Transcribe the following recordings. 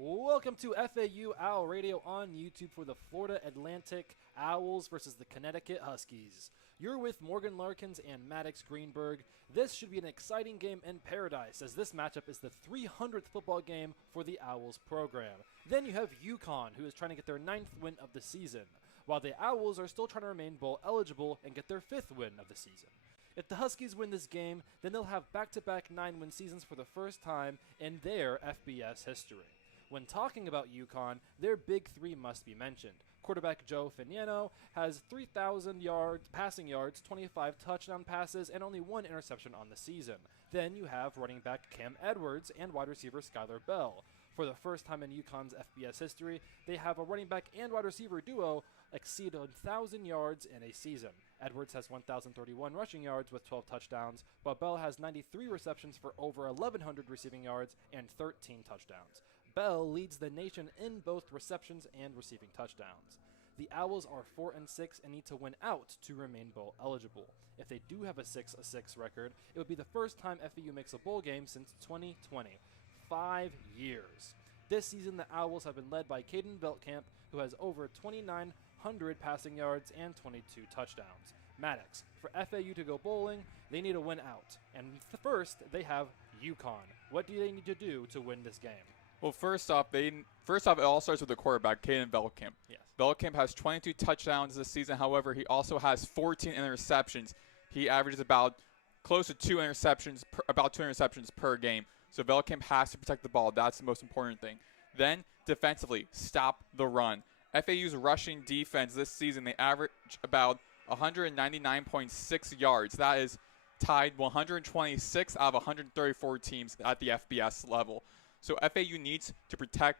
Welcome to FAU Owl Radio on YouTube for the Florida Atlantic Owls versus the Connecticut Huskies. You're with Morgan Larkins and Maddox Greenberg. This should be an exciting game in paradise, as this matchup is the 300th football game for the Owls program. Then you have UConn, who is trying to get their 9th win of the season, while the Owls are still trying to remain bowl eligible and get their 5th win of the season. If the Huskies win this game, then they'll have back-to-back 9-win seasons for the first time in their FBS history. When talking about UConn, their big three must be mentioned. Quarterback Joe Finiano has 3,000 passing yards, 25 touchdown passes, and only 1 interception on the season. Then you have running back Cam Edwards and wide receiver Skylar Bell. For the first time in UConn's FBS history, they have a running back and wide receiver duo exceed 1,000 yards in a season. Edwards has 1,031 rushing yards with 12 touchdowns, but Bell has 93 receptions for over 1,100 receiving yards and 13 touchdowns. Bell leads the nation in both receptions and receiving touchdowns. The Owls are 4-6 and need to win out to remain bowl eligible. If they do have a 6-6 record, it would be the first time FAU makes a bowl game since 2020. 5 years. This season, the Owls have been led by Caden Beltcamp, who has over 2,900 passing yards and 22 touchdowns. Maddox, for FAU to go bowling, they need to win out. And first, they have UConn. What do they need to do to win this game? Well, first off, it all starts with the quarterback, Caden Beltcamp. Yes. Beltcamp has 22 touchdowns this season. However, he also has 14 interceptions. He averages about close to 2 interceptions per game. So Beltcamp has to protect the ball. That's the most important thing. Then, defensively, stop the run. FAU's rushing defense this season, they average about 199.6 yards. That is tied 126 out of 134 teams at the FBS level. So FAU needs to protect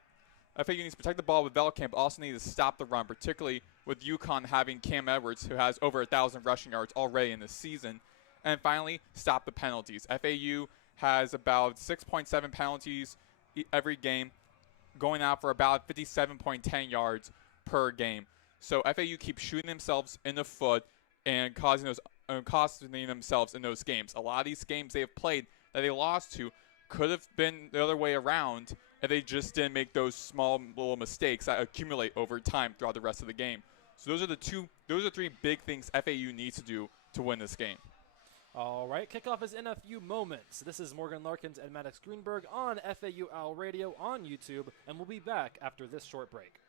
the ball with Beltcamp, also needs to stop the run, particularly with UConn having Cam Edwards, who has over 1,000 rushing yards already in this season. And finally, stop the penalties. FAU has about 6.7 penalties every game, going out for about 57.10 yards per game. So FAU keeps shooting themselves in the foot and costing themselves in those games. A lot of these games they have played that they lost to could have been the other way around if they just didn't make those small little mistakes that accumulate over time throughout the rest of the game. So those are 3 big things FAU needs to do to win this game. All right, kickoff is in a few moments. This is Morgan Larkins and Maddox Greenberg on FAU Owl Radio on YouTube, and we'll be back after this short break.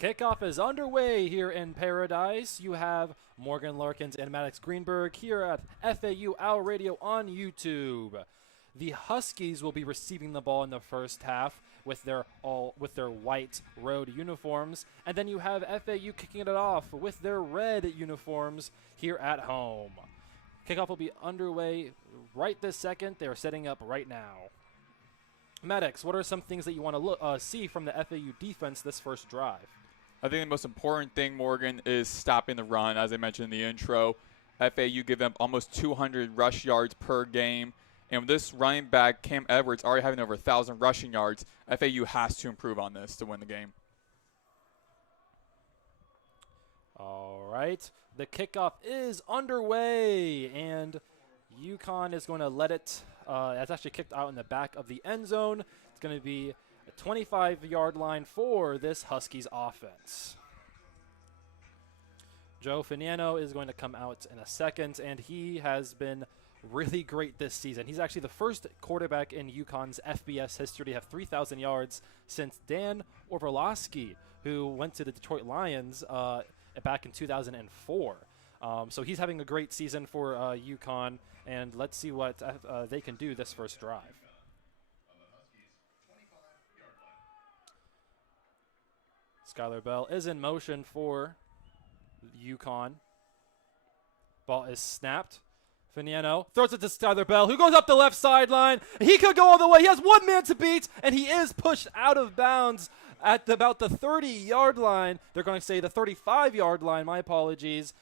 Kickoff is underway here in Paradise. You have Morgan Larkins and Maddox Greenberg here at FAU Owl Radio on YouTube. The Huskies will be receiving the ball in the first half with their white road uniforms, and then you have FAU kicking it off with their red uniforms here at home. Kickoff will be underway right this second. They are setting up right now. Maddox, what are some things that you want to see from the FAU defense this first drive? I think the most important thing, Morgan, is stopping the run. As I mentioned in the intro, FAU give them almost 200 rush yards per game. And with this running back, Cam Edwards, already having over 1,000 rushing yards, FAU has to improve on this to win the game. All right. The kickoff is underway, and UConn is going to let it. It's actually kicked out in the back of the end zone. It's going to be a 25-yard line for this Huskies offense. Joe Finiano is going to come out in a second, and he has been really great this season. He's actually the first quarterback in UConn's FBS history to have 3,000 yards since Dan Orlovsky, who went to the Detroit Lions back in 2004. So he's having a great season for UConn, and let's see what they can do this first drive. Skylar Bell is in motion for UConn. Ball is snapped. Finiano throws it to Skylar Bell, who goes up the left sideline. He could go all the way. He has one man to beat, and he is pushed out of bounds at about the 30-yard line. They're going to say the 35-yard line. My apologies.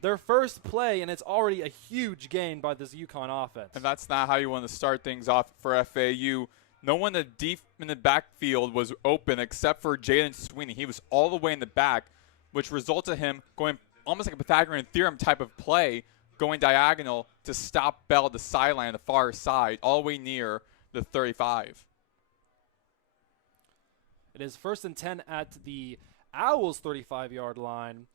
Their first play, and it's already a huge gain by this UConn offense. And that's not how you want to start things off for FAU. No one deep in the backfield was open except for Jaden Sweeney. He was all the way in the back, which resulted in him going almost like a Pythagorean theorem type of play, going diagonal to stop Bell at the sideline on the far side, all the way near the 35. It is 1st and 10 at the Owls' 35-yard line.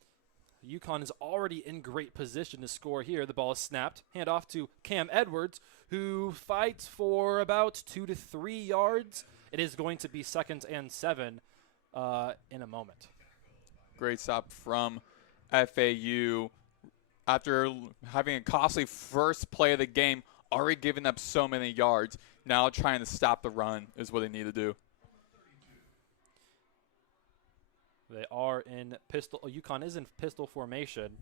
UConn is already in great position to score here. The ball is snapped. Hand off to Cam Edwards, who fights for about 2 to 3 yards. It is going to be 2nd and 7 in a moment. Great stop from FAU. After having a costly first play of the game, already giving up so many yards, now trying to stop the run is what they need to do. They are in pistol. UConn is in pistol formation.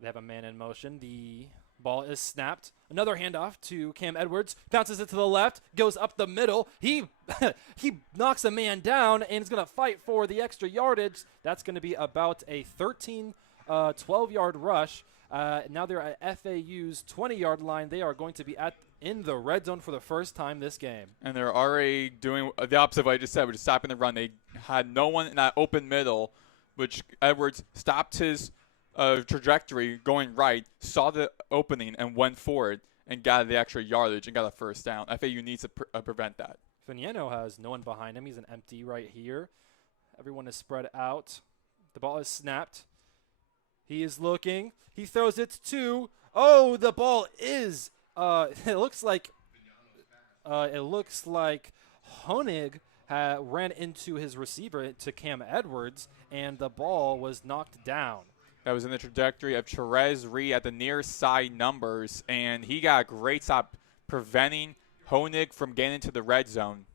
They have a man in motion. The ball is snapped. Another handoff to Cam Edwards. Bounces it to the left. Goes up the middle. He knocks a man down and is going to fight for the extra yardage. That's going to be about a 12-yard rush. Now they're at FAU's 20-yard line. They are going to be in the red zone for the first time this game. And they're already doing the opposite of what I just said, which is stopping the run. They had no one in that open middle, which Edwards stopped his trajectory going right, saw the opening, and went for it, and got the extra yardage and got a first down. FAU needs to prevent that. Finiano has no one behind him. He's an empty right here. Everyone is spread out. The ball is snapped. He is looking. He throws it to. Oh, the ball is. It looks like Honig ran into his receiver to Cam Edwards, and the ball was knocked down. That was in the trajectory of Cherez Reed at the near side numbers, and he got a great stop preventing Honig from getting into the red zone.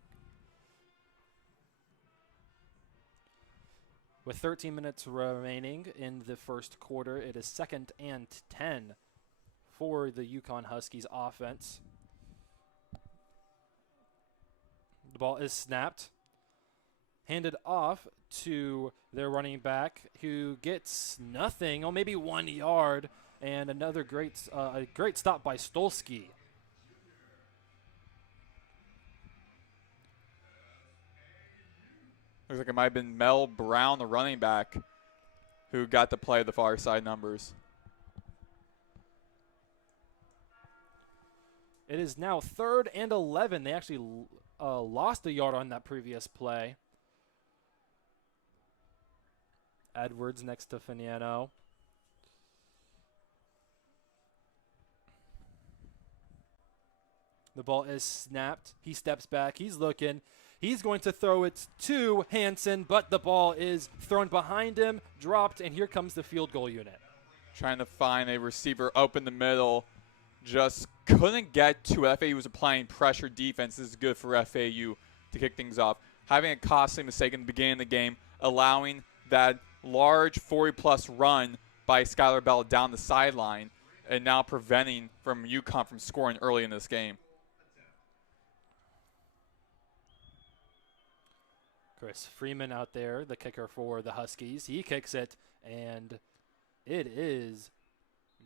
With 13 minutes remaining in the first quarter, it is 2nd and 10 for the UConn Huskies offense. The ball is snapped. Handed off to their running back, who gets nothing, or maybe 1 yard, and another great stop by Stolsky. Looks like it might have been Mel Brown, the running back, who got to play the far side numbers. It is now 3rd and 11. They actually lost a yard on that previous play. Edwards next to Finiano. The ball is snapped. He steps back. He's looking. He's going to throw it to Hansen, but the ball is thrown behind him, dropped, and here comes the field goal unit. Trying to find a receiver open the middle. Just couldn't get to it. FAU was applying pressure defense. This is good for FAU to kick things off. Having a costly mistake in the beginning of the game, allowing that large 40-plus run by Skylar Bell down the sideline, and now preventing from UConn from scoring early in this game. Chris Freeman out there, the kicker for the Huskies. He kicks it, and it is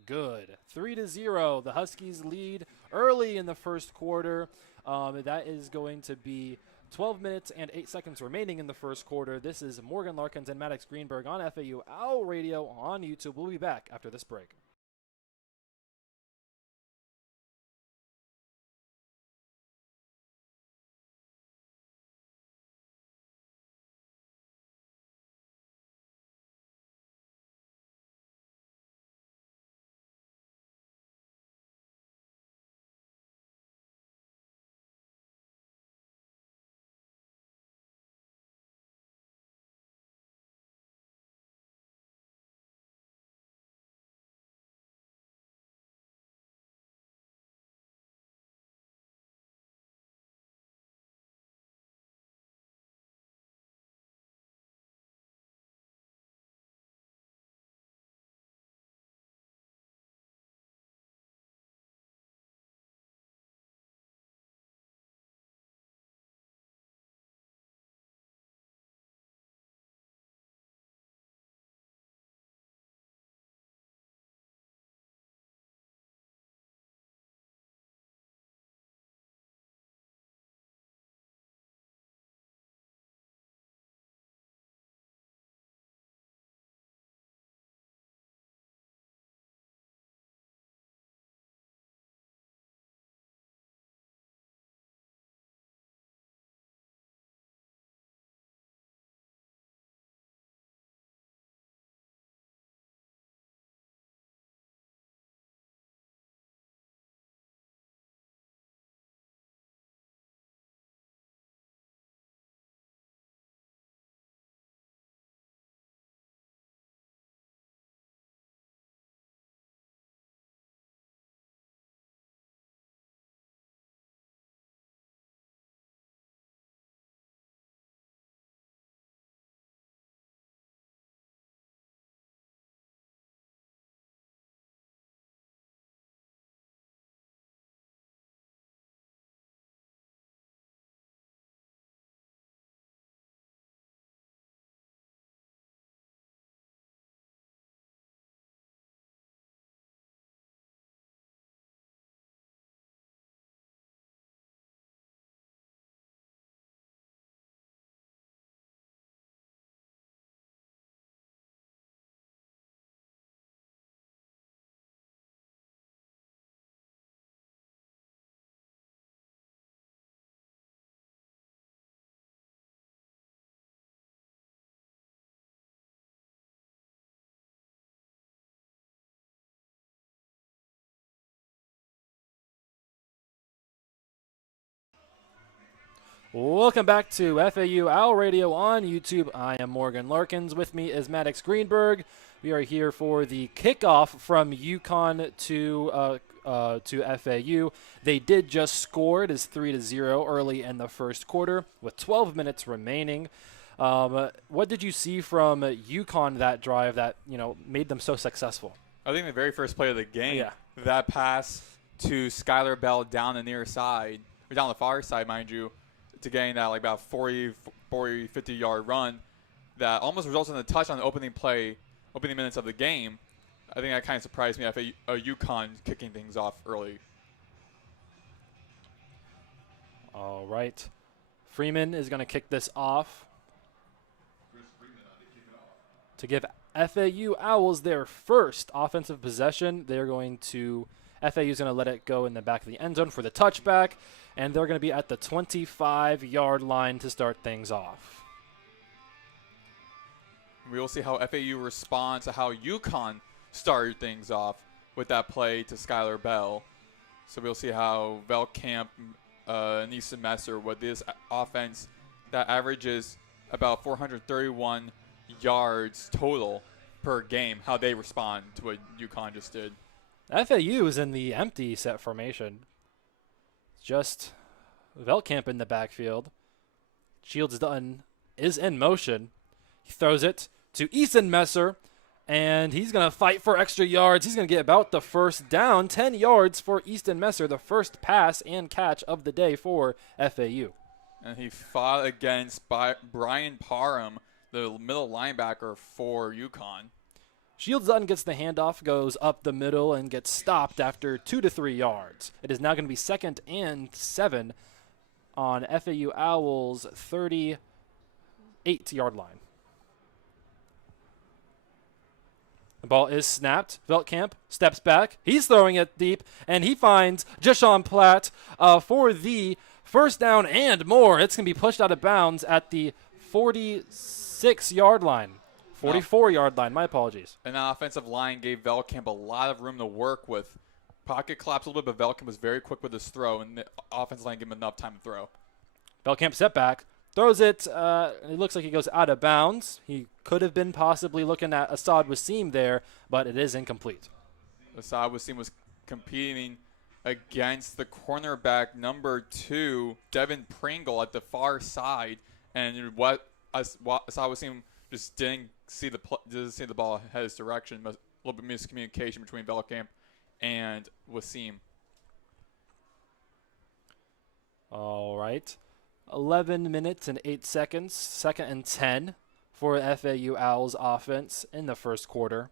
good. 3-0. The Huskies lead early in the first quarter. That is going to be 12 minutes and 8 seconds remaining in the first quarter. This is Morgan Larkins and Maddox Greenberg on FAU Owl Radio on YouTube. We'll be back after this break. Welcome back to FAU Owl Radio on YouTube. I am Morgan Larkins. With me is Maddox Greenberg. We are here for the kickoff from UConn to FAU. They did just score. It is 3-0 early in the first quarter with 12 minutes remaining. What did you see from UConn that drive that made them so successful? I think the very first play of the game, Yeah. that pass to Skylar Bell down the near side, or down the far side, mind you, to getting that about 40, 50-yard run that almost results in a touchdown on the opening minutes of the game. I think that kind of surprised me. I think UConn kicking things off early. All right. Freeman is going to kick this off to give FAU Owls their first offensive possession. FAU is going to let it go in the back of the end zone for the touchback, and they're going to be at the 25-yard line to start things off. We will see how FAU responds to how UConn started things off with that play to Skylar Bell. So we'll see how Velkamp and this semester, what this offense that averages about 431 yards total per game, how they respond to what UConn just did. FAU is in the empty set formation. Just Velkamp in the backfield. Shields Dutton is in motion. He throws it to Easton Messer, and he's going to fight for extra yards. He's going to get about the first down. 10 yards for Easton Messer, the first pass and catch of the day for FAU. And he fought against Brian Parham, the middle linebacker for UConn. Shields Dutton gets the handoff, goes up the middle, and gets stopped after 2 to 3 yards. It is now going to be 2nd and 7 on FAU Owls' 38-yard line. The ball is snapped. Velkamp steps back. He's throwing it deep, and he finds Jashawn Platt for the first down and more. It's going to be pushed out of bounds at the 46-yard line. 44-yard line. My apologies. And the offensive line gave Velkamp a lot of room to work with. Pocket collapsed a little bit, but Velkamp was very quick with his throw, and the offensive line gave him enough time to throw. Velkamp step back, throws it. It looks like he goes out of bounds. He could have been possibly looking at Assad Wasim there, but it is incomplete. Assad Wasim was competing against the cornerback number 2, Devin Pringle, at the far side, and Assad Wasim just didn't see the ball head his direction. A little bit of miscommunication between Velkamp and Wasim. All right. 11 minutes and 8 seconds. 2nd and 10 for FAU Owls offense in the first quarter.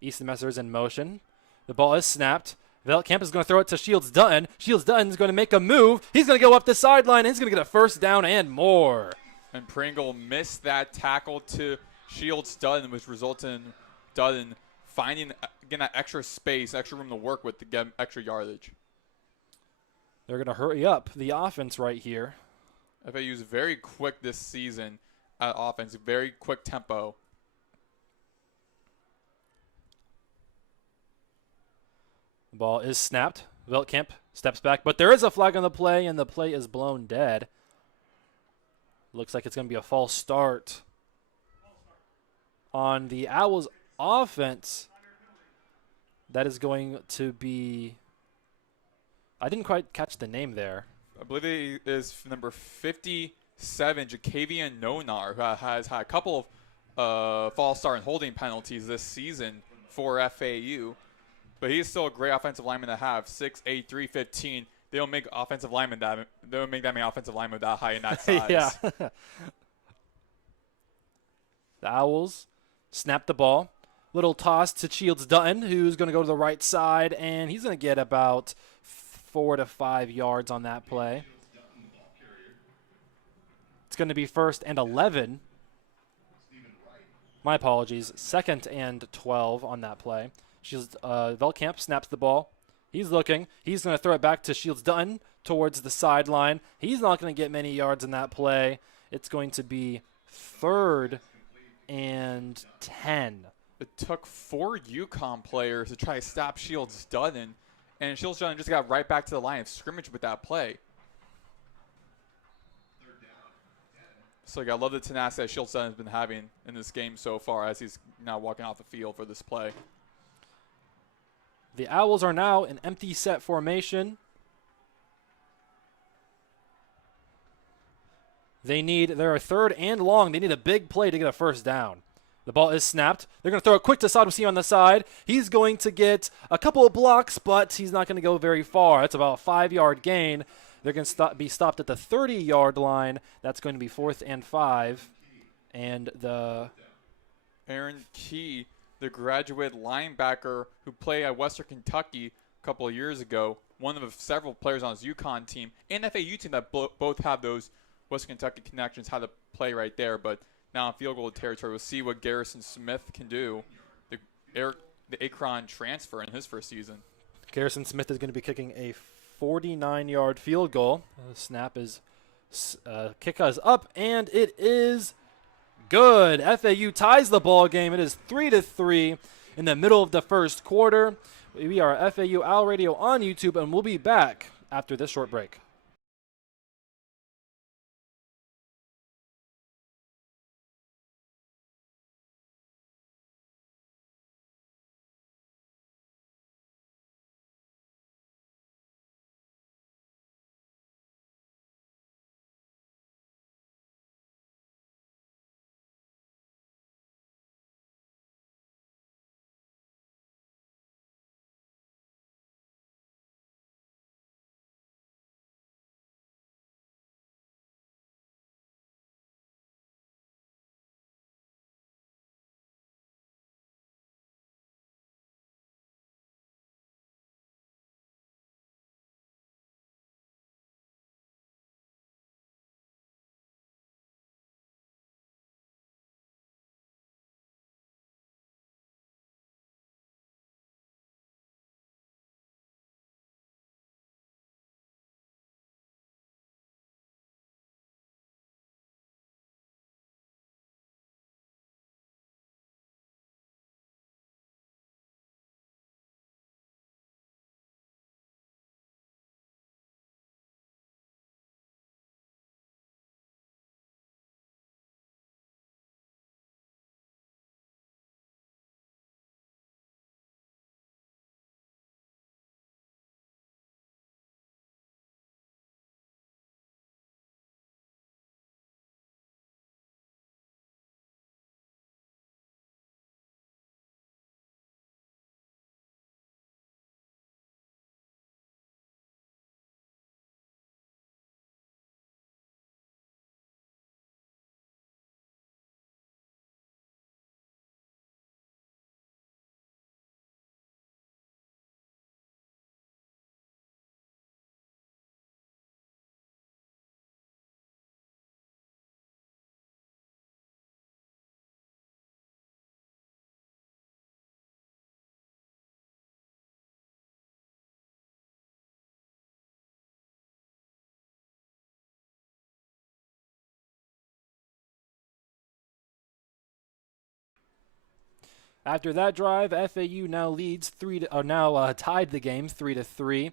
Easton Messer is in motion. The ball is snapped. Velkamp is going to throw it to Shields Dutton. Shields Dutton is going to make a move. He's going to go up the sideline. He's going to get a first down and more. And Pringle missed that tackle to Shields Dutton, which resulted in Dutton finding, again, that extra space, extra room to work with to get extra yardage. They're going to hurry up the offense right here. FAU is very quick this season at offense, very quick tempo. The ball is snapped. Velkamp steps back, but there is a flag on the play, and the play is blown dead. Looks like it's going to be a false start on the Owls offense. That is going to be, I didn't quite catch the name there. I believe it is number 57, Jacavian Nonar, who has had a couple of false start and holding penalties this season for FAU. But he's still a great offensive lineman to have. 6'8", 315. They don't make offensive linemen that. They don't make that many offensive linemen that high in that size. Yeah. The Owls snap the ball. Little toss to Shields Dutton, who's going to go to the right side, and he's going to get about 4 to 5 yards on that play. It's going to be 1st and 11. My apologies. 2nd and 12 on that play. Velkamp snaps the ball. He's looking. He's going to throw it back to Shields Dutton towards the sideline. He's not going to get many yards in that play. It's going to be 3rd and 10. It took 4 UConn players to try to stop Shields Dutton, and Shields Dutton just got right back to the line of scrimmage with that play. So I love the tenacity that Shields Dutton has been having in this game so far as he's now walking off the field for this play. The Owls are now in empty set formation. They're 3rd and long. They need a big play to get a first down. The ball is snapped. They're going to throw it quick to Assad Wasim on the side. He's going to get a couple of blocks, but he's not going to go very far. That's about a 5-yard gain. They're going to be stopped at the 30-yard line. That's going to be 4th and 5. And the Aaron Key, the graduate linebacker who played at Western Kentucky a couple of years ago, one of several players on his UConn team and FAU team that both have those Western Kentucky connections, how to play right there. But now in field goal territory, we'll see what Garrison Smith can do. The Akron transfer in his first season. Garrison Smith is going to be kicking a 49-yard field goal. The snap is kick is up, and it is good. FAU ties the ball game. It is 3-3 in the middle of the first quarter. We are FAU Owl Radio on YouTube, and we'll be back after this short break. After that drive, FAU now leads tied the game 3-3.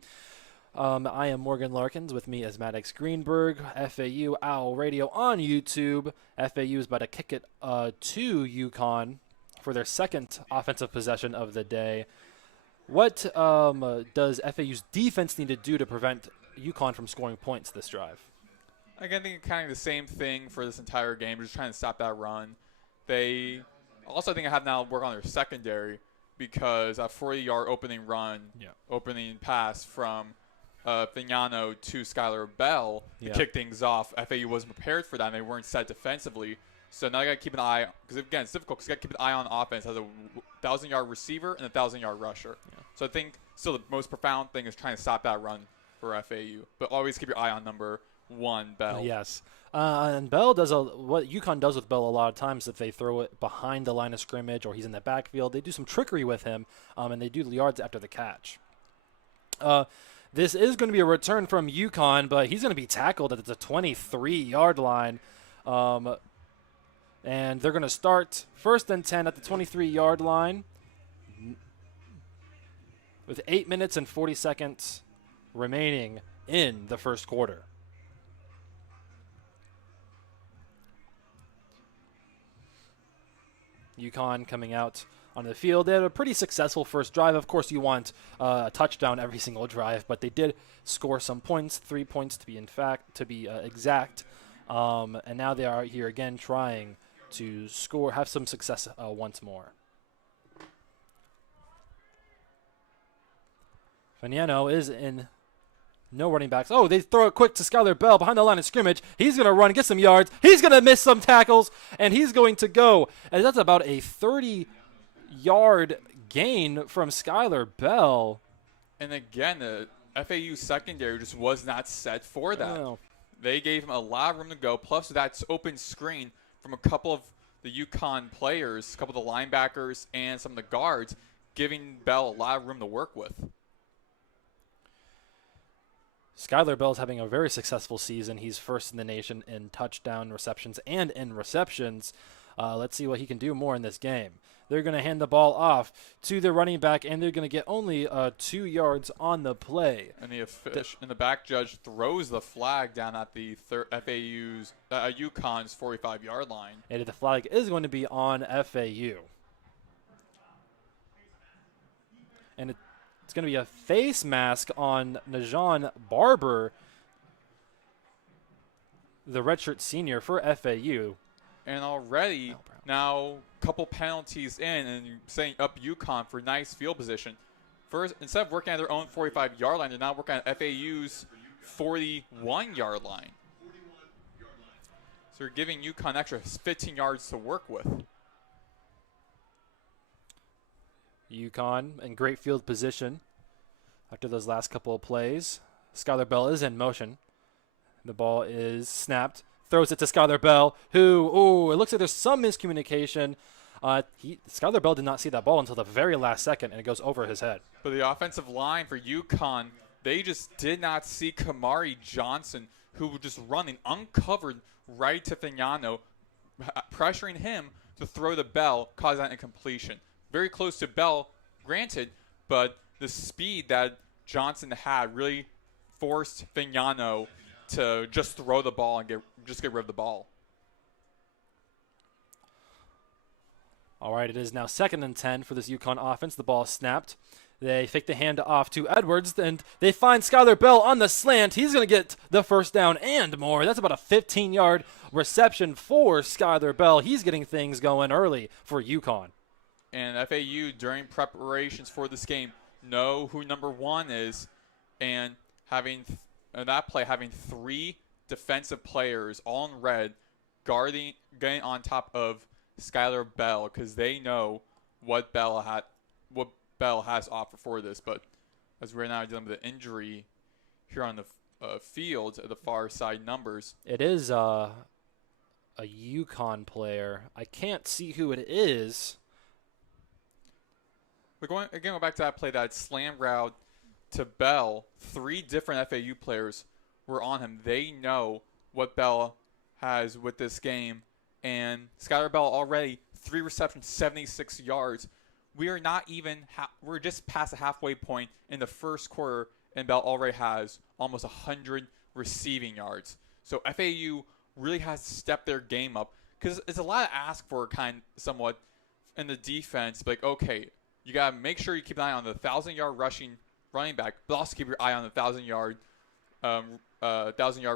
I am Morgan Larkins. With me is Maddox Greenberg. FAU Owl Radio on YouTube. FAU is about to kick it to UConn for their second offensive possession of the day. What does FAU's defense need to do to prevent UConn from scoring points this drive? Again, I think kind of the same thing for this entire game, just trying to stop that run. They also, I think, have now work on their secondary because a 40-yard opening pass from Vignano to Skylar Bell to kick things off. FAU wasn't prepared for that, and they weren't set defensively. So now you got to keep an eye, because again, it's difficult because you got to keep an eye on offense. It has a 1,000-yard receiver and a 1,000-yard rusher. Yeah. So I think still the most profound thing is trying to stop that run for FAU. But always keep your eye on number 1, Bell. Yes. And Bell does what UConn does with Bell a lot of times. If they throw it behind the line of scrimmage or he's in the backfield, they do some trickery with him, and they do yards after the catch. This is going to be a return from UConn, but he's going to be tackled at the 23-yard line. And they're going to start 1st and 10 at the 23-yard line with 8 minutes and 40 seconds remaining in the first quarter. UConn coming out on the field. They had a pretty successful first drive. Of course, you want a touchdown every single drive, but they did score some points, 3 points to be exact. And now they are here again trying to have some success once more. Vignano is in no running backs. Oh, they throw it quick to Skylar Bell behind the line of scrimmage. He's going to run, get some yards. He's going to miss some tackles, and he's going to go. And that's about a 30-yard gain from Skylar Bell. And again, the FAU secondary just was not set for that. Oh. They gave him a lot of room to go, plus that open screen from a couple of the UConn players, a couple of the linebackers, and some of the guards, giving Bell a lot of room to work with. Skylar Bell's having a very successful season. He's first in the nation in touchdown receptions and in receptions. Let's see what he can do more in this game. They're going to hand the ball off to the running back, and they're going to get only 2 yards on the play. And the back judge throws the flag down at the FAU's UConn's 45-yard line. And the flag is going to be on FAU. And it's going to be a face mask on Najon Barber, the redshirt senior for FAU. And already now a couple penalties in and setting up UConn for nice field position. First, instead of working at their own 45-yard line, they're now working at FAU's 41-yard line. So they're giving UConn extra 15 yards to work with. UConn in great field position after those last couple of plays. Skylar Bell is in motion. The ball is snapped. Throws it to Skylar Bell, who, it looks like there's some miscommunication. Skylar Bell did not see that ball until the very last second, and it goes over his head. But the offensive line for UConn, they just did not see Kamari Johnson, who was just running uncovered right to Vignano, pressuring him to throw the Bell, causing that incompletion. Very close to Bell, granted, but the speed that Johnson had really forced Vignano to just throw the ball and get rid of the ball. All right, it is now 2nd and 10 for this UConn offense. The ball is snapped. They fake the hand off to Edwards, and they find Skylar Bell on the slant. He's going to get the first down and more. That's about a 15-yard reception for Skylar Bell. He's getting things going early for UConn. And FAU, during preparations for this game, know who number 1 is, and having that play, having 3 defensive players all in red, getting on top of Skylar Bell, because they know what Bell has to offer for this. But as we're now dealing with the injury here on the field, at the far side numbers, it is a UConn player. I can't see who it is. We're going back to that play, that slam route to Bell. 3 different FAU players were on him. They know what Bell has with this game. And Skylar Bell already 3 receptions, 76 yards, we are not even we're just past the halfway point in the first quarter, and Bell already has almost 100 receiving yards. So FAU really has to step their game up because it's a lot to ask for, somewhat in the defense. Like, okay, you gotta make sure you keep an eye on the 1,000-yard rushing running back, but also keep your eye on the 1,000-yard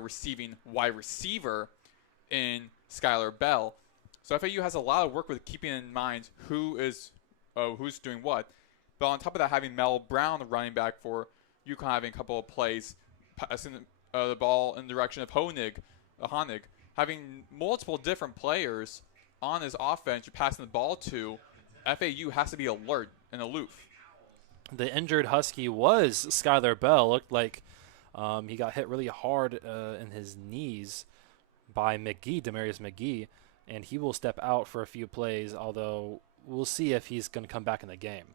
receiving wide receiver in Skylar Bell. So FAU has a lot of work with keeping in mind who's doing what. But on top of that, having Mel Brown, the running back for UConn, having a couple of plays, passing the ball in the direction of Honig, having multiple different players on his offense you're passing the ball to, FAU has to be alert and aloof. The injured Husky was Skylar Bell. Looked like he got hit really hard in his knees by Demarius McGee, and he will step out for a few plays, although we'll see if he's going to come back in the game.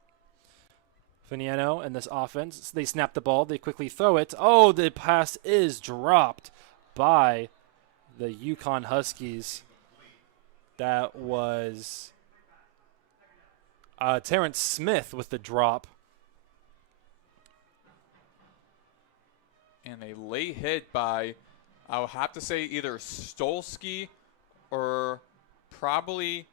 Finiano in this offense, they snap the ball, they quickly throw it. Oh, the pass is dropped by the UConn Huskies. That was Terrence Smith with the drop. And a late hit by, I would have to say, either Stolsky or probably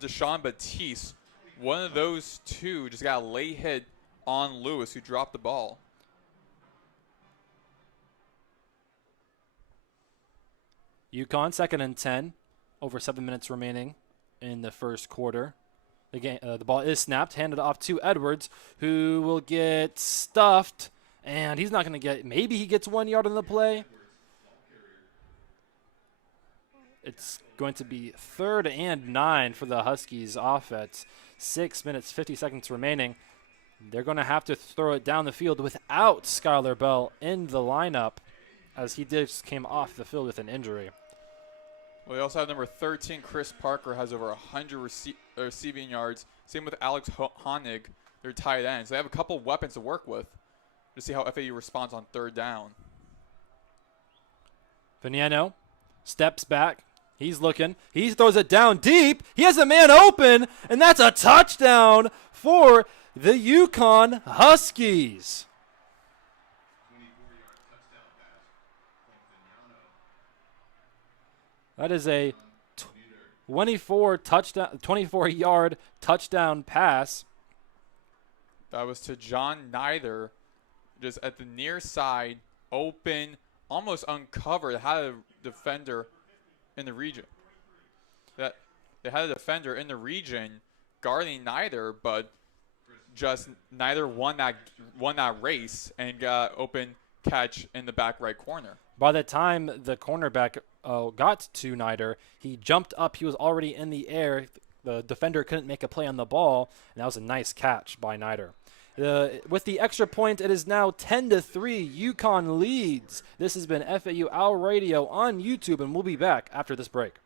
Deshaun Batiste. One of those two just got a late hit on Lewis, who dropped the ball. UConn 2nd and 10, over 7 minutes remaining in the first quarter. The ball is snapped, handed off to Edwards, who will get stuffed, and he's not going to get, maybe he gets 1 yard on the play. It's going to be 3rd and 9 for the Huskies offense. 6 minutes, 50 seconds remaining. They're going to have to throw it down the field without Skylar Bell in the lineup, as he just came off the field with an injury. Well, they also have number 13, Chris Parker, has over 100 receiving yards. Same with Alex Honig, their tight ends. They have a couple weapons to work with to see how FAU responds on 3rd down. Finiano steps back. He's looking. He throws it down deep. He has a man open, and that's a touchdown for the UConn Huskies. That is a 24-yard touchdown pass. That was to John Neither, just at the near side, open, almost uncovered. Had a defender in the region. They had a defender in the region guarding Neither, but just Neither won that race and got open catch in the back right corner. By the time the cornerback got to Neither, he jumped up. He was already in the air. The defender couldn't make a play on the ball, and that was a nice catch by Neither. With the extra point, it is now 10-3. UConn leads. This has been FAU Owl Radio on YouTube, and we'll be back after this break.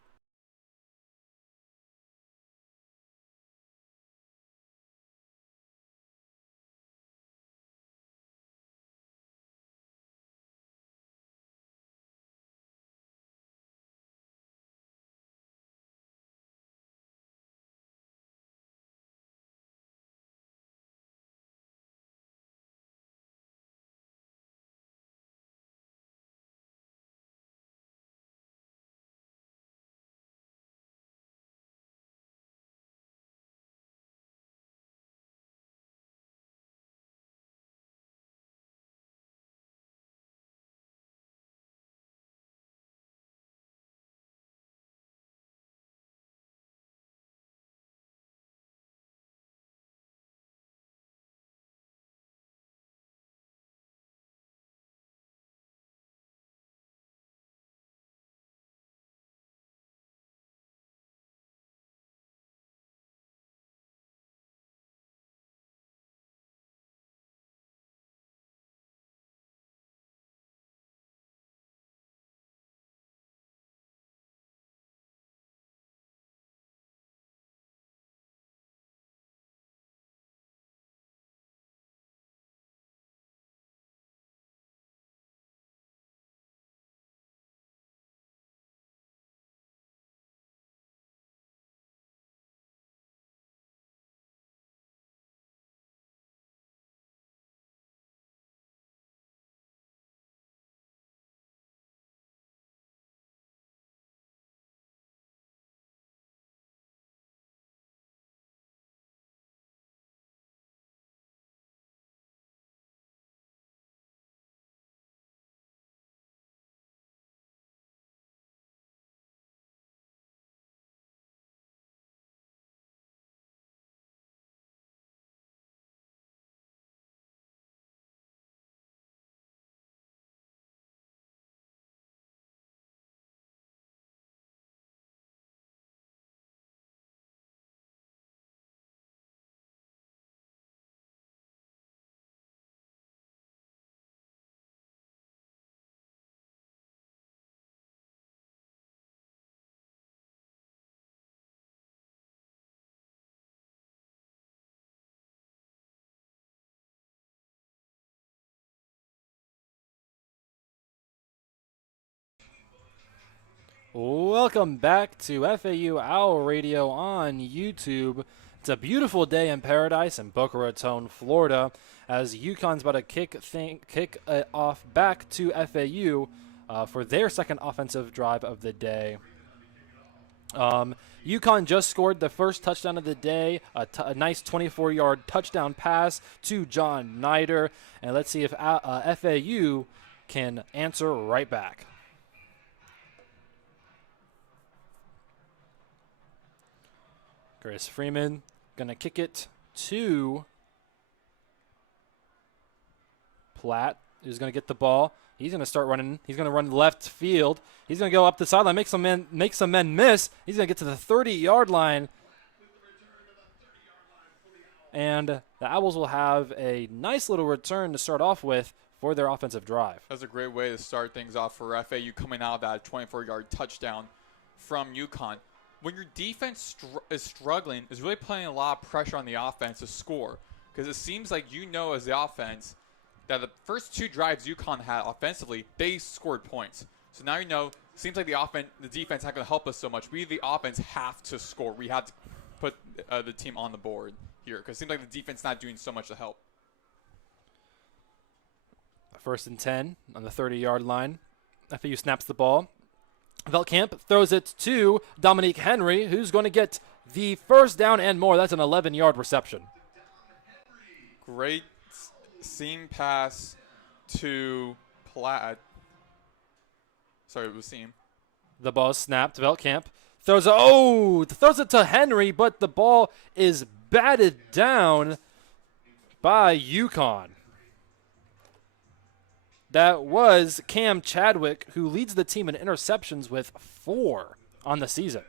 Welcome back to FAU Owl Radio on YouTube. It's a beautiful day in paradise in Boca Raton, Florida, as UConn's about to kick it off back to FAU for their second offensive drive of the day. UConn just scored the first touchdown of the day, a nice 24-yard touchdown pass to John Nider, and let's see if FAU can answer right back. Chris Freeman going to kick it to Platt, who's going to get the ball. He's going to start running. He's going to run left field. He's going to go up the sideline, make some men miss. He's going to get to the 30-yard line. And the Owls will have a nice little return to start off with for their offensive drive. That's a great way to start things off for FAU coming out of that 24-yard touchdown from UConn. When your defense is struggling, is really putting a lot of pressure on the offense to score. Because it seems like as the offense that the first two drives UConn had offensively, they scored points. So now seems like the defense not going to help us so much. We, the offense, have to score. We have to put the team on the board here. Because it seems like the defense not doing so much to help. 1st and 10 on the 30-yard line. FAU snaps the ball. Veltkamp throws it to Dominique Henry, who's going to get the first down and more. That's an 11-yard reception. Great seam pass to Platt. Sorry, it was seam. The ball is snapped. Veltkamp throws it to Henry, but the ball is batted down by UConn. That was Cam Chadwick, who leads the team in interceptions with 4 on the season.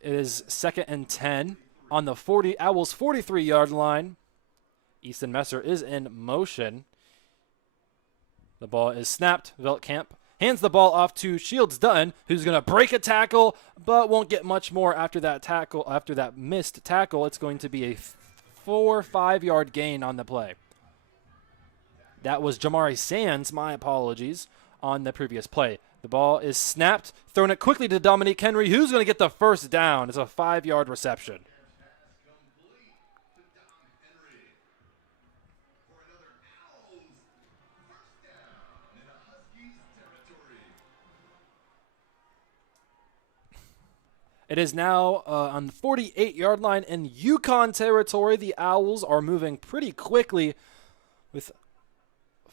It is 2nd and 10 on the Owls' 43-yard line. Easton Messer is in motion. The ball is snapped. Veltkamp hands the ball off to Shields Dutton, who's going to break a tackle, but won't get much more after that tackle. After that missed tackle, it's going to be a 4 or 5-yard gain on the play. That was Jamari Sands, my apologies, on the previous play. The ball is snapped, thrown it quickly to Dominique Henry, who's going to get the first down. It's a 5-yard reception. It is now on the 48-yard line in UConn territory. The Owls are moving pretty quickly with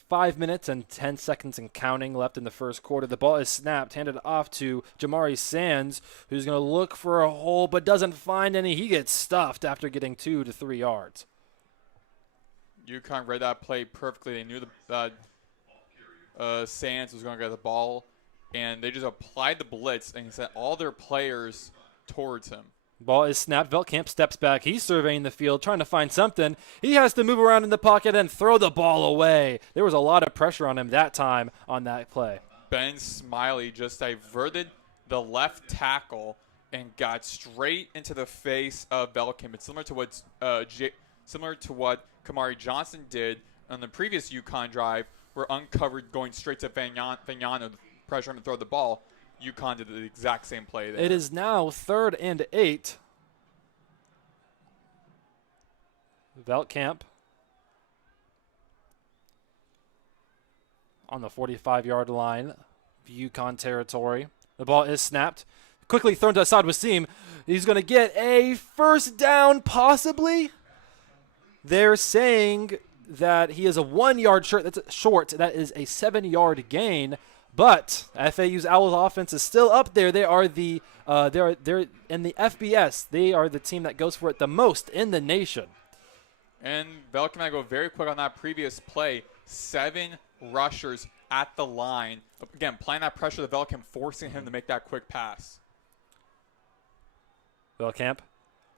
5 minutes and 10 seconds and counting left in the first quarter. The ball is snapped, handed off to Jamari Sands, who's going to look for a hole but doesn't find any. He gets stuffed after getting 2 to 3 yards. UConn read that play perfectly. They knew Sands was going to get the ball, and they just applied the blitz and sent all their players towards him. Ball is snapped. Veltkamp steps back. He's surveying the field, trying to find something. He has to move around in the pocket and throw the ball away. There was a lot of pressure on him that time on that play. Ben Smiley just diverted the left tackle and got straight into the face of Veltkamp. It's similar to what Kamari Johnson did on the previous UConn drive, where uncovered going straight to Fagnano, pressure him to throw the ball. UConn did the exact same play there. It is now 3rd and 8. Veltkamp on the 45-yard line, UConn territory. The ball is snapped. Quickly thrown to Assad Wasim. He's going to get a first down, possibly. They're saying that he is a 1-yard short. That's short. That is a 7-yard gain. But FAU's Owls offense is still up there. They are they're in the FBS. They are the team that goes for it the most in the nation. And Veltkamp, I go very quick on that previous play. 7 rushers at the line. Again, applying that pressure to Veltkamp, forcing him to make that quick pass. Veltkamp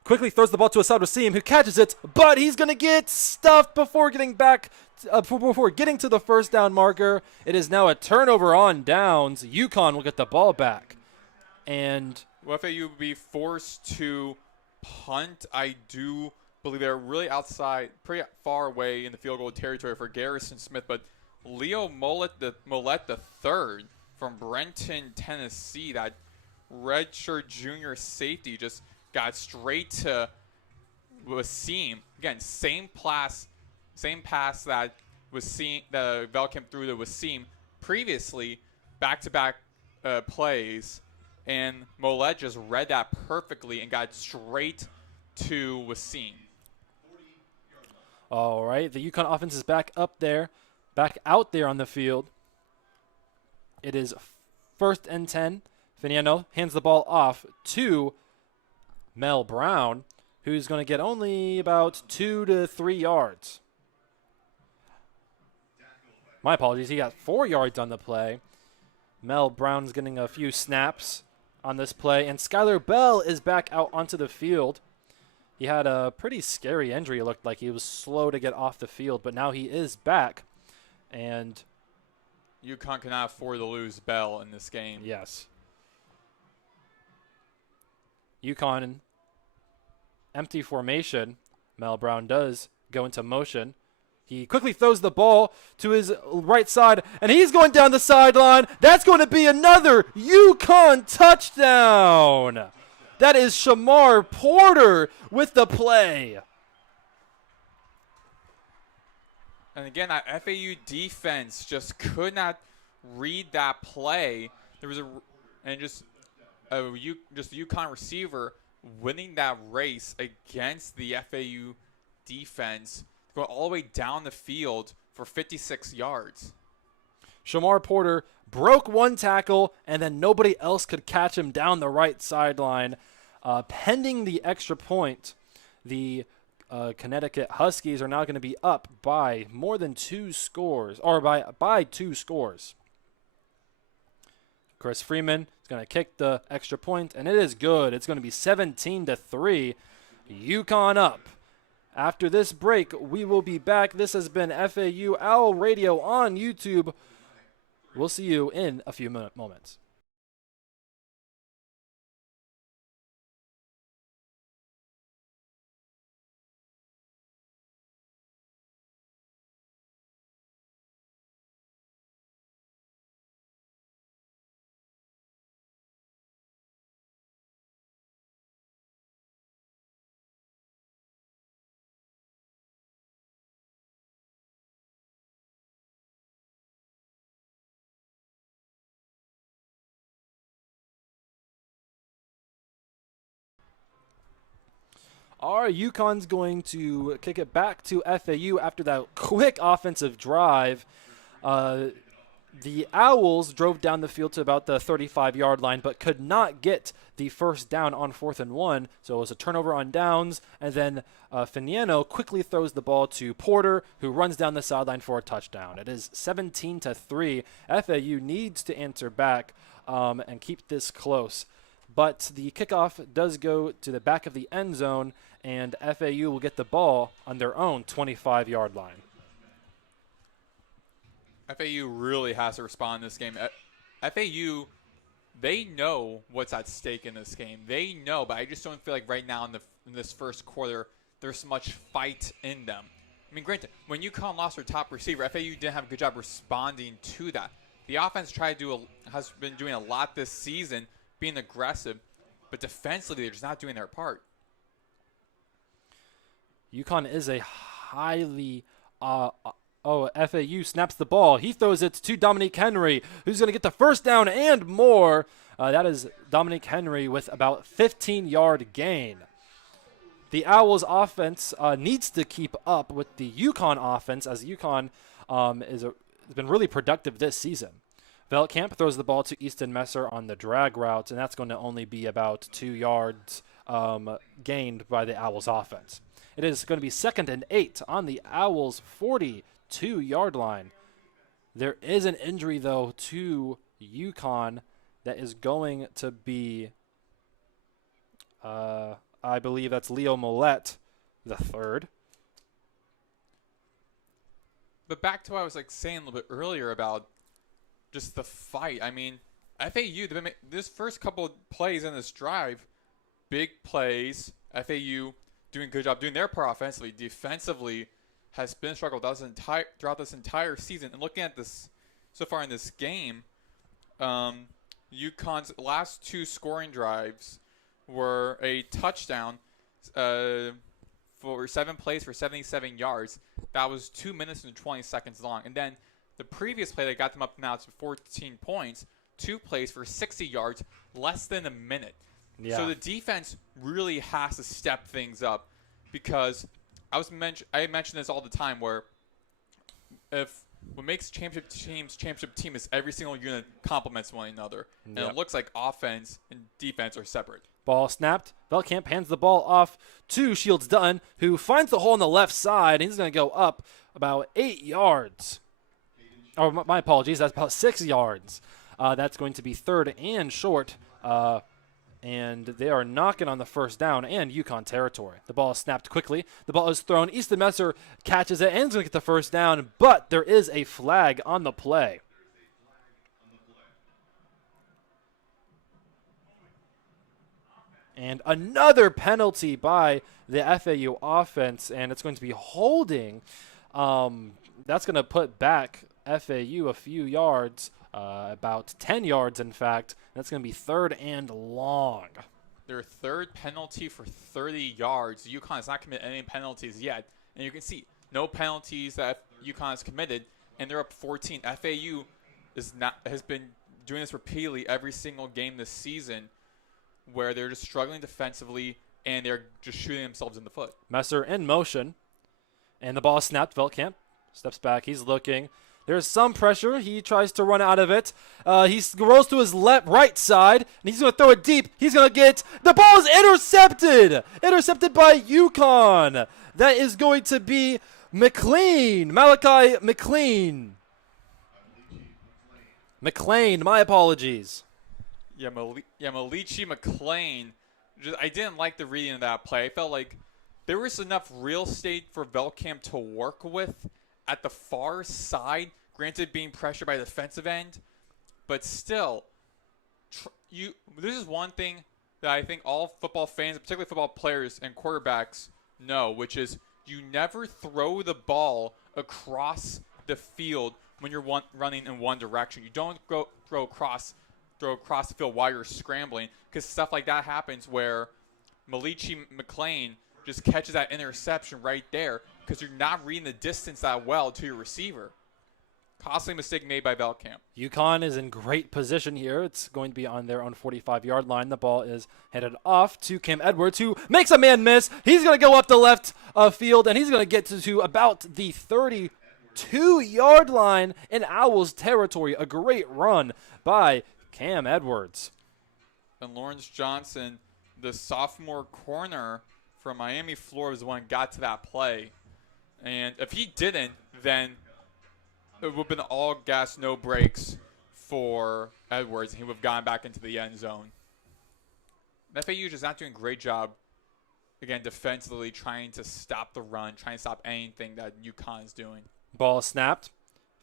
quickly throws the ball to Assad Wasim, who catches it, but he's going to get stuffed before getting back, before getting to the first down marker. It is now a turnover on downs. UConn will get the ball back. And FAU will be forced to punt. I do believe they're really outside, pretty far away in the field goal territory for Garrison Smith. But Leo Mollett the third from Brenton, Tennessee, that redshirt junior safety, just got straight to Wasim. Again, same pass that Velkamp threw to Wasim previously, back-to-back plays, and Mollett just read that perfectly and got straight to Wasim. All right, the UConn offense is back out there on the field. It is 1st and 10. Finiano hands the ball off to Mel Brown, who's going to get only about 2 to 3 yards. My apologies, he got 4 yards on the play. Mel Brown's getting a few snaps on this play, and Skylar Bell is back out onto the field. He had a pretty scary injury. It looked like he was slow to get off the field, but now he is back. And UConn cannot afford to lose Bell in this game. yes. UConn, empty formation. Mel Brown does go into motion. He quickly throws the ball to his right side, and he's going down the sideline. That's going to be another UConn touchdown. That is Shamar Porter with the play. And again, that FAU defense just could not read that play. There was just a UConn receiver winning that race against the FAU defense, going all the way down the field for 56 yards. Shamar Porter broke one tackle, and then nobody else could catch him down the right sideline. Pending the extra point, the Connecticut Huskies are now going to be up by more than 2 scores, or by 2 scores. Chris Freeman is going to kick the extra point, and it is good. It's going to be 17-3. UConn up. After this break, we will be back. This has been FAU Owl Radio on YouTube. We'll see you in a few moments. Are UConn's going to kick it back to FAU after that quick offensive drive? The Owls drove down the field to about the 35-yard line, but could not get the first down on 4th and 1. So it was a turnover on downs, and then Finiano quickly throws the ball to Porter, who runs down the sideline for a touchdown. It is 17-3. FAU needs to answer back and keep this close. But the kickoff does go to the back of the end zone, and FAU will get the ball on their own 25-yard line. FAU really has to respond in this game. FAU, they know what's at stake in this game. They know, but I just don't feel like right now in this first quarter there's much fight in them. I mean, granted, when UConn lost their top receiver, FAU didn't have a good job responding to that. The offense has been doing a lot this season, being aggressive, but defensively they're just not doing their part. UConn is a highly FAU snaps the ball. He throws it to Dominique Henry, who's going to get the first down and more. That is Dominique Henry with about 15-yard gain. The Owls offense needs to keep up with the UConn offense, as UConn has been really productive this season. Veltkamp throws the ball to Easton Messer on the drag route, and that's going to only be about 2 yards gained by the Owls offense. It is going to be 2nd and 8 on the Owls' 42-yard line. There is an injury, though, to UConn that is going to be, I believe that's Leo Mollett, the third. But back to what I was saying a little bit earlier about just the fight. I mean, FAU, this first couple of plays in this drive, big plays. FAU doing a good job doing their part offensively. Defensively has been a struggle throughout this entire season. And looking at this so far in this game, UConn's last 2 scoring drives were a touchdown for 7 plays for 77 yards. That was 2 minutes and 20 seconds long. And then the previous play that got them up now to 14 points, 2 plays for 60 yards, less than a minute. Yeah. So the defense really has to step things up, because I mention this all the time, where what makes championship team is every single unit complements one another. And it looks like offense and defense are separate. Ball snapped. Veldkamp hands the ball off to Shields Dutton, who finds the hole on the left side. He's going to go up about 8 yards. Oh, my apologies. That's about 6 yards. That's going to be 3rd and short. And they are knocking on the first down and UConn territory. The ball is snapped quickly. The ball is thrown. Easton Messer catches it and is going to get the first down, but there is a flag on the play. And another penalty by the FAU offense, and it's going to be holding. That's going to put back FAU a few yards, about 10 yards, in fact. That's going to be 3rd and long. Their 3rd penalty for 30 yards. UConn has not committed any penalties yet. And you can see no penalties that UConn has committed, and they're up 14. FAU has been doing this repeatedly every single game this season, where they're just struggling defensively and they're just shooting themselves in the foot. Messer in motion, and the ball is snapped. Veldkamp steps back. He's looking. There's some pressure. He tries to run out of it. He rolls to his right side, and he's going to throw it deep. He's going to get – the ball is intercepted! Intercepted by UConn. That is going to be McLean. Malachi McLean. McLean, my apologies. Yeah, Malichi McLean. I didn't like the reading of that play. I felt like there was enough real estate for Veldkamp to work with at the far side, granted being pressured by the defensive end, but still, this is one thing that I think all football fans, particularly football players and quarterbacks, know, which is you never throw the ball across the field when you're running in one direction. You don't throw across the field while you're scrambling, because stuff like that happens where Malichi McLean just catches that interception right there because you're not reading the distance that well to your receiver. Costly mistake made by Veldkamp. UConn is in great position here. It's going to be on their own 45-yard line. The ball is headed off to Cam Edwards, who makes a man miss. He's going to go up the left field, and he's going to get to about the 32-yard line in Owls territory. A great run by Cam Edwards. And Lawrence Johnson, the sophomore corner from Miami, Florida, was the one who got to that play. And if he didn't, then it would have been all gas, no brakes for Edwards, and he would have gone back into the end zone. FAU just not doing a great job, again, defensively trying to stop the run, trying to stop anything that UConn is doing. Ball snapped.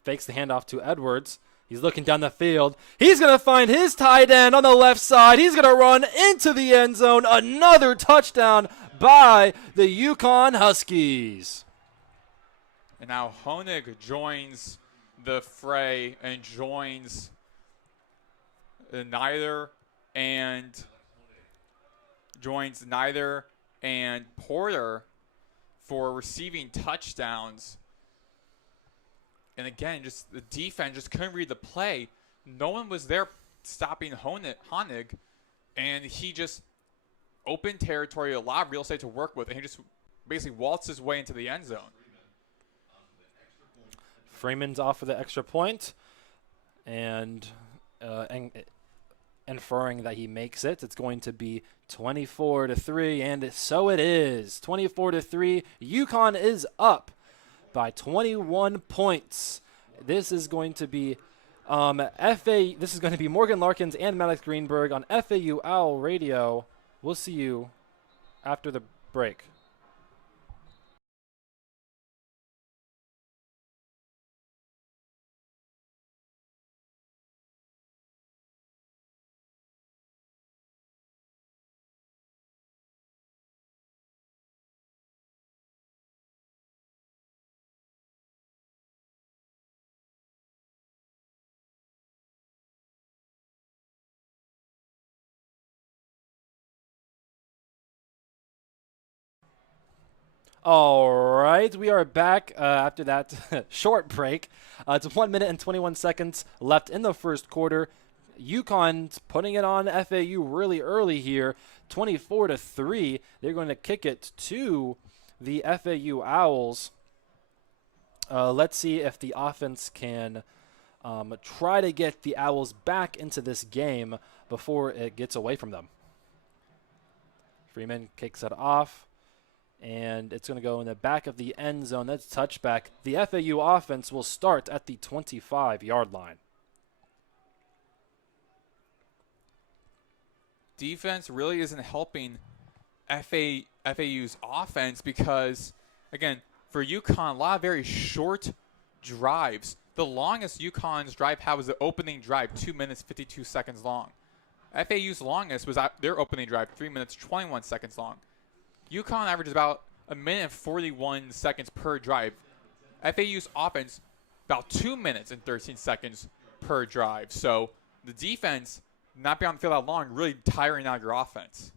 Fakes the handoff to Edwards. He's looking down the field. He's going to find his tight end on the left side. He's going to run into the end zone. Another touchdown by the UConn Huskies. And now Honig joins the fray and joins Neither and Porter for receiving touchdowns. And again, just the defense just couldn't read the play. No one was there stopping Honig, and he just opened territory, a lot of real estate to work with, and he just basically waltzed his way into the end zone. Freeman's off for the extra point, and inferring that he makes it. It's going to be 24-3, and so it is. 24-3. UConn is up by 21 points. This is going to be This is going to be Morgan Larkins and Maddox Greenberg on FAU Owl Radio. We'll see you after the break. All right, we are back after that short break. It's 1 minute and 21 seconds left in the first quarter. UConn's putting it on FAU really early here, 24-3. They're going to kick it to the FAU Owls. Let's see if the offense can try to get the Owls back into this game before it gets away from them. Freeman kicks it off, and it's going to go in the back of the end zone. That's touchback. The FAU offense will start at the 25-yard line. Defense really isn't helping FAU's offense because, again, for UConn, a lot of very short drives. The longest UConn's drive had was the opening drive, 2 minutes, 52 seconds long. FAU's longest was their opening drive, 3 minutes, 21 seconds long. UConn averages about 1 minute and 41 seconds per drive. FAU's offense, about 2 minutes and 13 seconds per drive. So the defense, not being on the field that long, really tiring out your offense.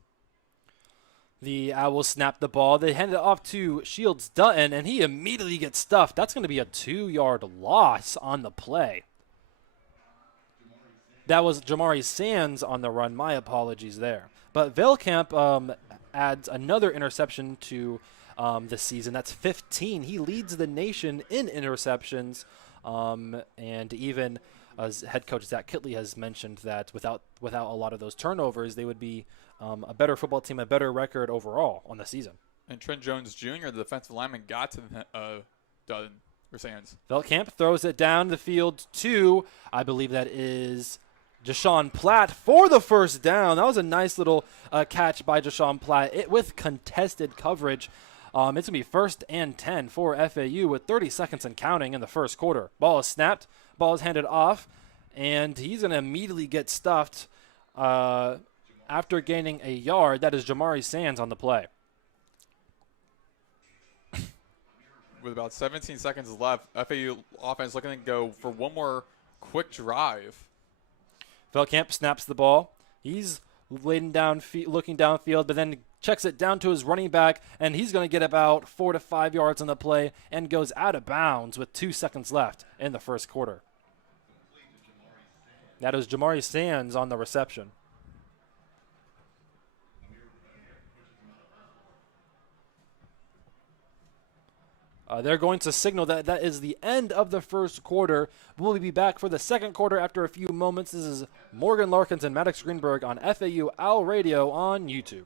The Owls snap the ball. They hand it off to Shields Dutton, and he immediately gets stuffed. That's going to be a 2-yard loss on the play. That was Jamari Sands on the run. My apologies there. But Veilkamp adds another interception to the season. That's 15. He leads the nation in interceptions, and even as head coach Zach Kitley has mentioned that without a lot of those turnovers, they would be a better football team, a better record overall on the season. And Trent Jones Jr., the defensive lineman, got to Dutton or Sands. Veilkamp throws it down the field to, I believe that is Jashawn Platt for the first down. That was a nice little catch by Jashawn Platt with contested coverage. It's going to be 1st and 10 for FAU with 30 seconds and counting in the first quarter. Ball is snapped. Ball is handed off, and he's going to immediately get stuffed after gaining a yard. That is Jamari Sands on the play. With about 17 seconds left, FAU offense looking to go for one more quick drive. Veilkamp snaps the ball. He's looking downfield, but then checks it down to his running back, and he's going to get about 4 to 5 yards on the play and goes out of bounds with 2 seconds left in the first quarter. That is Jamari Sands on the reception. They're going to signal that that is the end of the first quarter. We'll be back for the second quarter after a few moments. This is Morgan Larkins and Maddox Greenberg on FAU Owl Radio on YouTube.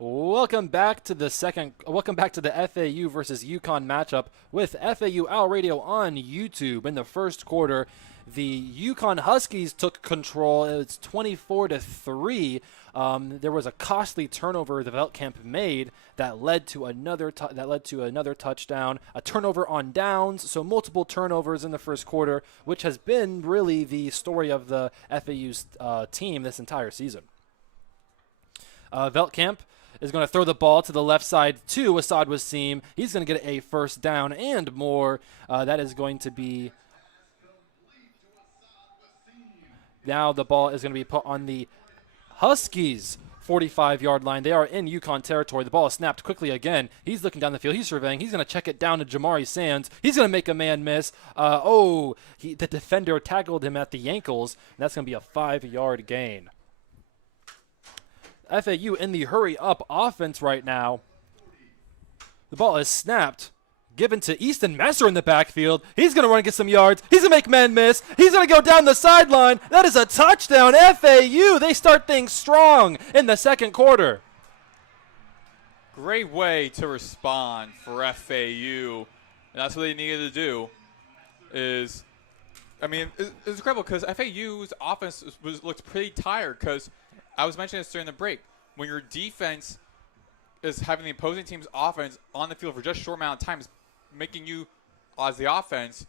Welcome back to the FAU versus UConn matchup with FAU Owl Radio on YouTube. In the first quarter, the UConn Huskies took control. It's 24-3. There was a costly turnover the Veltkamp made that led to another touchdown, a turnover on downs, so multiple turnovers in the first quarter, which has been really the story of the FAU's team this entire season. Veltkamp is going to throw the ball to the left side to Asad Wasim. He's going to get a first down and more. That is going to be... Now the ball is going to be put on the Huskies' 45-yard line. They are in UConn territory. The ball is snapped quickly again. He's looking down the field. He's surveying. He's going to check it down to Jamari Sands. He's going to make a man miss. The defender tackled him at the ankles. And that's going to be a 5-yard gain. FAU in the hurry-up offense right now. The ball is snapped, given to Easton Messer in the backfield. He's going to run and get some yards. He's going to make men miss. He's going to go down the sideline. That is a touchdown. FAU, they start things strong in the second quarter. Great way to respond for FAU. And that's what they needed to do. It's incredible because FAU's offense looked pretty tired because I was mentioning this during the break. When your defense is having the opposing team's offense on the field for just a short amount of time, is making you, as the offense,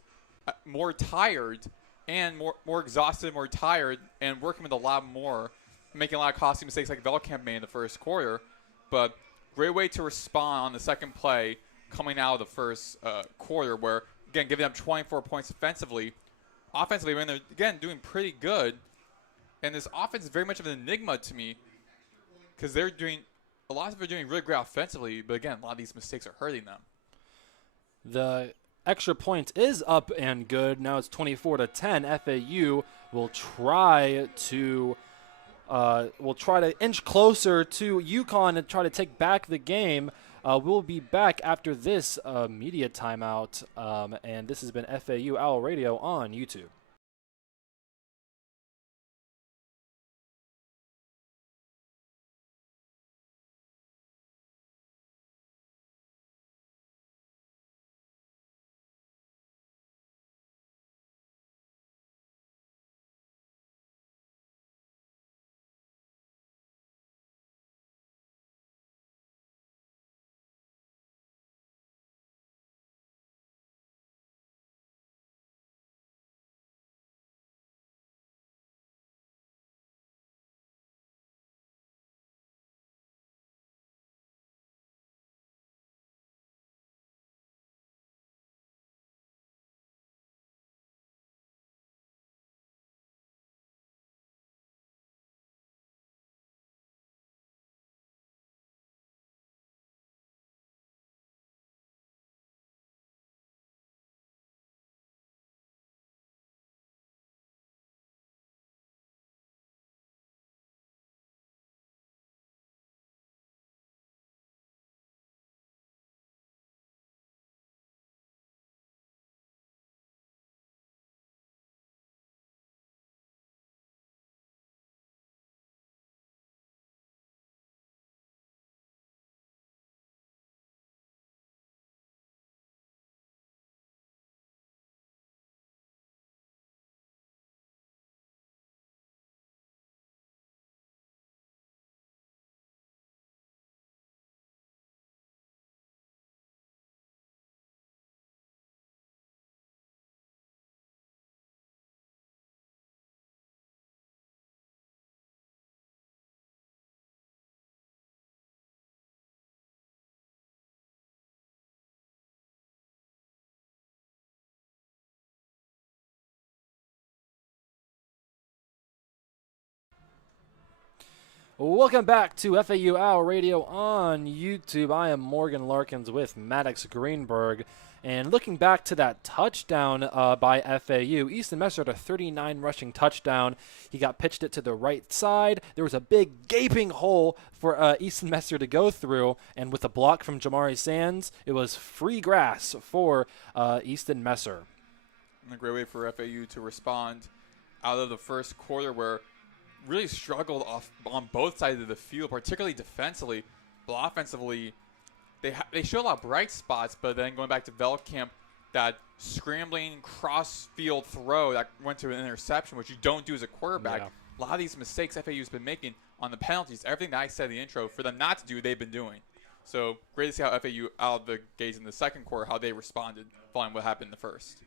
more tired and more exhausted, more tired, and working with a lot more, making a lot of costly mistakes like Veltkamp made in the first quarter. But great way to respond on the second play coming out of the first quarter where, again, giving them 24 points offensively. Offensively, when they're, again, doing pretty good. And this offense is very much of an enigma to me because a lot of them are doing really great offensively, but again, a lot of these mistakes are hurting them. The extra point is up and good. Now it's 24-10. FAU will try to inch closer to UConn and try to take back the game. We'll be back after this media timeout, and this has been FAU Owl Radio on YouTube. Welcome back to FAU Owl Radio on YouTube. I am Morgan Larkins with Maddox Greenberg. And looking back to that touchdown by FAU, Easton Messer had a 39 rushing touchdown. He got pitched it to the right side. There was a big gaping hole for Easton Messer to go through. And with a block from Jamari Sands, it was free grass for Easton Messer. And a great way for FAU to respond out of the first quarter where really struggled on both sides of the field, particularly defensively. But offensively, they show a lot of bright spots, but then going back to Veldkamp, that scrambling cross-field throw that went to an interception, which you don't do as a quarterback. Yeah. A lot of these mistakes FAU's been making on the penalties, everything that I said in the intro, for them not to do, they've been doing. So great to see how FAU out of the gates in the second quarter, how they responded following what happened in the first.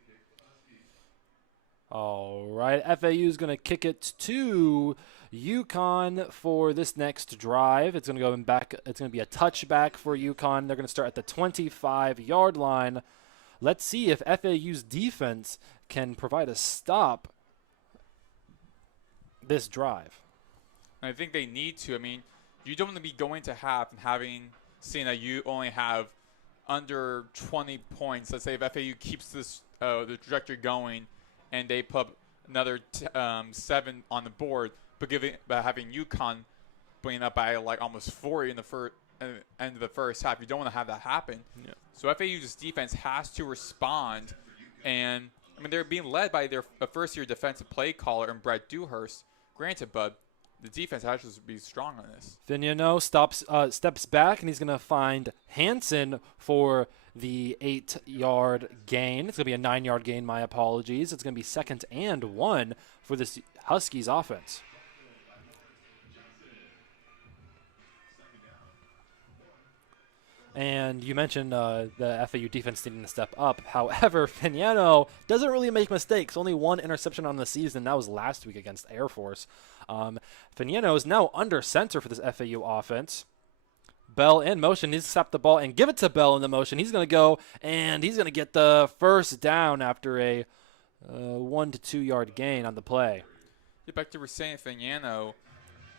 All right, FAU is going to kick it to UConn for this next drive. It's going to go back. It's going to be a touchback for UConn. They're going to start at the 25-yard line. Let's see if FAU's defense can provide a stop this drive. I think they need to. I mean, you don't want to be going to half and seeing that you only have under 20 points. Let's say if FAU keeps this the trajectory going, and they put another 7 on the board, but having UConn bringing up by like almost 40 in the end of the first half. You don't want to have that happen. Yeah. So FAU's defense has to respond, and I mean they're being led by their first-year defensive play caller and Brett Dewhurst. Granted, but the defense has to be strong on this. Fignano steps back, and he's going to find Hansen for the 8-yard gain. It's going to be a 9-yard gain, my apologies. It's going to be 2nd and 1 for this Huskies offense. And you mentioned the FAU defense needing to step up. However, Fignano doesn't really make mistakes. Only 1 interception on the season. That was last week against Air Force. Fignano is now under center for this FAU offense. Bell in motion. Needs to stop the ball and give it to Bell in the motion. He's going to go, and he's going to get the first down after a 1 to 2 yard gain on the play. Get back to Hussein Fignano,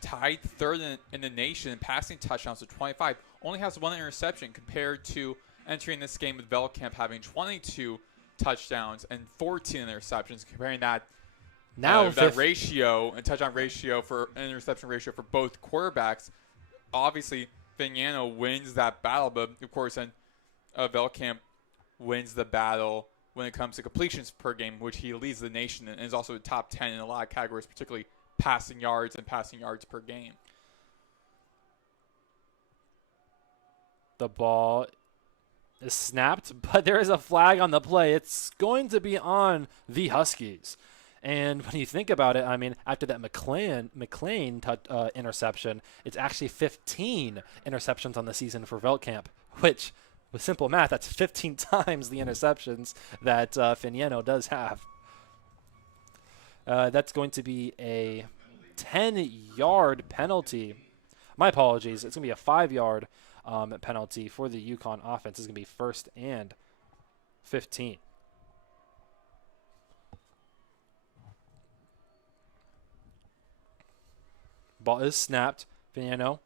tied 3rd in the nation in passing touchdowns with 25. Only has 1 interception compared to entering this game with Veldkamp having 22 touchdowns and 14 interceptions. Comparing that that ratio and touchdown ratio for interception ratio for both quarterbacks, obviously Fignano wins that battle, but of course then Veldkamp wins the battle when it comes to completions per game, which he leads the nation and is also top 10 in a lot of categories, particularly passing yards and passing yards per game. The ball is snapped, but there is a flag on the play. It's going to be on the Huskies. And when you think about it, I mean, after that McLean interception, it's actually 15 interceptions on the season for Veldkamp, which, with simple math, that's 15 times the interceptions that Fignano does have. That's going to be a 10-yard penalty. My apologies. It's going to be a 5-yard penalty for the UConn offense. It's going to be 1st and 15. Ball is snapped. Fignano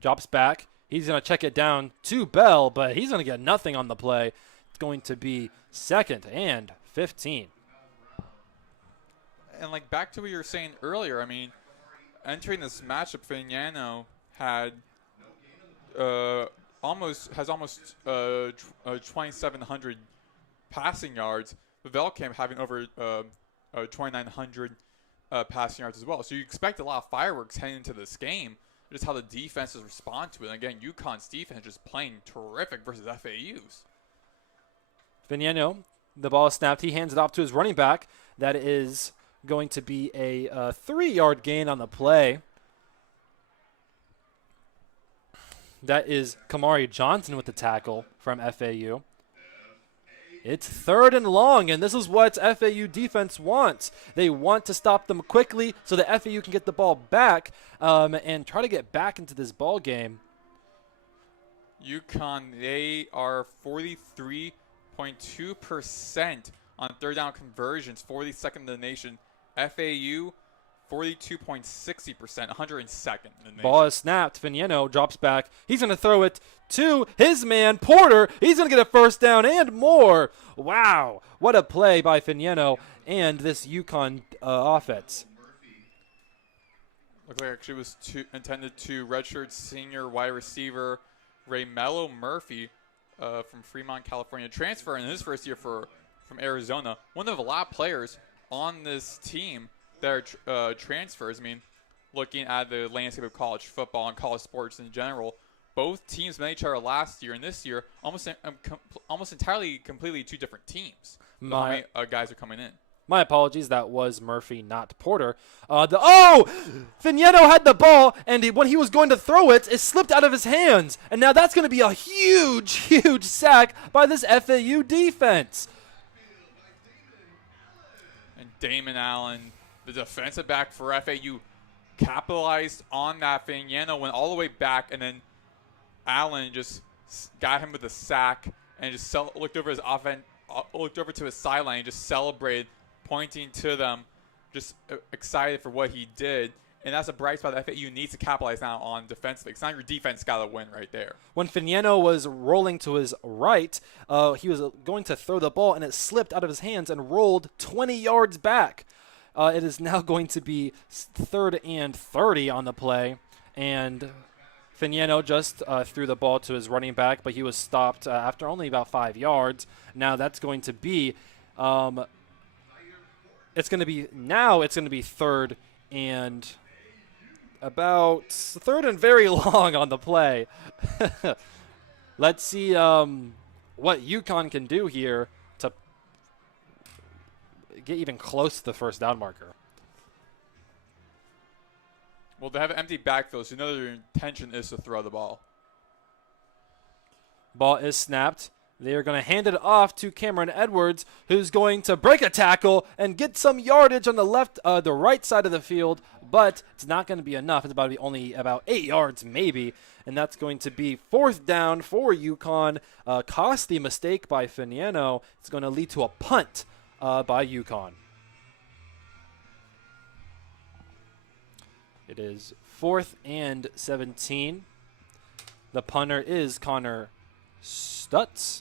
drops back. He's going to check it down to Bell, but he's going to get nothing on the play. It's going to be 2nd and 15. And like back to what you were saying earlier, I mean, entering this matchup, Fignano had almost 2,700 passing yards, with Veldkamp having over 2,900 passing yards as well. So you expect a lot of fireworks heading into this game. Just how the defenses respond to it. And again, UConn's defense is just playing terrific versus FAU's. Fignano, the ball is snapped. He hands it off to his running back. That is going to be a 3-yard gain on the play. That is Kamari Johnson with the tackle from FAU. It's 3rd and long, and this is what FAU defense wants. They want to stop them quickly so that FAU can get the ball back and try to get back into this ball game. UConn, they are 43.2% on 3rd down conversions, 42nd in the nation. FAU, 42.60%, 102nd in the nation. Ball is snapped. Fignano drops back. He's going to throw it to his man, Porter. He's going to get a 1st down and more. Wow. What a play by Fignano and this UConn offense. Looks like actually was intended to redshirt senior wide receiver Raymello Murphy from Fremont, California. Transfer in his first year from Arizona. One of a lot of players on this team that are transfers. I mean, looking at the landscape of college football and college sports in general, both teams met each other last year and this year almost entirely completely two different teams. So how many guys are coming in? My apologies. That was Murphy, not Porter. Fignetto had the ball, and when he was going to throw it, it slipped out of his hands. And now that's going to be a huge, huge sack by this FAU defense. And Damon Allen, the defensive back for FAU, capitalized on that. Fignetto went all the way back, and then Allen just got him with a sack and just looked over to his sideline and just celebrated, pointing to them, just excited for what he did. And that's a bright spot that FAU needs to capitalize now on defensively. It's not your defense got to win right there. When Fignetto was rolling to his right, he was going to throw the ball, and it slipped out of his hands and rolled 20 yards back. It is now going to be 3rd and 30 on the play, and Fignetto just threw the ball to his running back, but he was stopped after only about 5 yards. Now that's going to be it's going to be 3rd and very long on the play. Let's see what UConn can do here to get even close to the first down marker. Well, they have an empty backfield, so you know their intention is to throw the ball. Ball is snapped. They are going to hand it off to Cameron Edwards, who's going to break a tackle and get some yardage on the right side of the field, but it's not going to be enough. It's about to be only about 8 yards maybe, and that's going to be 4th down for UConn. Costly mistake by Fignetto. It's going to lead to a punt by UConn. It is 4th and 17. The punter is Connor Stutz.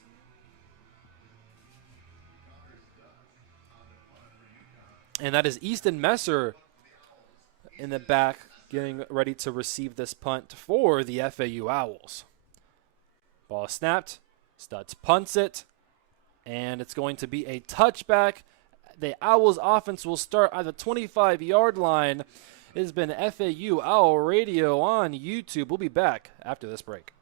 And that is Easton Messer in the back getting ready to receive this punt for the FAU Owls. Ball snapped. Stutz punts it. And it's going to be a touchback. The Owls offense will start at the 25-yard line. It has been FAU Owl Radio on YouTube. We'll be back after this break.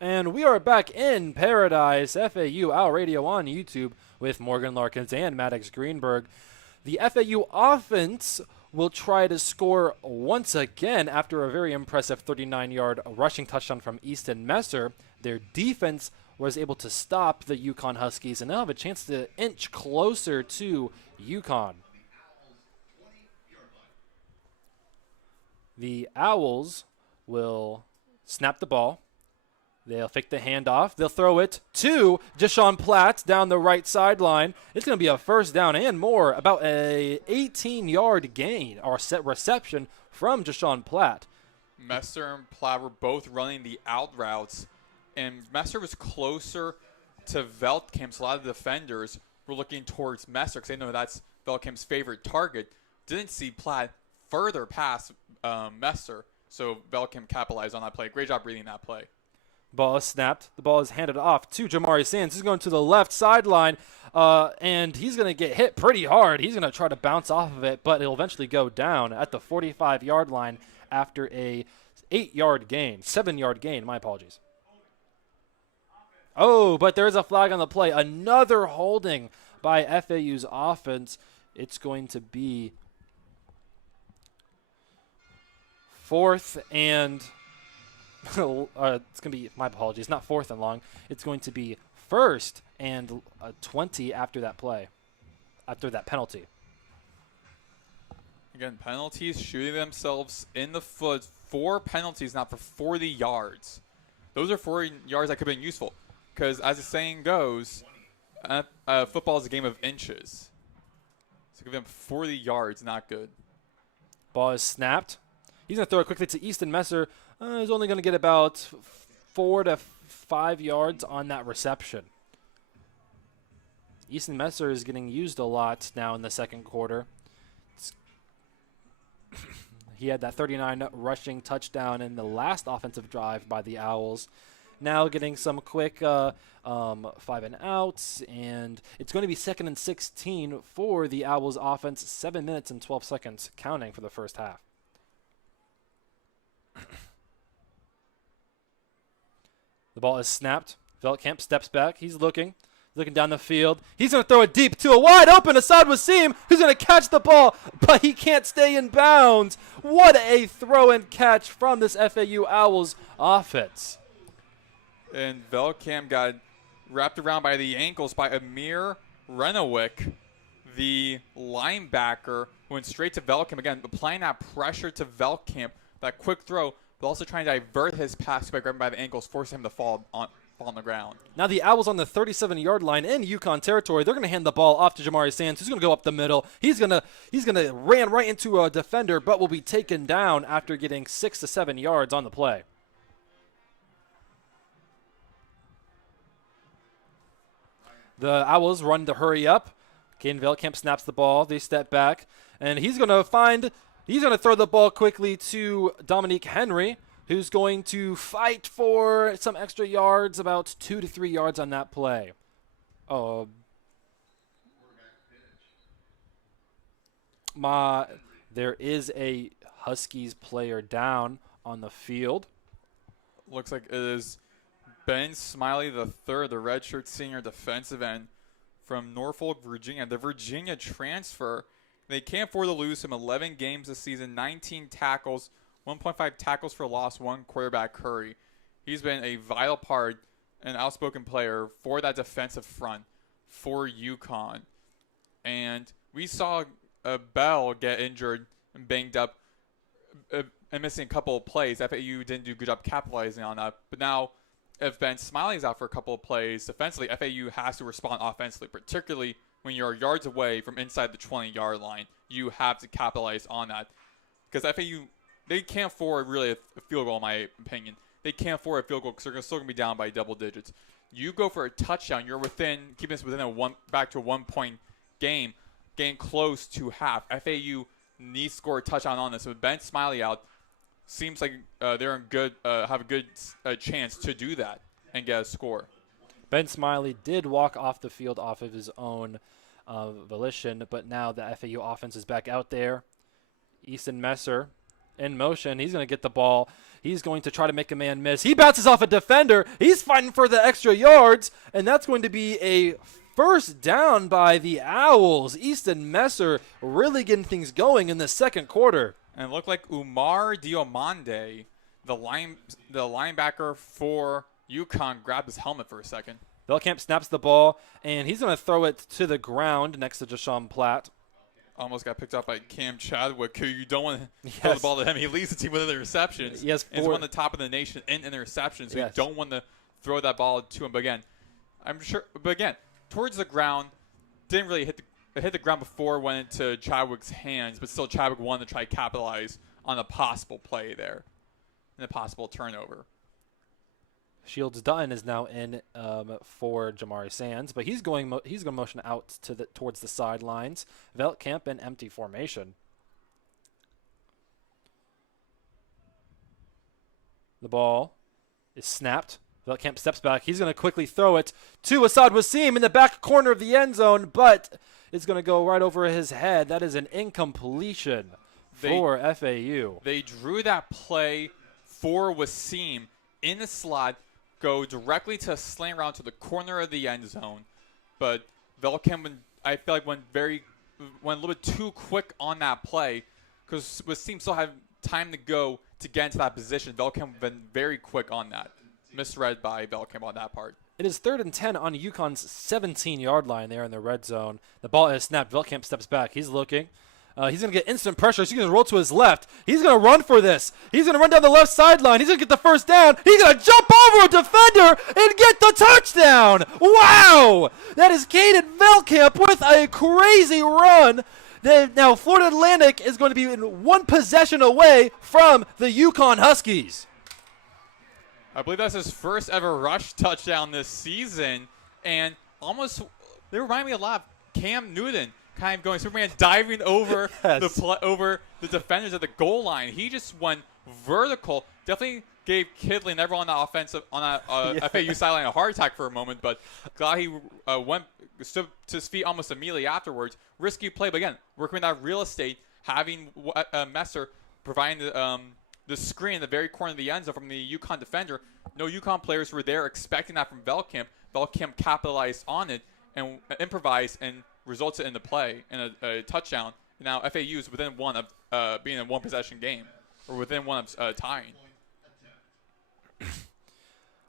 And we are back in paradise, FAU Owl Radio on YouTube with Morgan Larkins and Maddox Greenberg. The FAU offense will try to score once again after a very impressive 39-yard rushing touchdown from Easton Messer. Their defense was able to stop the UConn Huskies and now have a chance to inch closer to UConn. The Owls will snap the ball. They'll fake the handoff. They'll throw it to Deshaun Platt down the right sideline. It's going to be a first down and more, about a 18-yard gain or set reception from Deshaun Platt. Messer and Platt were both running the out routes, and Messer was closer to Veldkamp, so a lot of the defenders were looking towards Messer because they know that's Veldkamp's favorite target. Didn't see Platt further past Messer, so Veldkamp capitalized on that play. Great job reading that play. Ball is snapped. The ball is handed off to Jamari Sands. He's going to the left sideline, and he's going to get hit pretty hard. He's going to try to bounce off of it, but he'll eventually go down at the 45-yard line after a 7-yard gain. My apologies. Oh, but there's a flag on the play. Another holding by FAU's offense. It's going to be fourth and... it's going to be, my apologies, not fourth and long. It's going to be first and 20 after that play, after that penalty. Again, penalties, shooting themselves in the foot. 4 penalties now for 40 yards. Those are 40 yards that could have been useful because, as the saying goes, football is a game of inches. So give them 40 yards, not good. Ball is snapped. He's going to throw it quickly to Easton Messer. He's only going to get about 4 to 5 yards on that reception. Easton Messer is getting used a lot now in the second quarter. He had that 39 rushing touchdown in the last offensive drive by the Owls. Now getting some quick 5 and outs, and it's going to be 2nd and 16 for the Owls offense. 7 minutes and 12 seconds counting for the first half. The ball is snapped. Veldkamp steps back. He's looking down the field. He's going to throw it deep to a wide open Asad Wasim, who's going to catch the ball, but he can't stay in bounds. What a throw and catch from this FAU Owls offense. And Veldkamp got wrapped around by the ankles by Amir Renowick, the linebacker, went straight to Veldkamp. Again, applying that pressure to Veldkamp, that quick throw, but also trying to divert his pass by grabbing by the ankles, forcing him to fall on the ground. Now the Owls on the 37-yard line in UConn territory. They're going to hand the ball off to Jamari Sands, who's going to go up the middle. He's going to ran right into a defender, but will be taken down after getting 6 to 7 yards on the play. The Owls run to hurry up. Caden Veldkamp snaps the ball. They step back, and he's going to throw the ball quickly to Dominique Henry, who's going to fight for some extra yards, about 2 to 3 yards on that play. There is a Huskies player down on the field. Looks like it is Ben Smiley III, the redshirt senior defensive end from Norfolk, Virginia. The Virginia transfer. They can't afford to lose him. 11 games this season, 19 tackles, 1.5 tackles for loss, 1 quarterback hurry. He's been a vital part, an outspoken player for that defensive front for UConn. And we saw Bell get injured and banged up and missing a couple of plays. FAU didn't do a good job capitalizing on that. But now, if Ben Smiley's out for a couple of plays, defensively, FAU has to respond offensively, particularly when you're yards away from inside the 20-yard line. You have to capitalize on that. Because FAU, they can't afford really a field goal, in my opinion. They can't afford a field goal because they're still going to be down by double digits. You go for a touchdown, you're keeping this within back to a 1-point game, getting close to half. FAU needs to score a touchdown on this. With Ben Smiley out, seems like they're have a good chance to do that and get a score. Ben Smiley did walk off the field off of his own volition, but now the FAU offense is back out there. Easton Messer in motion. He's going to get the ball. He's going to try to make a man miss. He bounces off a defender. He's fighting for the extra yards, and that's going to be a first down by the Owls. Easton Messer really getting things going in the second quarter. And it looked like Umar Diomande, the linebacker for UConn, grabbed his helmet for a second. Velkamp snaps the ball, and he's going to throw it to the ground next to Jashawn Platt. Almost got picked up by Cam Chadwick, who you don't want to throw the ball to him. He leads the team with interceptions. Yes, he's one of the top of the nation in interceptions, so you don't want to throw that ball to him. But again, towards the ground, didn't really hit the ground before it went into Chadwick's hands, but still Chadwick wanted to try to capitalize on a possible play there and a possible turnover. Shields Dutton is now in for Jamari Sands, but he's going to motion out towards the sidelines. Velkamp in empty formation. The ball is snapped. Velkamp steps back. He's going to quickly throw it to Asad Wasim in the back corner of the end zone, but it's going to go right over his head. That is an incompletion for FAU. They drew that play for Wasim in the slot, go directly to a slant route to the corner of the end zone, but Velkamp, I feel like went a little bit too quick on that play because Wasim still had time to go to get into that position. Velkamp been very quick on that. Misread by Velkamp on that part. It is 3rd and 10 on UConn's 17-yard line there in the red zone. The ball is snapped. Velkamp steps back. He's looking. He's going to get instant pressure. He's going to roll to his left. He's going to run for this. He's going to run down the left sideline. He's going to get the first down. He's going to jump over a defender and get the touchdown. Wow! That is Caden Velkamp with a crazy run. Now Florida Atlantic is going to be in one possession away from the UConn Huskies. I believe that's his first ever rush touchdown this season, and they remind me a lot of Cam Newton, kind of going Superman diving over over the defenders at the goal line. He just went vertical. Definitely gave Kidley and everyone on the FAU sideline a heart attack for a moment, but glad he stood to his feet almost immediately afterwards. Risky play, but again, working with that real estate, having Messer providing the screen in the very corner of the end zone from the UConn defender. No UConn players were there expecting that from Velkamp. Velkamp capitalized on it and improvised and resulted in the play in a touchdown. Now FAU is within one of being a one-possession game, or within one of tying.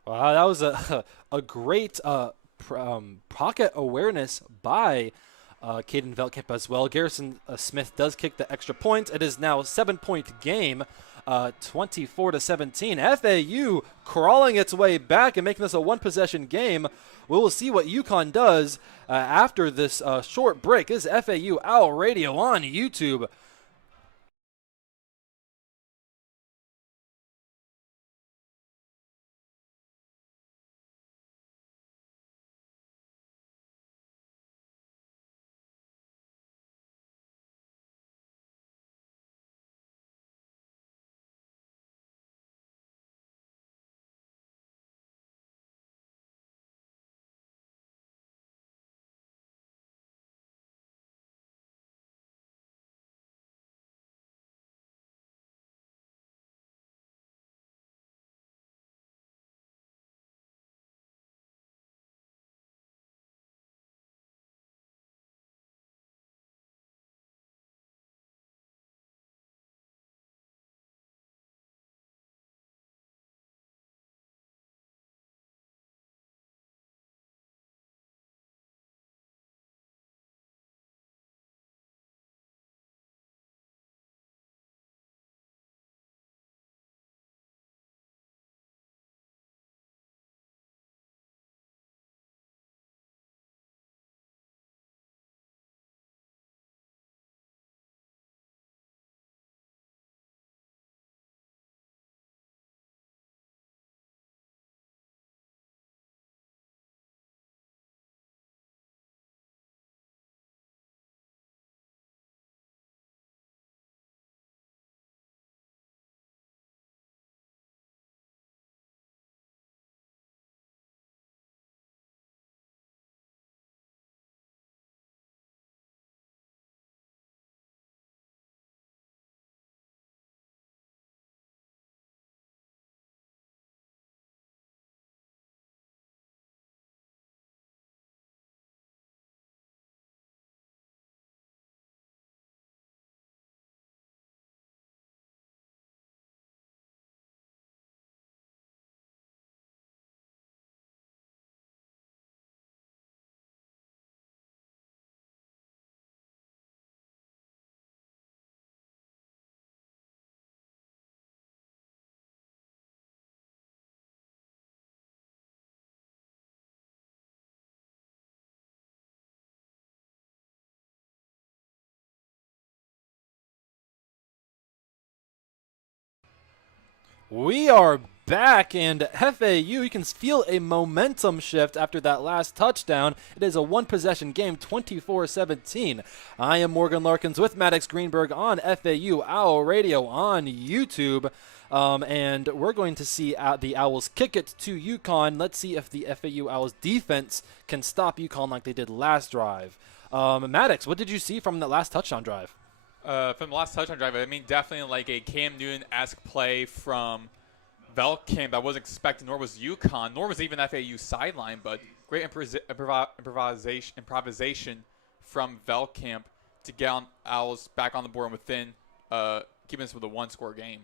Wow, that was a great pocket awareness by Caden Velkamp as well. Garrison Smith does kick the extra point. It is now a 7-point game, 24-17. FAU crawling its way back and making this a one-possession game. We will see what UConn does after this short break. This is FAU Owl Radio on YouTube. We are back, and FAU, you can feel a momentum shift after that last touchdown. It is a one-possession game, 24-17. I am Morgan Larkins with Maddox Greenberg on FAU Owl Radio on YouTube. And we're going to see the Owls kick it to UConn. Let's see if the FAU Owls defense can stop UConn like they did last drive. Maddox, what did you see from the last touchdown drive? From the last touchdown drive, I mean, definitely like a Cam Newton-esque play from Velkamp that wasn't expected, nor was UConn, nor was even FAU sideline, but great improvisation from Velkamp to get Owls back on the board and within keeping us with a one-score game.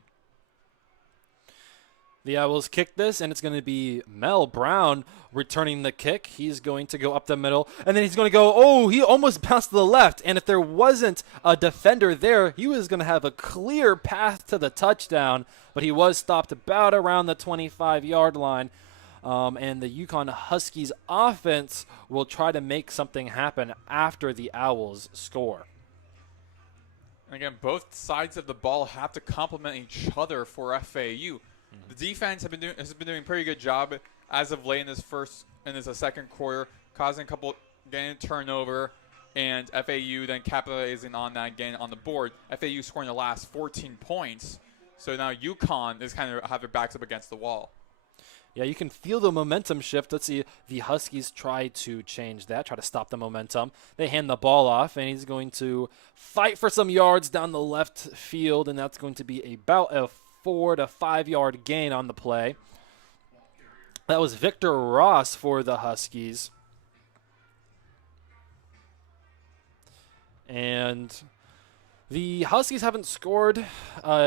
The Owls kick this, and it's going to be Mel Brown returning the kick. He's going to go up the middle, and then he's going to go, he almost bounced to the left. And if there wasn't a defender there, he was going to have a clear path to the touchdown, but he was stopped about around the 25-yard line. And the UConn Huskies offense will try to make something happen after the Owls score. And again, both sides of the ball have to complement each other for FAU. The defense has been doing a pretty good job as of late in this second quarter, causing a couple getting a turnover, and FAU then capitalizing on that again on the board. FAU scoring the last 14 points, so now UConn is kind of have their backs up against the wall. Yeah, you can feel the momentum shift. Let's see, the Huskies try to change that, try to stop the momentum. They hand the ball off, and he's going to fight for some yards down the left field, and that's going to be about a 4 to 5 yard gain on the play. That was Victor Ross for the Huskies. And the Huskies haven't scored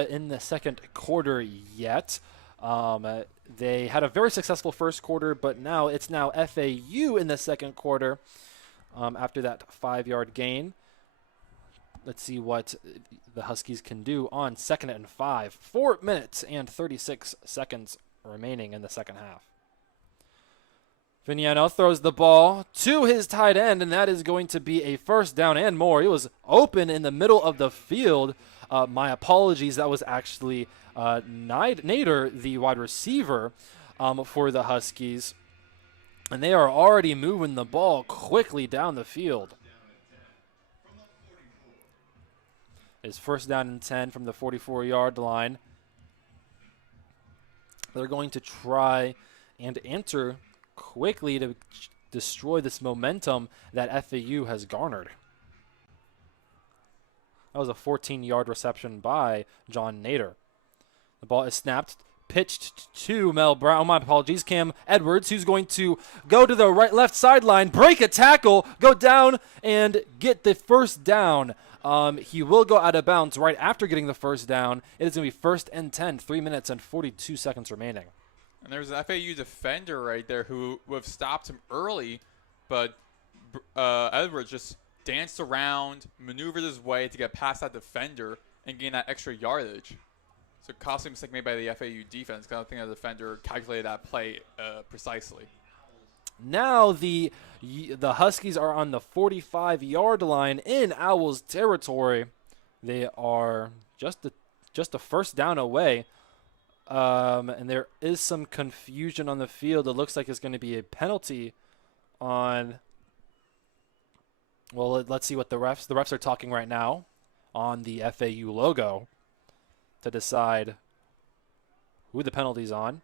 in the second quarter yet. They had a very successful first quarter, but now it's FAU in the second quarter after that 5 yard gain. Let's see what the Huskies can do on 2nd and 5. 4 minutes and 36 seconds remaining in the second half. Vignano throws the ball to his tight end, and that is going to be a first down and more. It was open in the middle of the field. My apologies. That was actually Nader, the wide receiver for the Huskies. And they are already moving the ball quickly down the field. Is first down and 10 from the 44-yard line. They're going to try and enter quickly to destroy this momentum that FAU has garnered. That was a 14-yard reception by John Nader. The ball is snapped, pitched to Mel Brown. Oh, my apologies, Cam Edwards, who's going to go to the left sideline, break a tackle, go down, and get the first down. He will go out of bounds right after getting the first down. It is going to be 1st and 10, 3 minutes and 42 seconds remaining. And there's an FAU defender right there who would have stopped him early, but Edwards just danced around, maneuvered his way to get past that defender and gain that extra yardage. So costly mistake made by the FAU defense, because I don't think the defender calculated that play precisely. Now the Huskies are on the 45-yard line in Owls territory. They are just a first down away. And there is some confusion on the field. It looks like it's going to be a penalty on. Well, let's see what the refs are talking right now on the FAU logo to decide who the penalty's on.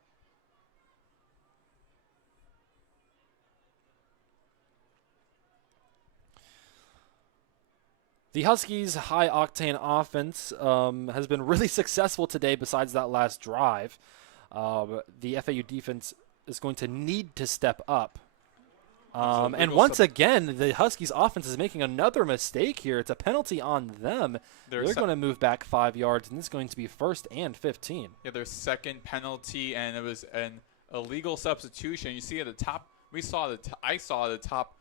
The Huskies' high-octane offense has been really successful today besides that last drive. The FAU defense is going to need to step up. And once again, the Huskies' offense is making another mistake here. It's a penalty on them. They're going to move back 5 yards, and it's going to be 1st and 15. Yeah, their second penalty, and it was an illegal substitution. You see at the top, I saw at the top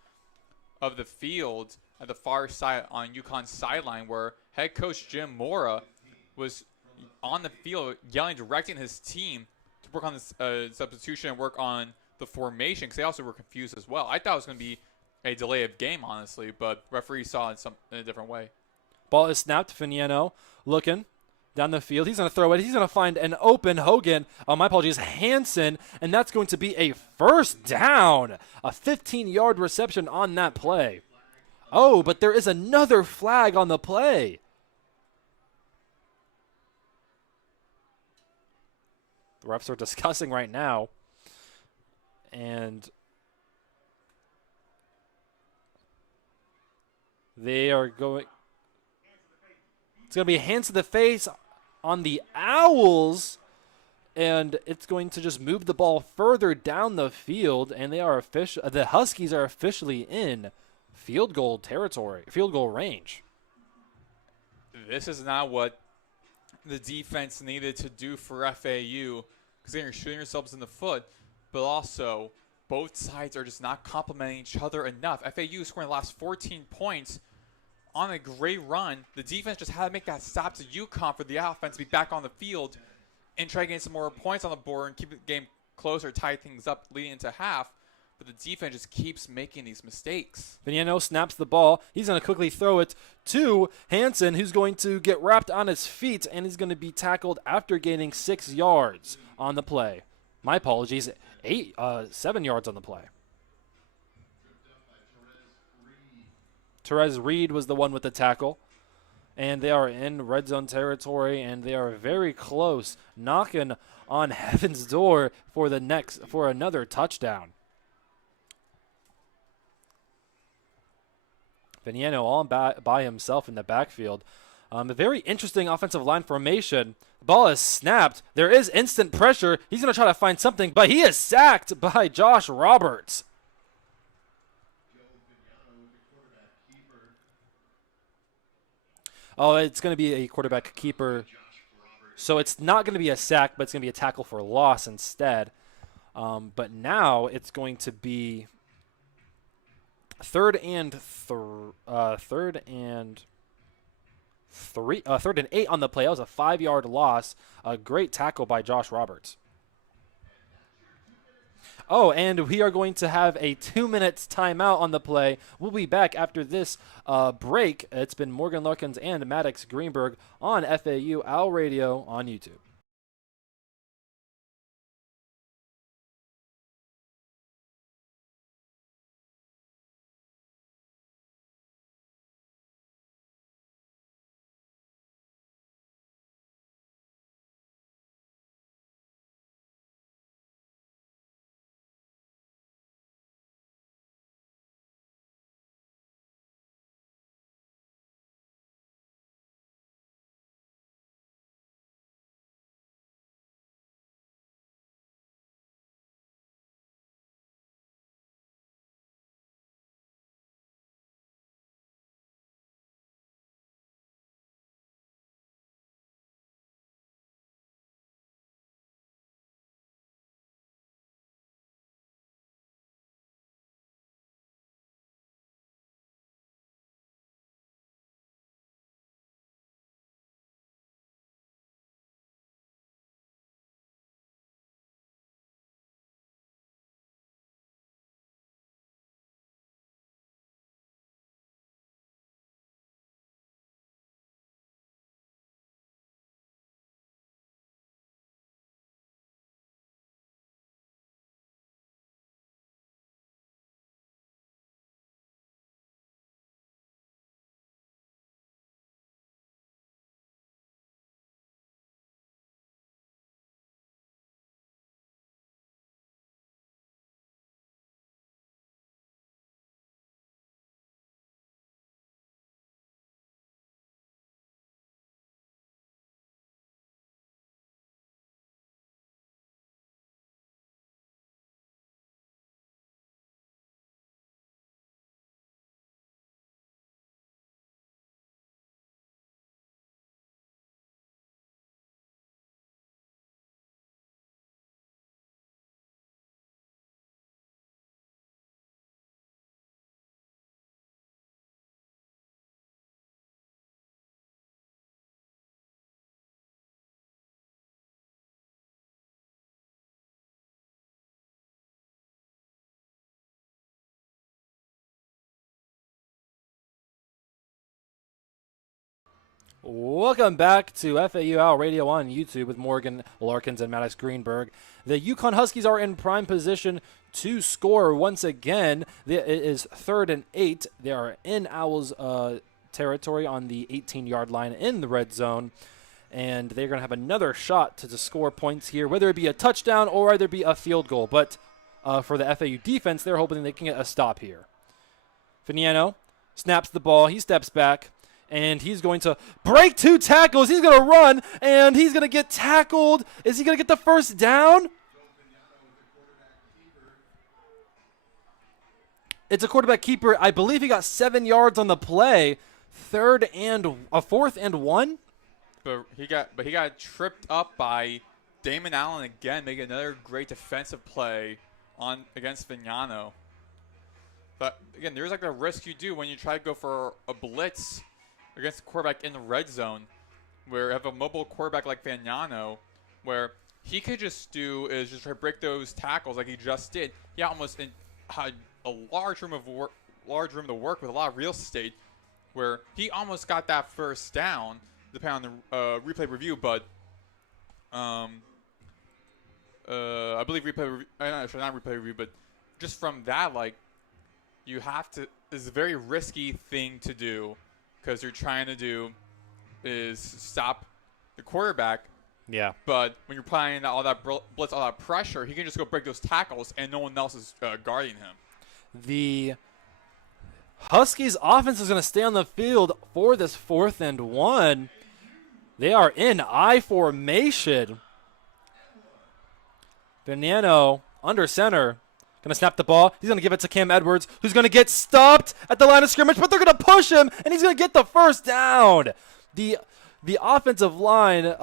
of the field at the far side on UConn's sideline where head coach Jim Mora was on the field yelling, directing his team to work on this substitution and work on the formation, because they also were confused as well. I thought it was going to be a delay of game, honestly, but referee saw it in a different way. Ball is snapped. Vignano looking down the field. He's going to throw it. He's going to find an open Hogan. Oh, my apologies, Hansen. And that's going to be a first down. A 15-yard reception on that play. Oh, but there is another flag on the play. The refs are discussing right now. And they are going. It's going to be hands to the face on the Owls. And it's going to just move the ball further down the field. And they are the Huskies are officially in field goal territory, field goal range. This is not what the defense needed to do for FAU, because you're shooting yourselves in the foot, but also both sides are just not complimenting each other enough. FAU scoring the last 14 points on a great run. The defense just had to make that stop to UConn for the offense to be back on the field and try to get some more points on the board and keep the game closer, tie things up leading into half. But the defense just keeps making these mistakes. Viniano snaps the ball. He's going to quickly throw it to Hansen, who's going to get wrapped on his feet, and he's going to be tackled after gaining 6 yards on the play. My apologies, 7 yards on the play. Therese Reed was the one with the tackle. And they are in red zone territory, and they are very close, knocking on heaven's door for another touchdown. Viniano all by himself in the backfield. A very interesting offensive line formation. The ball is snapped. There is instant pressure. He's going to try to find something, but he is sacked by Josh Roberts. Oh, it's going to be a quarterback keeper. So it's not going to be a sack, but it's going to be a tackle for loss instead. But now it's going to be third and 8 on the play. That was a 5-yard loss. A great tackle by Josh Roberts. Oh, and we are going to have a 2-minute timeout on the play. We'll be back after this break. It's been Morgan Larkins and Maddox Greenberg on FAU Owl Radio on YouTube. Welcome back to FAU Radio on YouTube with Morgan Larkins and Maddox Greenberg. The UConn Huskies are in prime position to score once again. It is 3rd and 8. They are in Owls territory on the 18-yard line in the red zone. And they're going to have another shot to score points here, whether it be a touchdown or whether it be a field goal. But for the FAU defense, they're hoping they can get a stop here. Finiano snaps the ball. He steps back. And he's going to break 2 tackles. He's going to run, and he's going to get tackled. Is he going to get the first down? It's a quarterback keeper. I believe he got 7 yards on the play. 4th and 1. But he got tripped up by Damon Allen again, making another great defensive play against Vignano. But again, there's like a risk you do when you try to go for a blitz against a quarterback in the red zone, where you have a mobile quarterback like Vignano, where he could just try to break those tackles like he just did. He almost had a large room to work with a lot of real estate, where he almost got that first down, depending on the replay review. But I believe not replay review, but just from that, like, you have to. It's a very risky thing to do. Because you're trying to do is stop the quarterback. Yeah. But when you're applying all that blitz, all that pressure, he can just go break those tackles, and no one else is guarding him. The Huskies' offense is going to stay on the field for this 4th and 1. They are in I formation. Vignano under center. Going to snap the ball. He's going to give it to Cam Edwards, who's going to get stopped at the line of scrimmage, but they're going to push him, and he's going to get the first down. The offensive line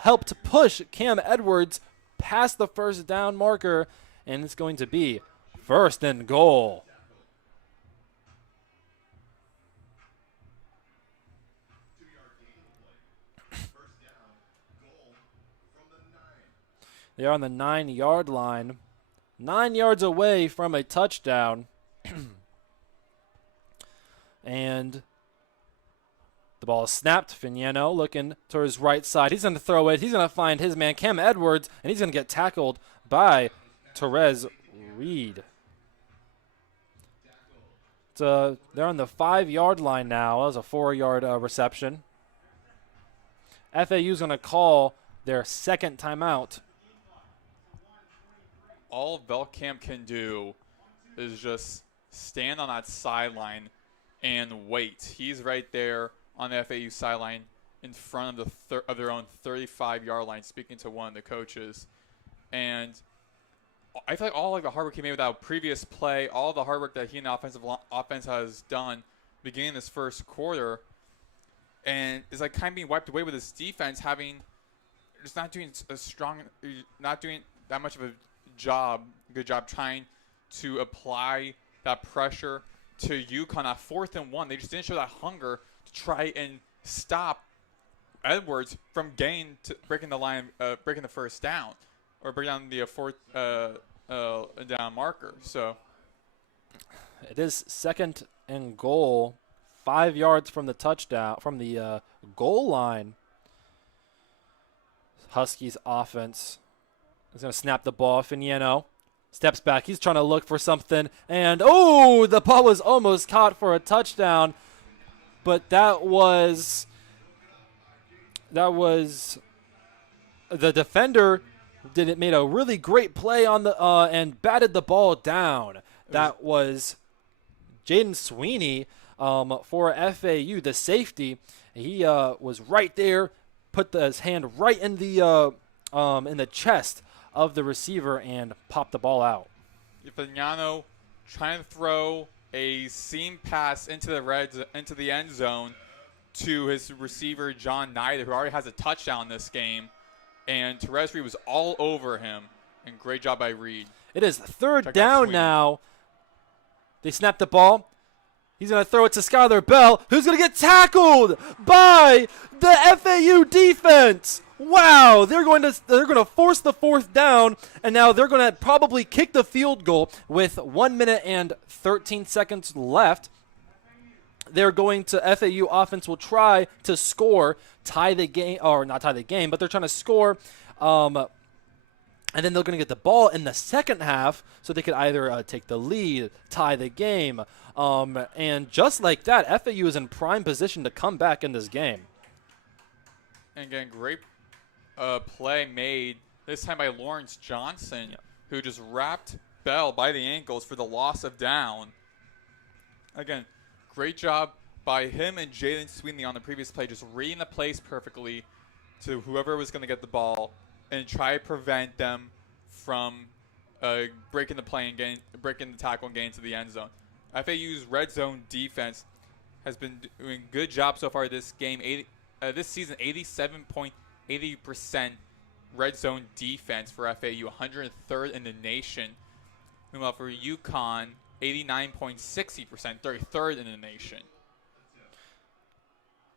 helped push Cam Edwards past the first down marker, and it's going to be 1st and goal. They're on the 9-yard line. 9 yards away from a touchdown. And the ball is snapped. Finiano looking to his right side. He's going to throw it. He's going to find his man, Cam Edwards, and he's going to get tackled by Therese Reed. They're on the 5-yard line now. That was a 4-yard reception. FAU is going to call their second timeout. All Velkamp can do is just stand on that sideline and wait. He's right there on the FAU sideline in front of their own 35-yard line, speaking to one of the coaches. And I feel like all the hard work he made with that previous play, all the hard work that he and the offense has done beginning this first quarter, and is like kind of being wiped away with his defense not doing that much of a good job trying to apply that pressure to UConn at 4th and 1. They just didn't show that hunger to try and stop Edwards from breaking the line, breaking the first down, or breaking down the 4th down marker. So it is 2nd and goal, 5 yards from the touchdown, from the goal line. Huskies offense. He's going to snap the ball. Finiano steps back. He's trying to look for something. And, the ball was almost caught for a touchdown. But that was the defender made a really great play on the and batted the ball down. That was Jaden Sweeney for FAU, the safety. He was right there, put his hand right in the chest of the receiver and popped the ball out. Vignano trying to throw a seam pass into the end zone to his receiver John Nyder, who already has a touchdown this game, and Therese Reed was all over him. And great job by Reed. It is 3rd down now. They snap the ball. He's going to throw it to Skylar Bell, who's going to get tackled by the FAU defense. Wow, they're going to force the 4th down, and now they're going to probably kick the field goal with 1 minute and 13 seconds left. they're going to FAU offense will try to score, tie the game, or not tie the game, but they're trying to score. And then they're going to get the ball in the second half so they could either take the lead, tie the game. And just like that, FAU is in prime position to come back in this game. And again, great play made, this time by Lawrence Johnson, who just wrapped Bell by the ankles for the loss of down. Again, great job by him and Jaden Sweeney on the previous play, just reading the plays perfectly to whoever was going to get the ball and try to prevent them from breaking the play and breaking the tackle and getting to the end zone. FAU's red zone defense has been doing a good job so far this game. This season, 87.80% red zone defense for FAU, 103rd in the nation. Meanwhile, for UConn, 89.60%, 33rd in the nation.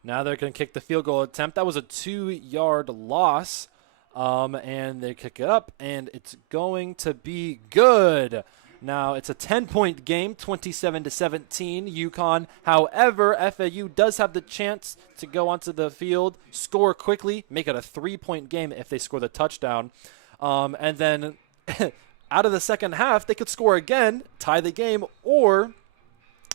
Now they're going to kick the field goal attempt. That was a 2-yard loss. And they kick it up, and it's going to be good. Now, it's a 10-point game, 27-17, UConn. However, FAU does have the chance to go onto the field, score quickly, make it a 3-point game if they score the touchdown. And then out of the second half, they could score again, tie the game, or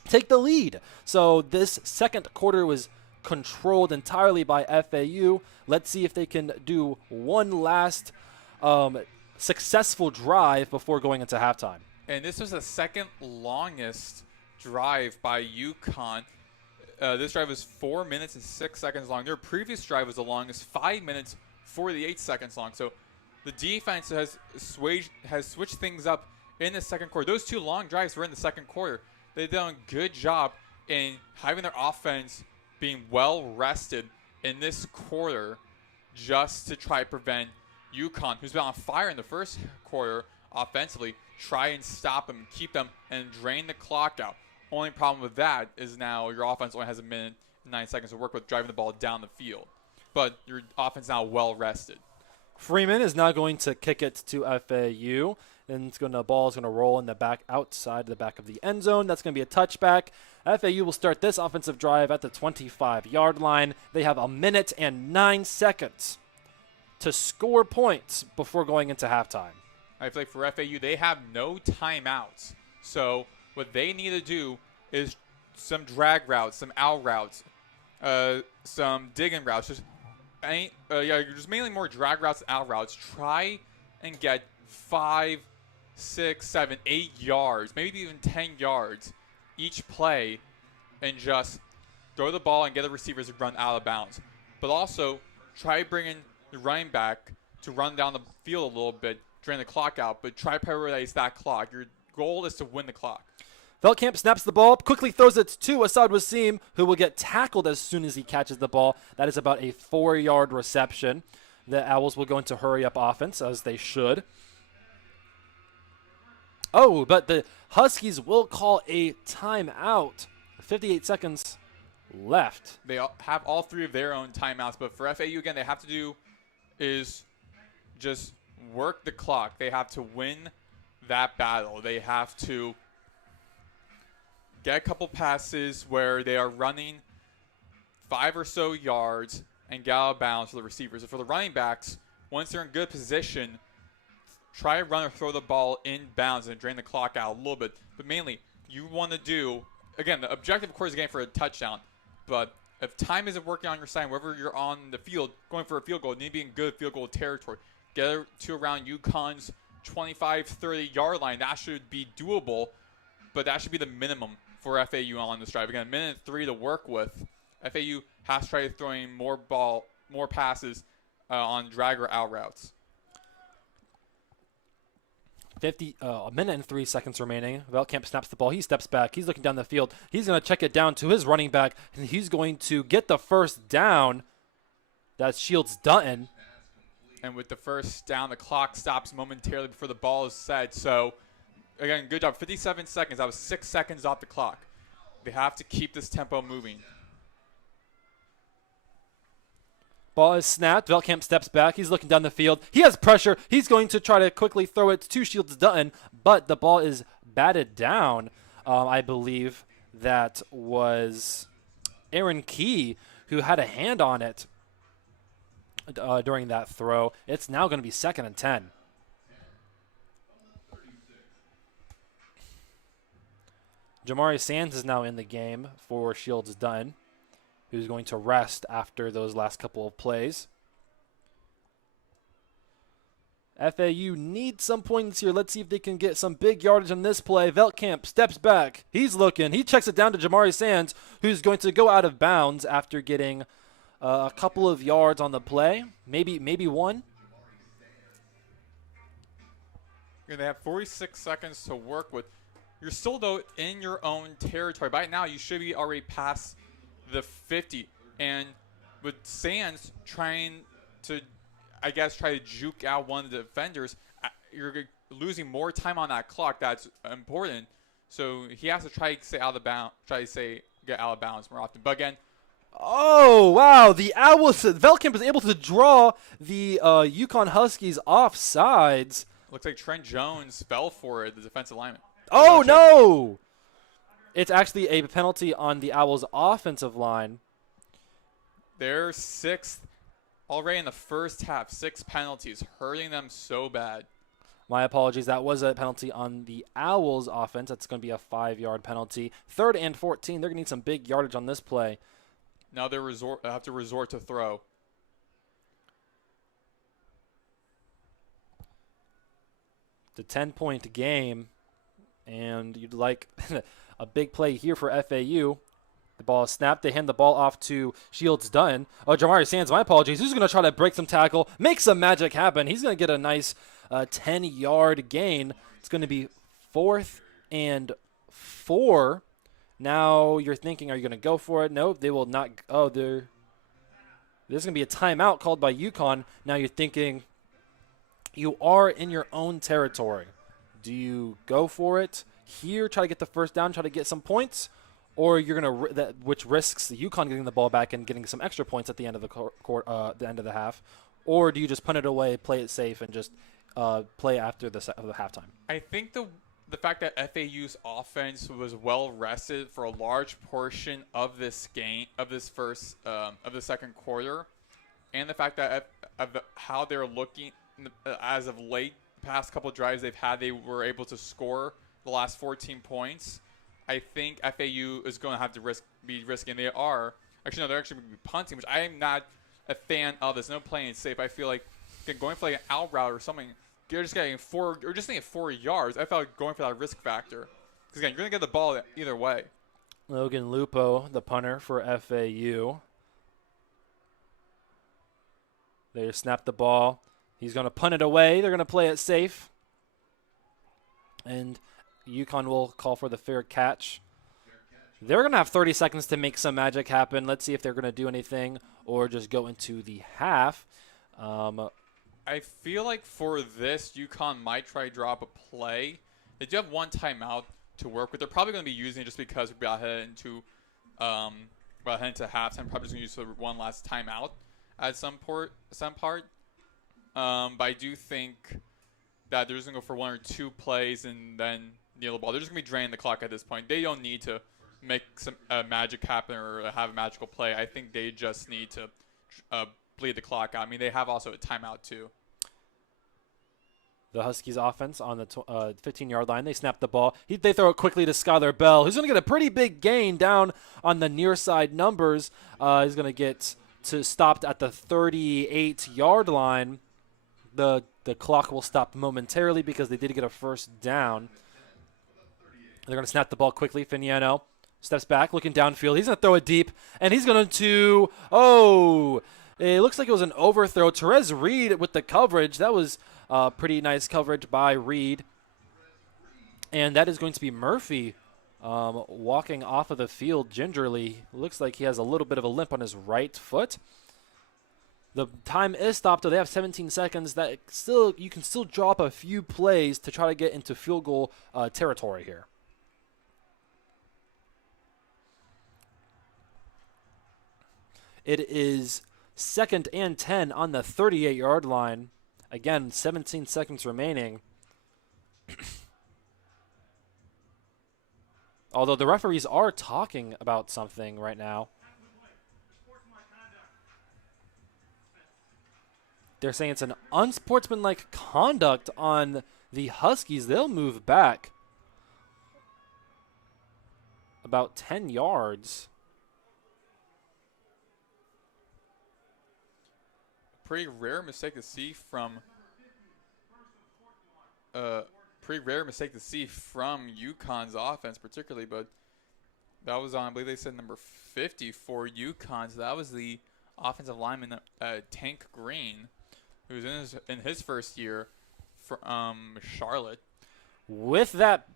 take the lead. So this second quarter was controlled entirely by FAU. Let's see if they can do one last successful drive before going into halftime. And this was the second longest drive by UConn. This drive was 4 minutes and 6 seconds long. Their previous drive was the longest, 5 minutes, 48 seconds long. So the defense has switched things up in the second quarter. Those two long drives were in the second quarter. They've done a good job in having their offense being well rested in this quarter just to try to prevent UConn, who's been on fire in the first quarter offensively, try and stop them, keep them, and drain the clock out. Only problem with that is now your offense only has a minute and 9 seconds to work with driving the ball down the field. But your offense now well rested. Freeman is now going to kick it to FAU. And the ball is going to roll in the back, outside the back of the end zone. That's going to be a touchback. FAU will start this offensive drive at the 25-yard line. They have a minute and 9 seconds to score points before going into halftime. I feel like for FAU, they have no timeouts. So what they need to do is some drag routes, some out routes, some digging routes. Just mainly more drag routes and out routes. Try and get 5, 6, 7, 8 yards, maybe even 10 yards each play, and just throw the ball and get the receivers to run out of bounds. But also try bringing the running back to run down the field a little bit, drain the clock out, but try to prioritize that clock. Your goal is to win the clock. Veldkamp snaps the ball, quickly throws it to Asad Wasim, who will get tackled as soon as he catches the ball. That is about a 4-yard reception. The Owls will go into hurry-up offense, as they should. Oh, but the Huskies will call a timeout. 58 seconds left. They have all 3 of their own timeouts, but for FAU, again, they have to do is just work the clock. They have to win that battle. They have to get a couple passes where they are running 5 or so yards and get out of bounds for the receivers. And for the running backs, once they're in good position, try to run or throw the ball in bounds and drain the clock out a little bit. But mainly, you want to do, again, the objective, of course, is getting for a touchdown. But if time isn't working on your side, wherever you're on the field, going for a field goal, you need to be in good field goal territory. Get it to around UConn's 25, 30-yard line. That should be doable, but that should be the minimum for FAU on this drive. Again, 1:03 to work with. FAU has to try throwing more passes on drag or out routes. A minute and 3 seconds remaining. Veldkamp snaps the ball. He steps back. He's looking down the field. He's going to check it down to his running back, and he's going to get the first down. That's Shields Dutton. And with the first down, the clock stops momentarily before the ball is set. So, again, good job. 57 seconds. That was 6 seconds off the clock. They have to keep this tempo moving. Ball is snapped. Veldkamp steps back. He's looking down the field. He has pressure. He's going to try to quickly throw it to Shields Dutton, but the ball is batted down. I believe that was Aaron Key who had a hand on it during that throw. It's now going to be 2nd and 10. Jamari Sands is now in the game for Shields Dunn, who's going to rest after those last couple of plays. FAU needs some points here. Let's see if they can get some big yardage on this play. Veltkamp steps back. He's looking. He checks it down to Jamari Sands, who's going to go out of bounds after getting a couple of yards on the play. Maybe one. They have 46 seconds to work with. You're still, though, in your own territory. By now, you should be already past the 50. And with Sands trying to, I guess, try to juke out one of the defenders, you're losing more time on that clock. That's important. So he has to try to stay out of bounds, get out of bounds more often. But again, oh, wow. The Owls, Veltkamp is able to draw the UConn Huskies off sides. Looks like Trent Jones fell for it, the defensive lineman. Oh, no. It's actually a penalty on the Owls' offensive line. They're 6th already in the first half. 6 penalties, hurting them so bad. My apologies. That was a penalty on the Owls' offense. That's going to be a 5-yard penalty. 3rd and 14. They're going to need some big yardage on this play. Now they have to resort to throw. The 10-point game, and you'd like a big play here for FAU. The ball is snapped. They hand the ball off to Shields Dunn. Oh, Jamari Sands, my apologies. Who's going to try to break some tackle, make some magic happen. He's going to get a nice 10-yard gain. It's going to be 4th and 4. Now you're thinking, are you going to go for it? No, they will not. Oh, there's going to be a timeout called by UConn. Now you're thinking, you are in your own territory. Do you go for it here, try to get the first down, try to get some points, or you're gonna which risks the UConn getting the ball back and getting some extra points at the end of the end of the half, or do you just punt it away, play it safe, and just play after the halftime? I think the fact that FAU's offense was well rested for a large portion of this game, of the second quarter, and the fact that of how they're looking as of late, past couple drives they've had, they were able to score the last 14 points. I think FAU is going to have to be risking. They are. Actually, no, they're actually going to be punting, which I am not a fan of. There's no playing it safe. I feel like going for like an out route or something, you're just getting 4 yards. I felt like going for that risk factor. Because, again, you're going to get the ball either way. Logan Lupo, the punter for FAU. They snap the ball. He's going to punt it away. They're going to play it safe. And UConn will call for the fair catch. They're going to have 30 seconds to make some magic happen. Let's see if they're going to do anything or just go into the half. I feel like for this, UConn might try to drop a play. They do have one timeout to work with. They're probably going to be using it just because we're about to head into halftime. Probably just going to use for one last timeout at some part. But I do think that they're just going to go for 1 or 2 plays and then kneel the ball. They're just going to be draining the clock at this point. They don't need to make some magic happen or have a magical play. I think they just need to bleed the clock out. I mean, they have also a timeout too. The Huskies offense on the 15-yard line. They snap the ball. They throw it quickly to Skylar Bell, who's going to get a pretty big gain down on the near side numbers. He's going to get stopped at the 38-yard line. The clock will stop momentarily because they did get a first down. They're going to snap the ball quickly. Finiano steps back, looking downfield. He's going to throw it deep, and he's going to it looks like it was an overthrow. Therese Reed with the coverage. That was pretty nice coverage by Reed. And that is going to be Murphy walking off of the field gingerly. Looks like he has a little bit of a limp on his right foot. The time is stopped, though. They have 17 seconds. You can still drop a few plays to try to get into field goal territory here. It is 2nd and 10 on the 38-yard line. Again, 17 seconds remaining. Although the referees are talking about something right now. They're saying it's an unsportsmanlike conduct on the Huskies. They'll move back about 10 yards. Pretty rare mistake to see from UConn's offense, particularly, but that was on, I believe they said number 50 for UConn. So that was the offensive lineman, Tank Green, who's in his first year from Charlotte. With that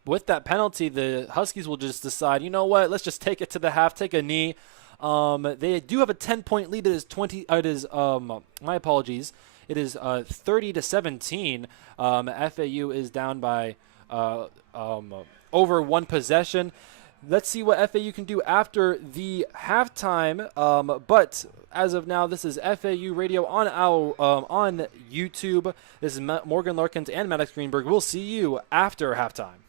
penalty, the Huskies will just decide, you know what? Let's just take it to the half, take a knee. They do have a 10-point lead. It is 20. It is my apologies. It is 30-17. FAU is down by over one possession. Let's see what FAU can do after the halftime. But as of now, this is FAU Radio on on YouTube. This is Morgan Larkins and Maddox Greenberg. We'll see you after halftime.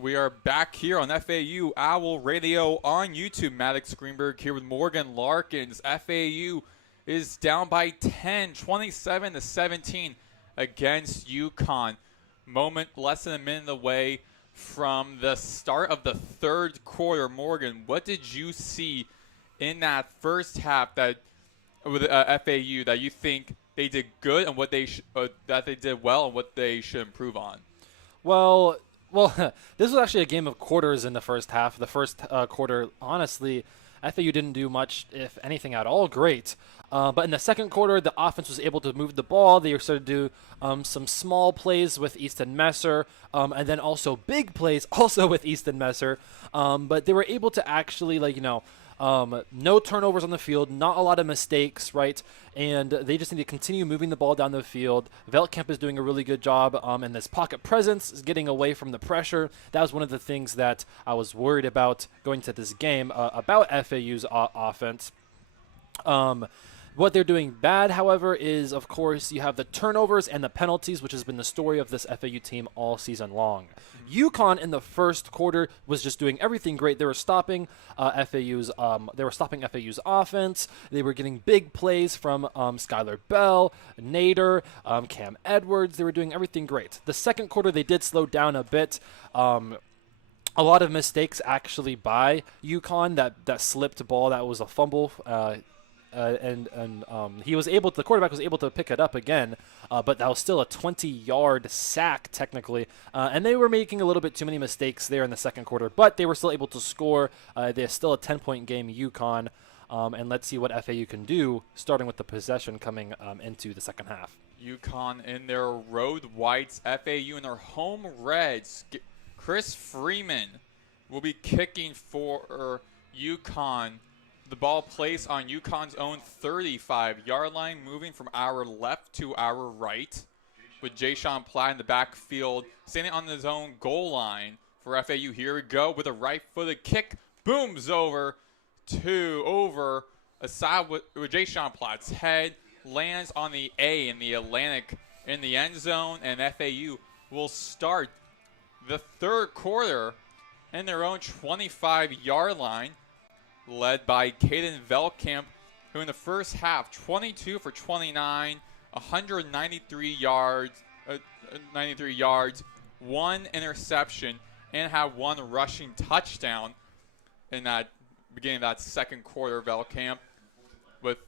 We are back here on FAU Owl Radio on YouTube. Maddox Greenberg here with Morgan Larkins. FAU is down by 10, 27-17 against UConn. Moment less than a minute away from the start of the third quarter. Morgan, what did you see in that first half that with FAU that you think they did good and what they that they did well and what they should improve on? Well, this was actually a game of quarters in the first half. The first quarter, honestly, FAU didn't do much, if anything at all, great. But in the second quarter, the offense was able to move the ball. They started to do some small plays with Easton Messer, and then also big plays also with Easton Messer. But they were able to actually, no turnovers on the field, not a lot of mistakes, right? And they just need to continue moving the ball down the field. Veldkamp is doing a really good job in this pocket presence, is getting away from the pressure. That was one of the things that I was worried about going to this game about FAU's offense. What they're doing bad, however, is, of course, you have the turnovers and the penalties, which has been the story of this FAU team all season long. UConn in the first quarter was just doing everything great. They were stopping FAU's offense. They were getting big plays from Skylar Bell, Nader, Cam Edwards. They were doing everything great. The second quarter, they did slow down a bit. A lot of mistakes actually by UConn. That slipped ball, that was a fumble. The quarterback was able to pick it up again, but that was still a 20-yard sack technically, and they were making a little bit too many mistakes there in the second quarter, but they were still able to score. They're still a 10-point game, UConn, and let's see what FAU can do, starting with the possession coming into the second half. UConn in their road whites, FAU in their home reds. Chris Freeman will be kicking for UConn. The ball placed on UConn's own 35-yard line, moving from our left to our right, with Jay-Sean Platt in the backfield, standing on his own goal line for FAU. Here we go with a right-footed kick, booms over a side with Jay-Sean Platt's head, lands on the A in the Atlantic in the end zone, and FAU will start the third quarter in their own 25-yard line, led by Caden Veldkamp, who in the first half, 22 for 29, 193 yards, one interception, and had one rushing touchdown in that beginning of that second quarter. Veldkamp with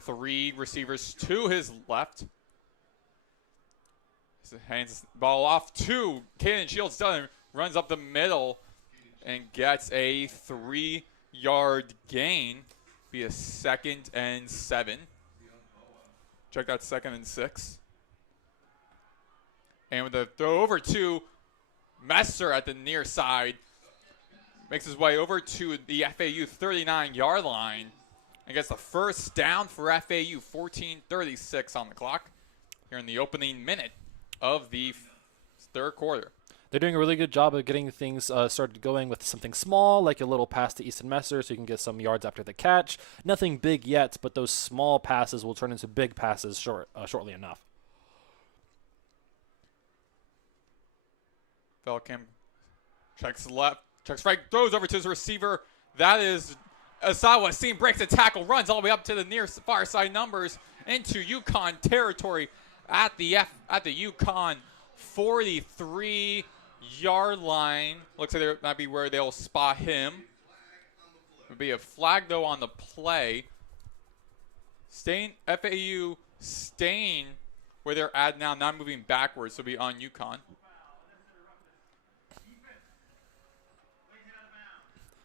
three receivers to his left. Hands the ball off to Caden Shields, runs up the middle and gets a 3-yard gain. Be a 2nd and 7. Check that 2nd and 6. And with the throw over to Messer at the near side, makes his way over to the FAU 39-yard line and gets the first down for FAU. 14:36 on the clock here in the opening minute of the third quarter. They're doing a really good job of getting things started going with something small, like a little pass to Easton Messer so you can get some yards after the catch. Nothing big yet, but those small passes will turn into big passes shortly enough. Veldkamp checks left, checks right, throws over to his receiver. That is Asawa Wasim, breaks the tackle, runs all the way up to the near far side numbers into UConn territory at the UConn 43-yard line. Looks like that might be where they'll spot him. It'll be a flag, though, on the play. FAU staying where they're at now, not moving backwards, so it'll be on UConn.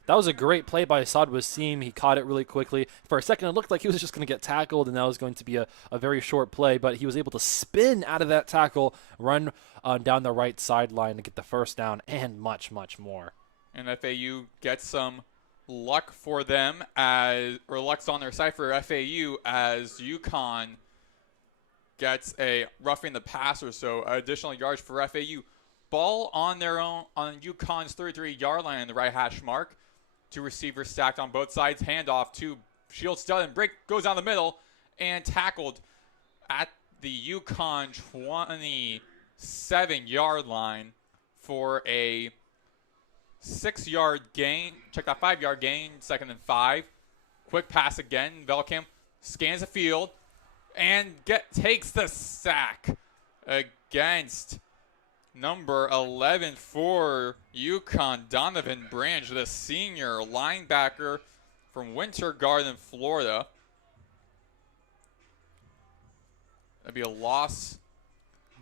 That was a great play by Asad Wasim. He caught it really quickly. For a second, it looked like he was just going to get tackled, and that was going to be a very short play, but he was able to spin out of that tackle, run down the right sideline to get the first down, and much, much more. And FAU gets some luck for them, or luck's on their side for FAU, as UConn gets a roughing the passer, so additional yards for FAU. Ball on their own, on UConn's 33-yard line in the right hash mark. Two receivers stacked on both sides. Handoff to Shields Studden. Break goes down the middle and tackled at the UConn 27-yard line for a 6-yard gain. Check that 5-yard gain. 2nd and 5. Quick pass again. Velkamp scans the field and takes the sack against number 11 for UConn, Donovan Branch, the senior linebacker from Winter Garden, Florida. That'd be a loss.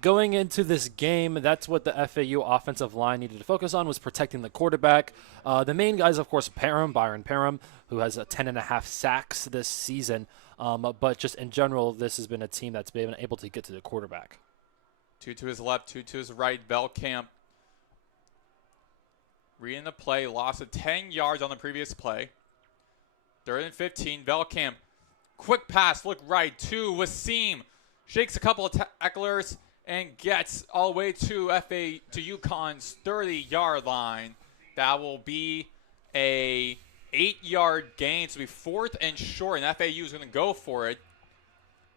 Going into this game, that's what the FAU offensive line needed to focus on, was protecting the quarterback. The main guys, of course, Byron Parham, who has 10.5 sacks this season. But just in general, this has been a team that's been able to get to the quarterback. 2 to his left, 2 to his right. Velkamp reading the play, loss of 10 yards on the previous play. 3rd and 15. Velkamp, quick pass, look right to Wasim. Shakes a couple of tacklers and gets all the way to UConn's 30-yard line. That will be a 8-yard gain. So it'll be 4th and short, and FAU is going to go for it.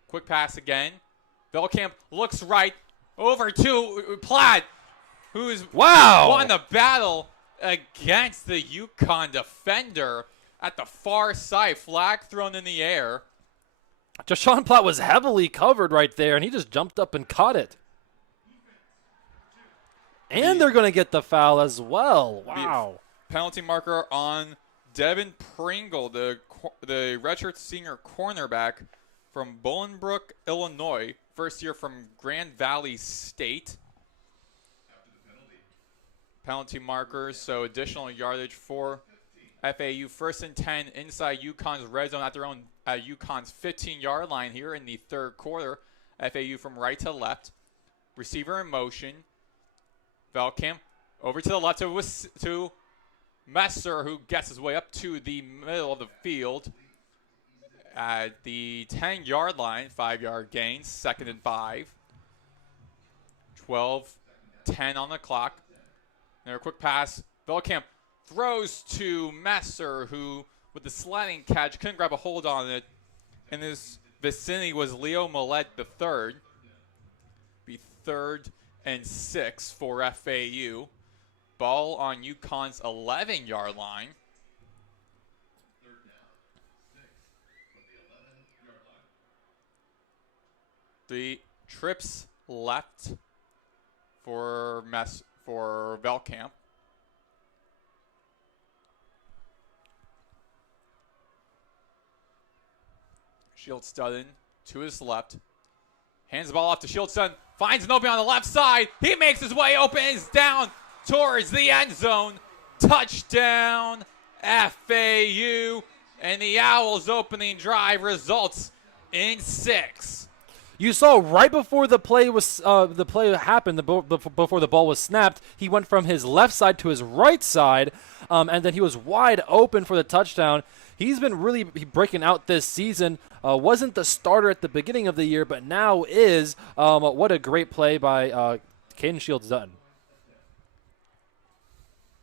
Quick pass again. Velkamp looks right over to Platt, who's won the battle against the UConn defender at the far side. Flag thrown in the air. Jashawn Platt was heavily covered right there, and he just jumped up and caught it. And they're going to get the foul as well. Wow. Penalty marker on Devin Pringle, the redshirt senior cornerback from Bolingbrook, Illinois. First year from Grand Valley State. Penalty markers, so additional yardage for FAU. 1st and 10 inside UConn's red zone at their own UConn's 15-yard line here in the 3rd quarter. FAU from right to left. Receiver in motion. Velkamp over to the left to Messer, who gets his way up to the middle of the field at the 10-yard line. 5-yard gain, 2nd and 5. 12-10 on the clock. And a quick pass. Velkamp throws to Messer, who, with the sliding catch, couldn't grab a hold on it. In his vicinity was Leo Millett III. Be 3rd and 6 for FAU. Ball on UConn's 11-yard line. The trips left for Velkamp. Shieldstudden to his left. Hands the ball off to Shieldstudden. Finds an opening on the left side. He makes his way open. Is down towards the end zone. Touchdown, FAU. And the Owls' opening drive results in 6. You saw right before the play happened, before the ball was snapped, he went from his left side to his right side, and then he was wide open for the touchdown. He's been really breaking out this season. Wasn't the starter at the beginning of the year, but now is. What a great play by Caden Shields-Dutton.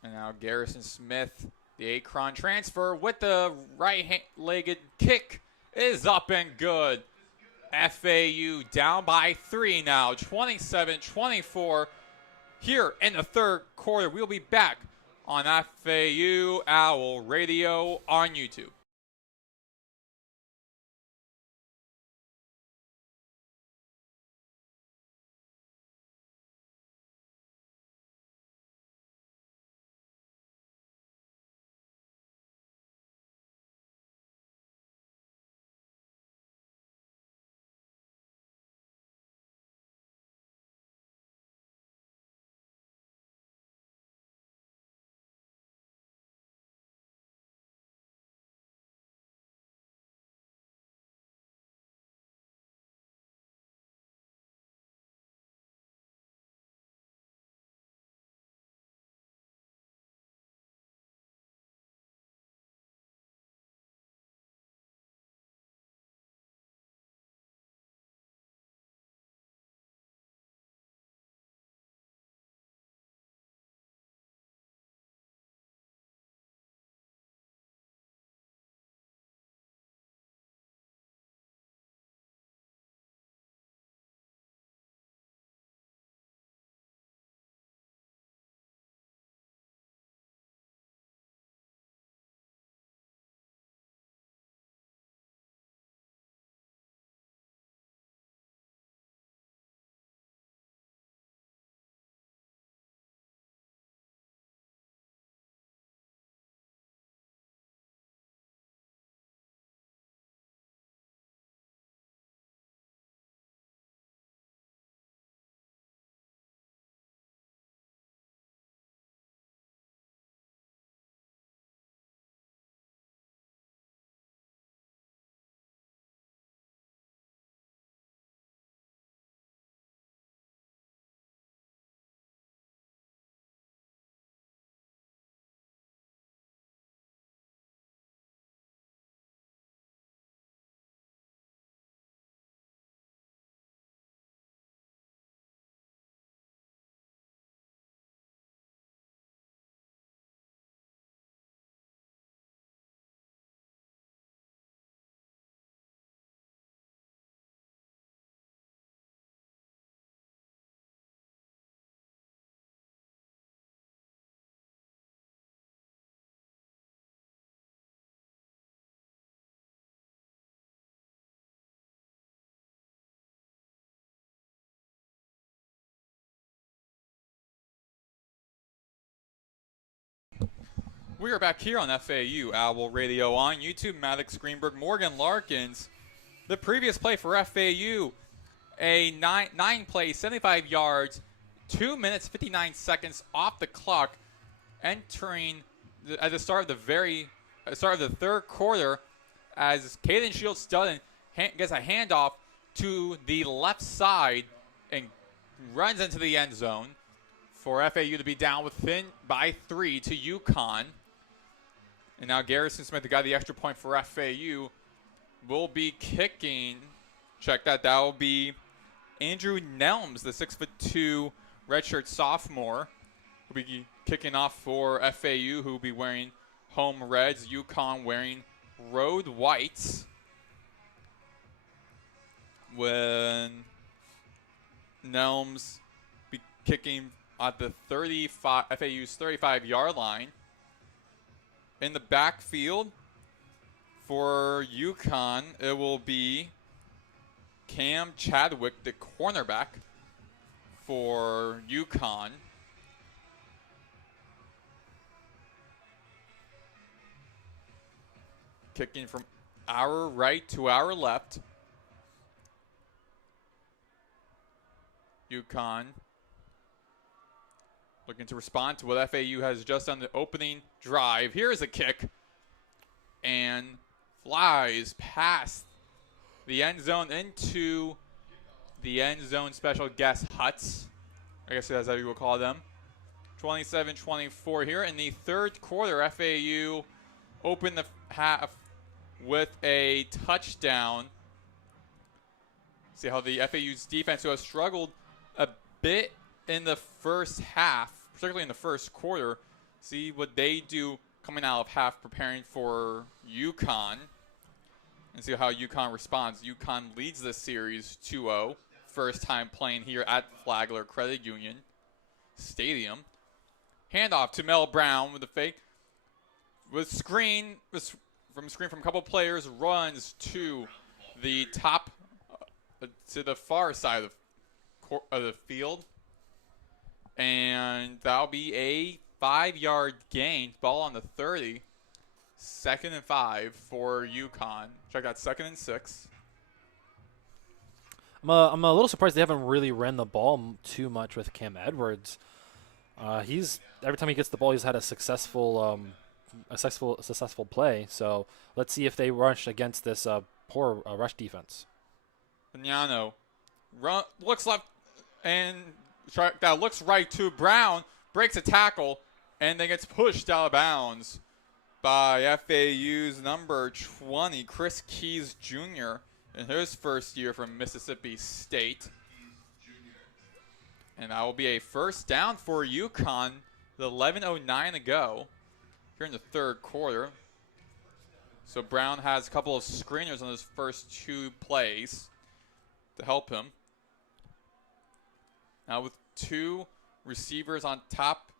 And now Garrison Smith, the Akron transfer, with the right-legged kick is up and good. FAU down by 3 now, 27-24 here in the 3rd quarter. We'll be back on FAU Owl Radio on YouTube. We are back here on FAU Owl Radio on YouTube. Maddox, Greenberg, Morgan, Larkins. The previous play for FAU, a nine play, 75 yards, 2 minutes, 59 seconds off the clock, entering at the start of the third quarter, as Caden Shields-Studden gets a handoff to the left side and runs into the end zone for FAU to be down within by 3 to UConn. And now Garrison Smith, the guy the extra point for FAU, will be kicking. Check that. That will be Andrew Nelms, the 6'2" redshirt sophomore, will be kicking off for FAU, who will be wearing home reds. UConn wearing road whites. When Nelms be kicking at the FAU's 35-yard line. In the backfield for UConn, it will be Cam Chadwick, the cornerback for UConn. Kicking from our right to our left. UConn looking to respond to what FAU has just done the opening drive. Here's a kick and flies past the end zone into the end zone special guest huts. I guess that's how you would call them. 27-24 here in the third quarter. FAU opened the half with a touchdown. See how the FAU's defense, who has struggled a bit in the first half, particularly in the first quarter, see what they do coming out of half preparing for UConn, and see how UConn responds. UConn leads this series 2-0. First time playing here at Flagler Credit Union Stadium. Handoff to Mel Brown with a fake. With screen, from a couple players, runs to the top, to the far side of the field. And that'll be a 5-yard gain. Ball on the 30. 2nd and 5 for UConn. Check out 2nd and 6. I'm a little surprised they haven't really ran the ball too much with Cam Edwards. He's every time he gets the ball, he's had a successful play. So let's see if they rush against this poor rush defense. Vignano looks left and that looks right to Brown, breaks a tackle, and then gets pushed out of bounds by FAU's number 20, Chris Keys Jr., in his first year from Mississippi State. And that will be a first down for UConn, with 11:09 to go here in the third quarter. So Brown has a couple of screeners on his first 2 plays to help him. Now with 2 receivers on top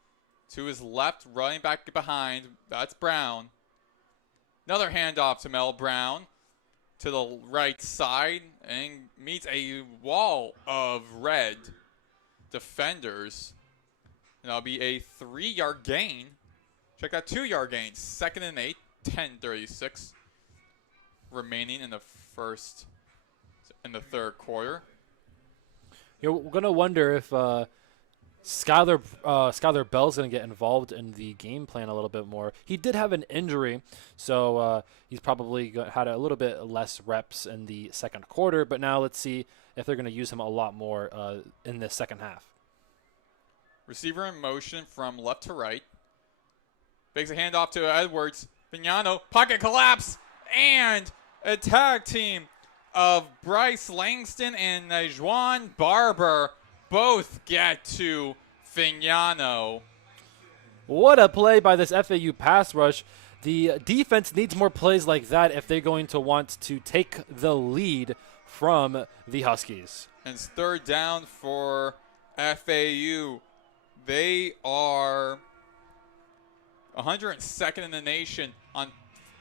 to his left, running back behind, that's Brown. Another handoff to Mel Brown to the right side and meets a wall of red defenders. And that'll be a 3-yard gain. Check out 2-yard gain. 2nd and 8, 10:36 remaining in the third quarter. We're gonna wonder if Skylar Bell's going to get involved in the game plan a little bit more. He did have an injury, so he's probably had a little bit less reps in the second quarter, but now let's see if they're going to use him a lot more in the second half. Receiver in motion from left to right. Fakes a handoff to Edwards. Vignano, pocket collapse, and a tag team of Bryce Langston and Juan Barber both get to Vignano. What a play by this FAU pass rush. The defense needs more plays like that if they're going to want to take the lead from the Huskies. And it's third down for FAU. They are 102nd in the nation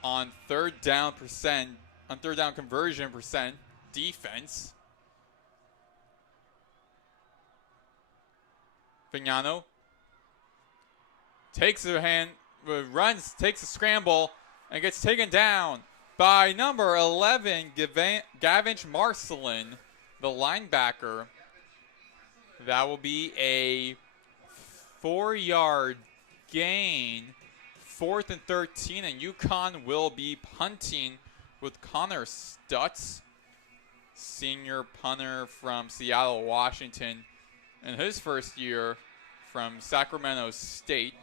on third down conversion percent defense. Vignano takes a runs, takes a scramble, and gets taken down by number 11, Gavinch Marcelin, the linebacker. That will be a 4-yard gain, 4th and 13, and UConn will be punting with Connor Stutz, senior punter from Seattle, Washington, in his first year from Sacramento State.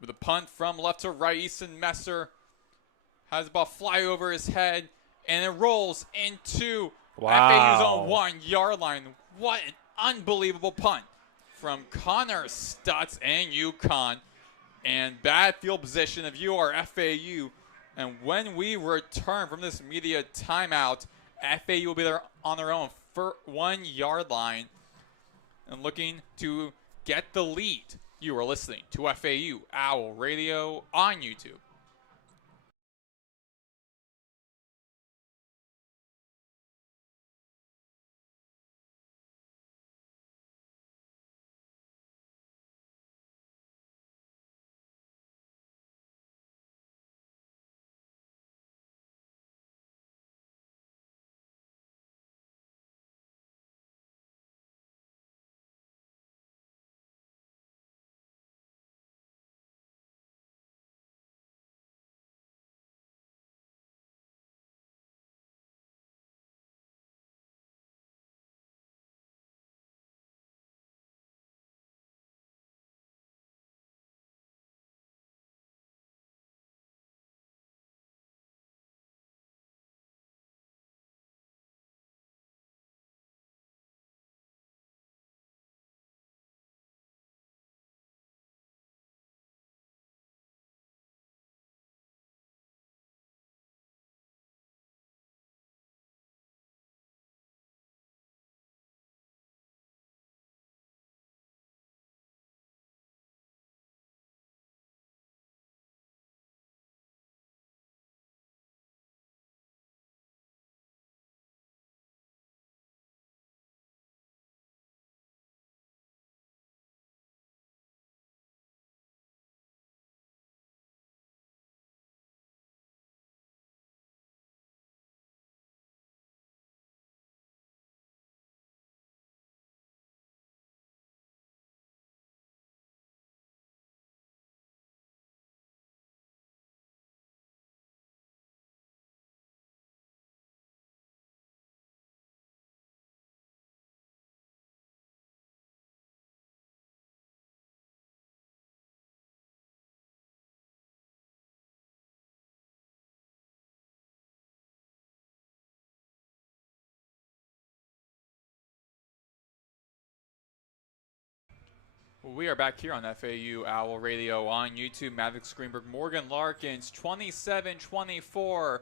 With a punt from left to right, Easton Messer has the ball fly over his head, and it rolls into FAU's own 1-yard line. What an unbelievable punt from Connor Stutz and UConn. And bad field position if you are FAU. And when we return from this media timeout, FAU will be there on their own 1-yard line and looking to get the lead. You are listening to FAU Owl Radio on YouTube. We are back here on FAU Owl Radio on YouTube. Maddox, Greenberg, Morgan Larkins, 27-24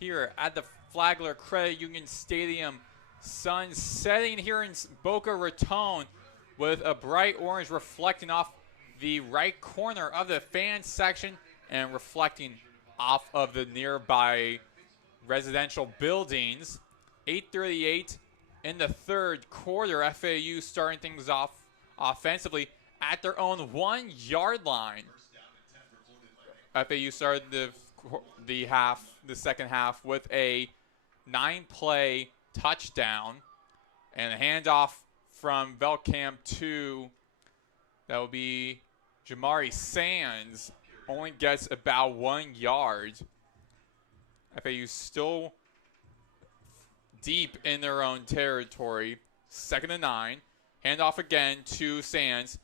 here at the Flagler Credit Union Stadium. Sun setting here in Boca Raton with a bright orange reflecting off the right corner of the fan section and reflecting off of the nearby residential buildings. 8:38 in the third quarter. FAU starting things off offensively at their own 1-yard line. FAU started the second half with a 9-play touchdown and a handoff from Velkamp to, that will be Jamari Sands, only gets about 1 yard. FAU still deep in their own territory. 2nd and 9. Handoff again to Sands.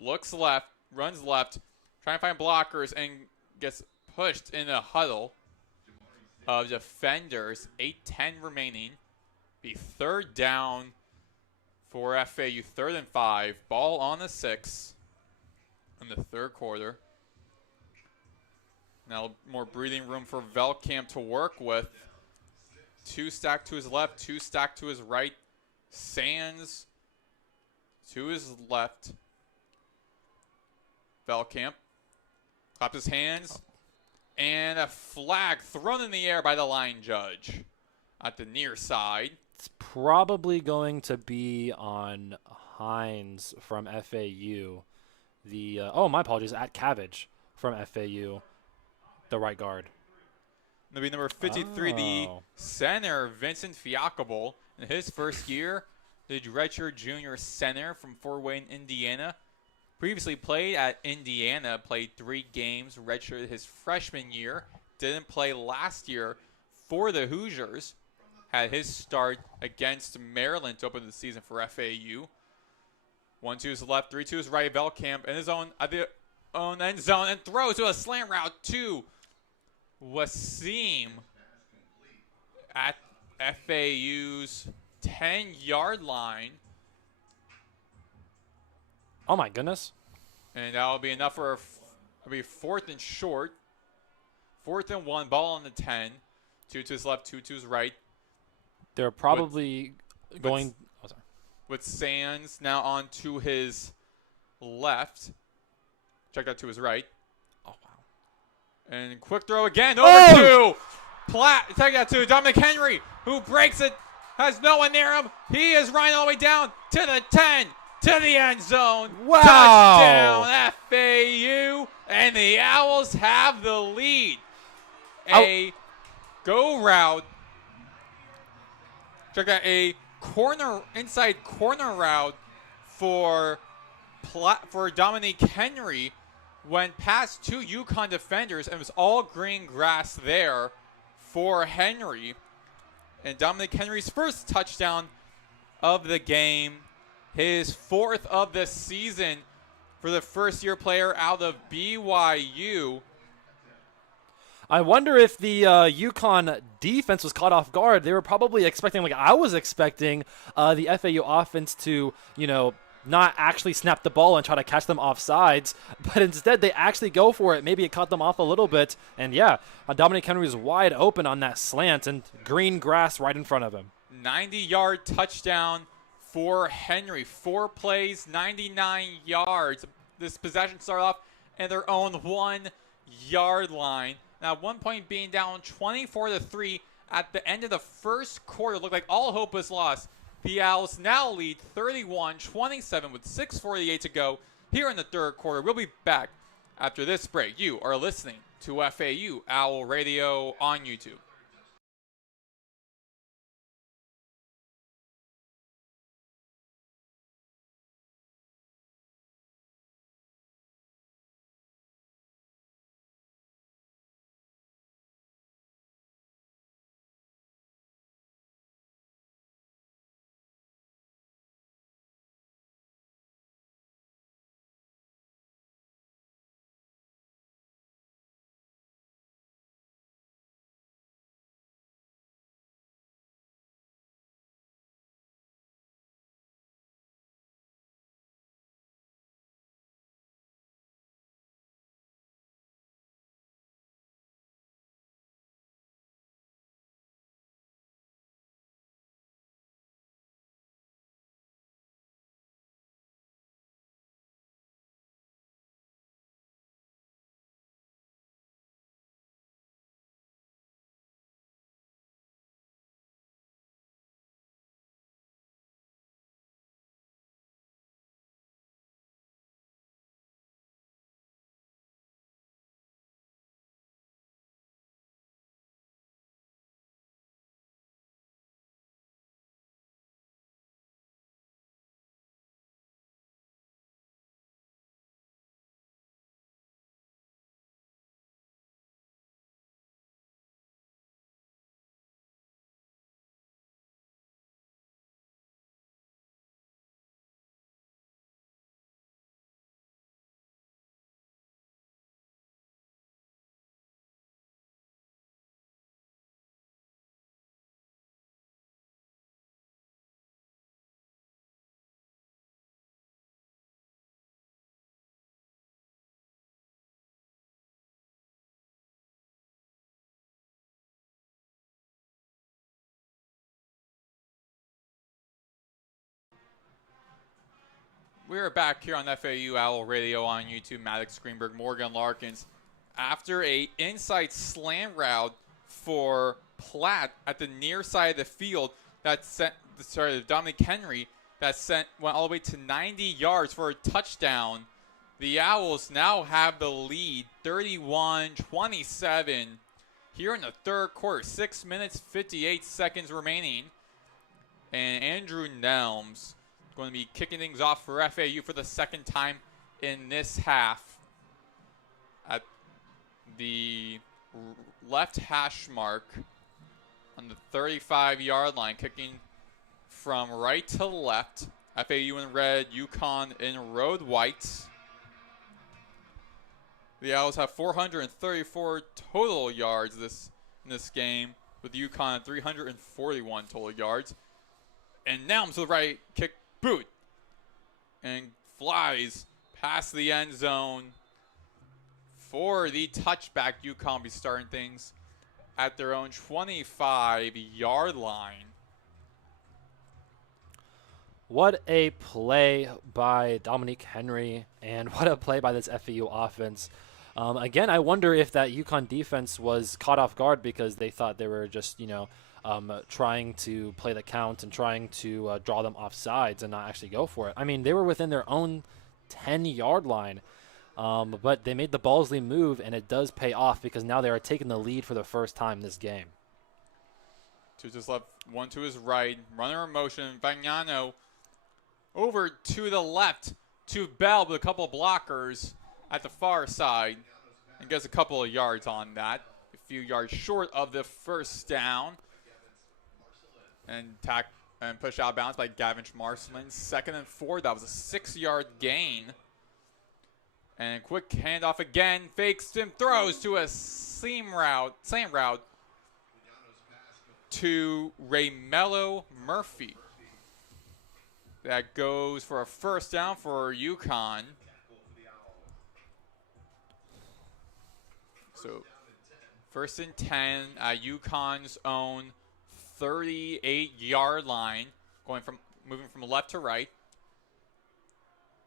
Looks left, runs left, trying to find blockers, and gets pushed in a huddle of defenders. 8:10 remaining. Be 3rd down for FAU. 3rd and 5. Ball on the 6 in the third quarter. Now more breathing room for Velkamp to work with. 2 stacked to his left, 2 stacked to his right. Sands to his left. Velkamp claps his hands. And a flag thrown in the air by the line judge at the near side. It's probably going to be on Hines from FAU. My apologies, at Cabbage from FAU, the right guard. It'll be number 53, the Oh. center, Vincent Fiacable. In his first year, the redshirt junior center from Fort Wayne, Indiana. Previously played at Indiana, played 3 games, redshirted his freshman year. Didn't play last year for the Hoosiers. Had his start against Maryland to open the season for FAU. 1-2 is left, 3-2 is right. Velkamp in his own at the own end zone and throws to a slant route to Wasim at FAU's 10-yard line. Oh my goodness. And that'll be enough for it'll be 4th and short. 4th and 1, ball on the 10. 2-2 is left, 2-2 is right. They're probably going. Oh, sorry. With Sands now on to his left. Check that to his right. Oh wow. And quick throw again over to Platt. Take that to Dominic Henry, who breaks it. Has no one near him. He is running all the way down to the 10, to the end zone. Wow. Touchdown FAU, and the Owls have the lead. A go route. Check out a inside corner route for Dominic Henry. Went past 2 UConn defenders and it was all green grass there for Henry. And Dominic Henry's first touchdown of the game, his 4th of the season for the first-year player out of BYU. I wonder if the UConn defense was caught off guard. They were probably expecting, like I was expecting, the FAU offense to, not actually snap the ball and try to catch them off sides, but instead they actually go for it. Maybe it caught them off a little bit. And yeah, Dominic Henry was wide open on that slant and green grass right in front of him. 90-yard touchdown for Henry. 4 plays, 99 yards. This possession started off at their own 1-yard line. Now, at one point being down 24-3 at the end of the first quarter, looked like all hope was lost. The Owls now lead 31-27 with 6:48 to go here in the third quarter. We'll be back after this break. You are listening to FAU Owl Radio on YouTube. We're back here on FAU Owl Radio on YouTube. Maddox, Greenberg, Morgan, Larkins. After a inside slant route for Platt at the near side of the field that Dominic Henry that went all the way to 90 yards for a touchdown. The Owls now have the lead, 31-27. Here in the third quarter, 6 minutes, 58 seconds remaining. And Andrew Nelms going to be kicking things off for FAU for the second time in this half. At the left hash mark on the 35-yard line, kicking from right to left. FAU in red, UConn in road white. The Owls have 434 total yards in this game, with UConn at 341 total yards. And Nelms with the right kick boot and flies past the end zone for the touchback. UConn be starting things at their own 25-yard line. What a play by Dominic Henry, and what a play by this FAU offense. Again, I wonder if that UConn defense was caught off guard because they thought they were just, trying to play the count and trying to draw them off sides and not actually go for it. I mean, they were within their own 10-yard line, but they made the Ballsley move, and it does pay off because now they are taking the lead for the first time this game. Two to his left, one to his right. Runner in motion. Vagnano over to the left to Bell with a couple of blockers at the far side and gets a couple of yards on that. A few yards short of the first down. And push out of bounds by Gavinch Marcelin. 2nd and 4. That was a 6-yard gain. And quick handoff again. Fakes and throws to a slant route to Raymello Murphy. That goes for a first down for UConn. So, 1st and 10 at UConn's own 38-yard line, moving from left to right.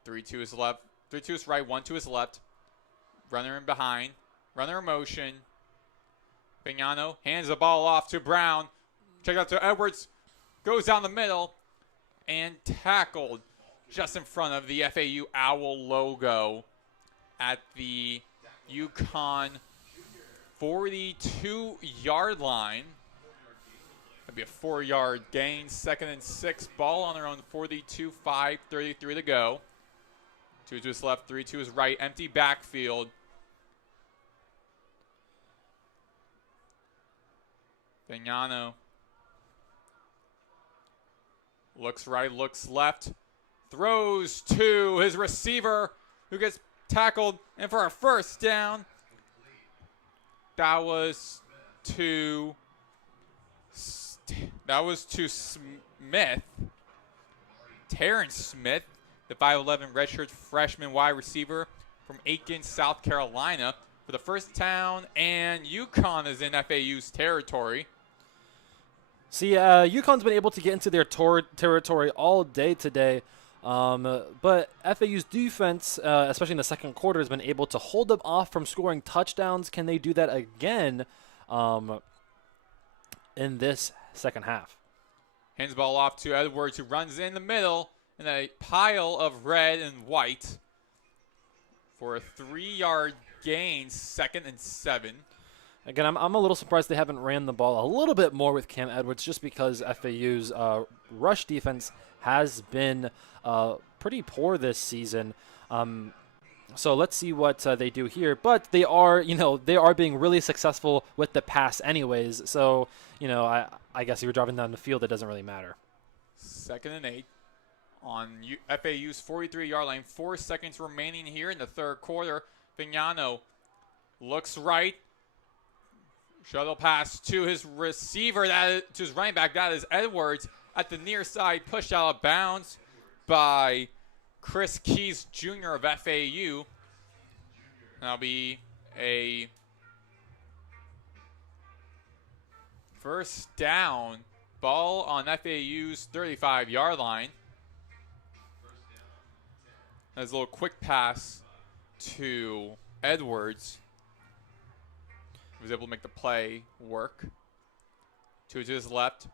3 to his left, 3 to his right, 1 to his left. Runner in behind, runner in motion. Vignano hands the ball off to Brown. Check out to Edwards, goes down the middle and tackled just in front of the FAU Owl logo at the UConn 42-yard line. That'd be a 4-yard gain. 2nd and 6. Ball on their own 42, 5:33 to go. 2 to his left, 3 to his right. Empty backfield. Vignano looks right, looks left. Throws to his receiver, who gets tackled. And for a first down, that was to Smith. Terrence Smith, the 5'11" redshirt freshman wide receiver from Aiken, South Carolina, for the first down, and UConn is in FAU's territory. See, UConn's been able to get into their territory all day today, but FAU's defense, especially in the second quarter, has been able to hold them off from scoring touchdowns. Can they do that again in this second half? Hands the ball off to Edwards, who runs in the middle in a pile of red and white for a 3-yard gain, 2nd and 7. Again, I'm a little surprised they haven't ran the ball a little bit more with Cam Edwards, just because FAU's rush defense has been pretty poor this season. So let's see what they do here. But they are being really successful with the pass anyways. So, I guess if you're driving down the field, it doesn't really matter. 2nd and 8 on FAU's 43-yard line. 4 seconds remaining here in the third quarter. Vignano looks right. Shuttle pass to his receiver, to his running back. That is Edwards at the near side, pushed out of bounds by Chris Keys Jr. of FAU. That'll be a first down. Ball on FAU's 35-yard line. There's a little quick pass to Edwards. He was able to make the play work. 2 to his left.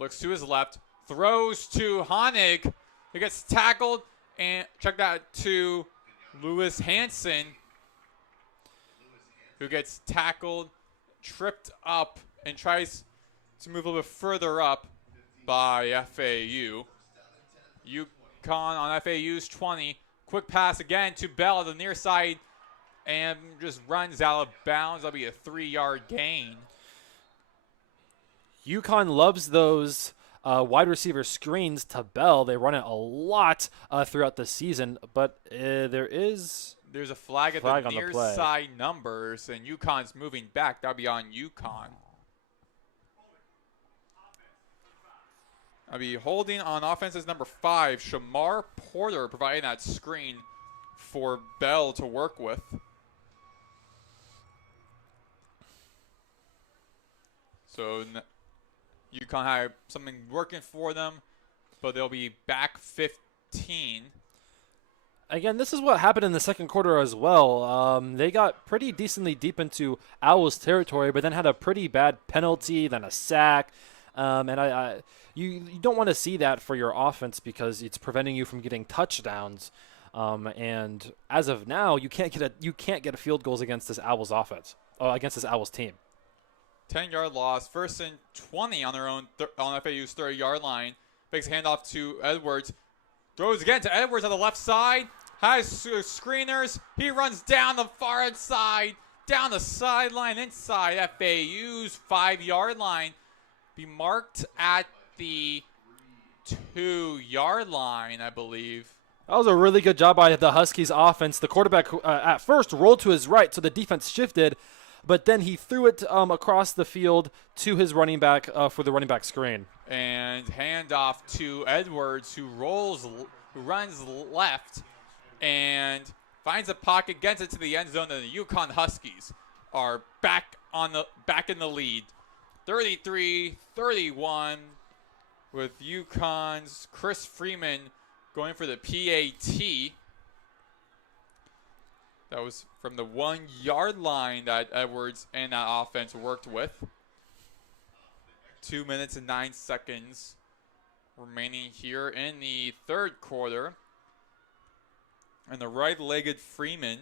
looks to his left, throws to Honig, who gets tackled, and check that to Lewis Hansen, who gets tackled, tripped up, and tries to move a little bit further up by FAU. UConn on FAU's 20. Quick pass again to Bell at the near side and just runs out of bounds. That'll be a 3-yard gain. UConn loves those wide receiver screens to Bell. They run it a lot throughout the season, but there's a flag at the near side numbers, and UConn's moving back. That'll be on UConn. I'll be holding on offense as number 5, Shamar Porter, providing that screen for Bell to work with. So UConn had something working for them, but they'll be back 15. Again, this is what happened in the second quarter as well. They got pretty decently deep into Owls territory, but then had a pretty bad penalty, then a sack. And you don't want to see that for your offense because it's preventing you from getting touchdowns. And as of now, you can't get a field goals against this Owls offense, against this Owls team. 10-yard loss, 1st and 20 on their own on FAU's 30-yard line. Makes a handoff to Edwards. Throws again to Edwards on the left side. Has screeners. He runs down the far side, down the sideline inside FAU's 5-yard line. Be marked at the 2-yard line, I believe. That was a really good job by the Huskies offense. The quarterback at first rolled to his right, so the defense shifted, but then he threw it across the field to his running back for the running back screen. And handoff to Edwards, who runs left and finds a pocket, gets it to the end zone, and the UConn Huskies are back in the lead. 33-31 with UConn's Chris Freeman going for the PAT. That was from the 1-yard line that Edwards and that offense worked with. 2 minutes and 9 seconds remaining here in the third quarter. And the right-legged Freeman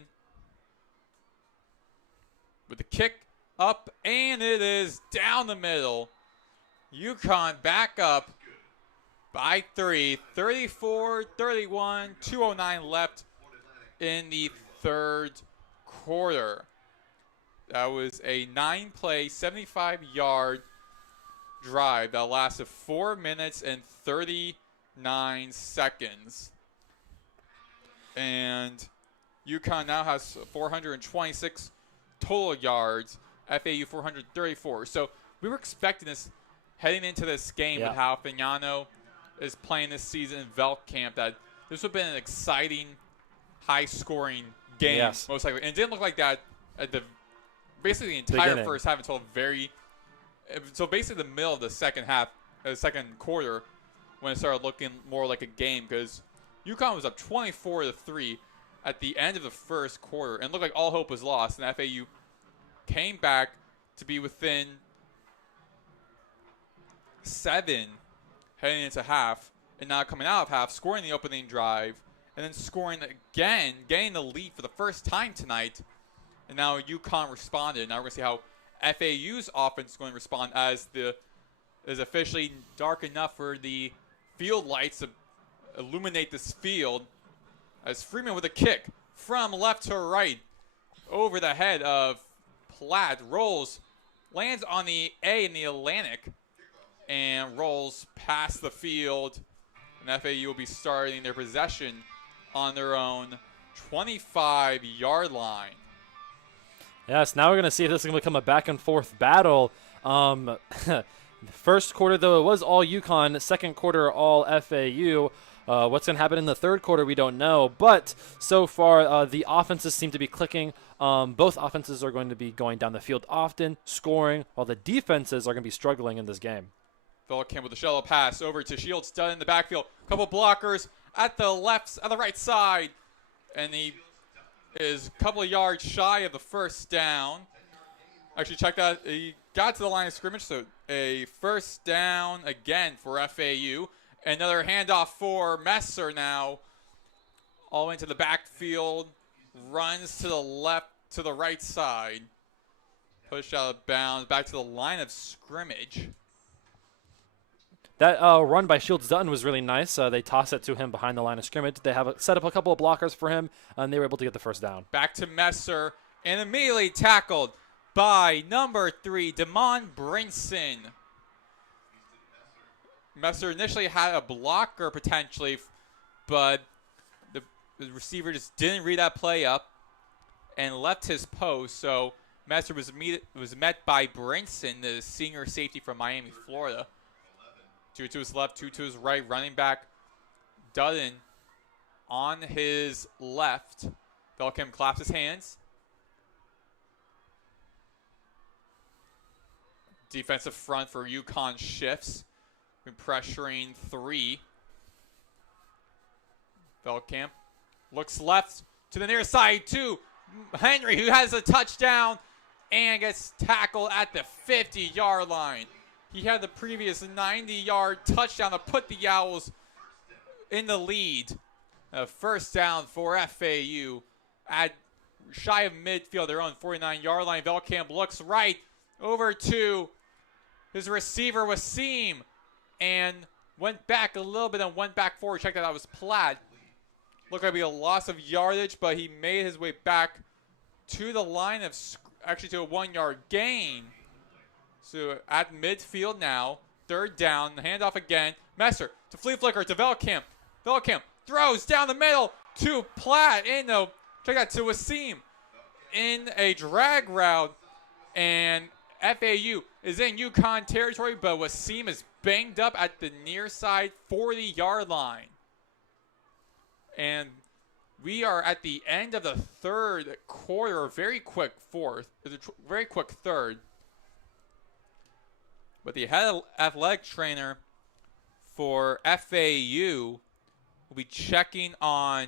with the kick up, and it is down the middle. UConn back up by 3, 34-31, 2:09 left in the third quarter. That was a 9-play, 75-yard drive that lasted 4 minutes and 39 seconds. And UConn now has 426 total yards, FAU 434. So we were expecting this heading into this game with how Fagnano is playing this season in Velk Camp, that this would have been an exciting, high-scoring game, most likely. And it didn't look like that at basically the entire first half until basically the middle of the second half, the second quarter, when it started looking more like a game, because UConn was up 24-3 at the end of the first quarter, and it looked like all hope was lost, and FAU came back to be within 7 heading into half, and now coming out of half, scoring the opening drive, and then scoring again, getting the lead for the first time tonight, and now UConn responded. Now we're going to see how FAU's offense is going to respond as is officially dark enough for the field lights to illuminate this field, as Freeman with a kick from left to right over the head of Platt, rolls, lands on the A in the Atlantic, and rolls past the field. And FAU will be starting their possession on their own 25-yard line. Yes, now we're going to see if this is going to become a back-and-forth battle. First quarter, though, it was all UConn. Second quarter, all FAU. What's going to happen in the third quarter, we don't know. But so far, the offenses seem to be clicking. Both offenses are going to be going down the field often, scoring, while the defenses are going to be struggling in this game. Velkamp with a shallow pass over to Shields, done in the backfield. Couple blockers at the right side, and he is a couple of yards shy of the first down. Actually, check that. He got to the line of scrimmage, so a first down again for FAU. Another handoff for Messer now. All the way into the backfield. Runs to the left, to the right side. Pushed out of bounds, back to the line of scrimmage. That run by Shields Dutton was really nice. They tossed it to him behind the line of scrimmage. They have set up a couple of blockers for him, and they were able to get the first down. Back to Messer, and immediately tackled by number 3, Damon Brinson. Messer initially had a blocker potentially, but the receiver just didn't read that play up and left his post. So Messer was met by Brinson, the senior safety from Miami, Florida. 2 to his left, 2 to his right, running back Dutton on his left. Belkin claps his hands. Defensive front for UConn shifts. Been pressuring 3. Belkamp looks left to the near side to Henry, who has a touchdown and gets tackled at the 50-yard line. He had the previous 90-yard touchdown to put the Owls in the lead. A first down for FAU at shy of midfield, their own 49-yard line. Belkamp looks right over to his receiver, Wasim, and went back a little bit and went back forward. Check that out, was Platt. Looked like it'd be a loss of yardage, but he made his way back to the line of, actually to a 1-yard gain. So at midfield now, third down, handoff again. Messer to flea flicker to Belkamp. Belkamp throws down the middle to Platt. Check that, to Wasim in a drag route. And FAU is in UConn territory, but Wasim is banged up at the near side 40-yard line. And we are at the end of the third quarter, very quick third. But the head athletic trainer for FAU will be checking on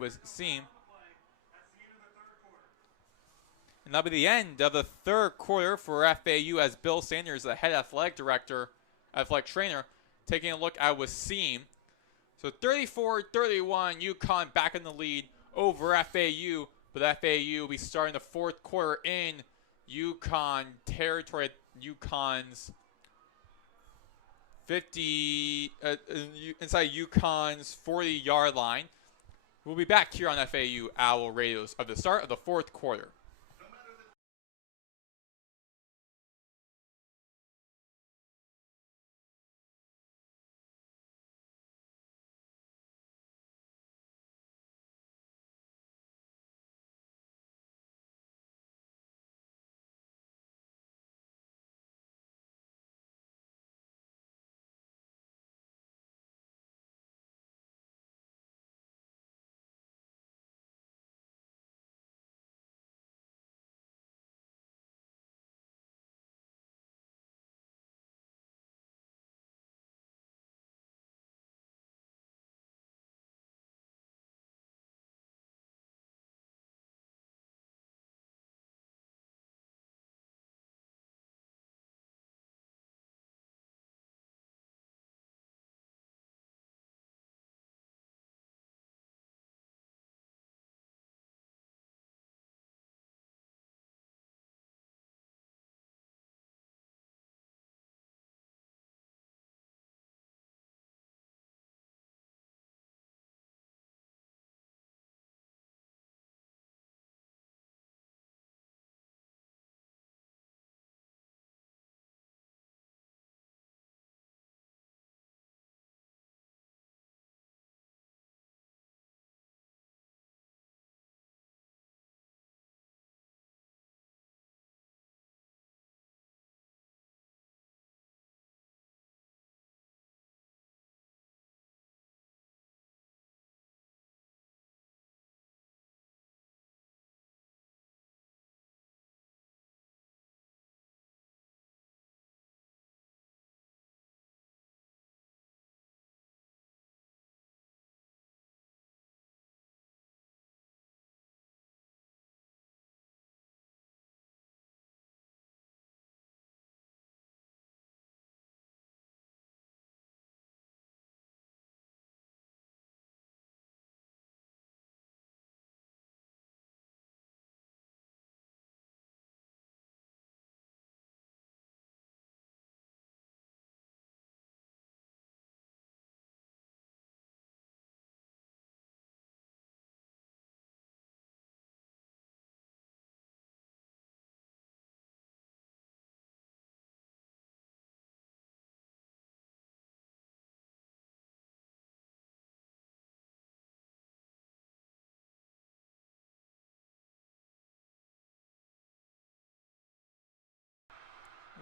Wasim. And that'll be the end of the third quarter for FAU as Bill Sanders, the head athletic trainer, taking a look at Wasim. So 34-31, UConn back in the lead over FAU. But FAU will be starting the fourth quarter in UConn territory at UConn's inside UConn's 40-yard line. We'll be back here on FAU Owl Radios of the start of the fourth quarter.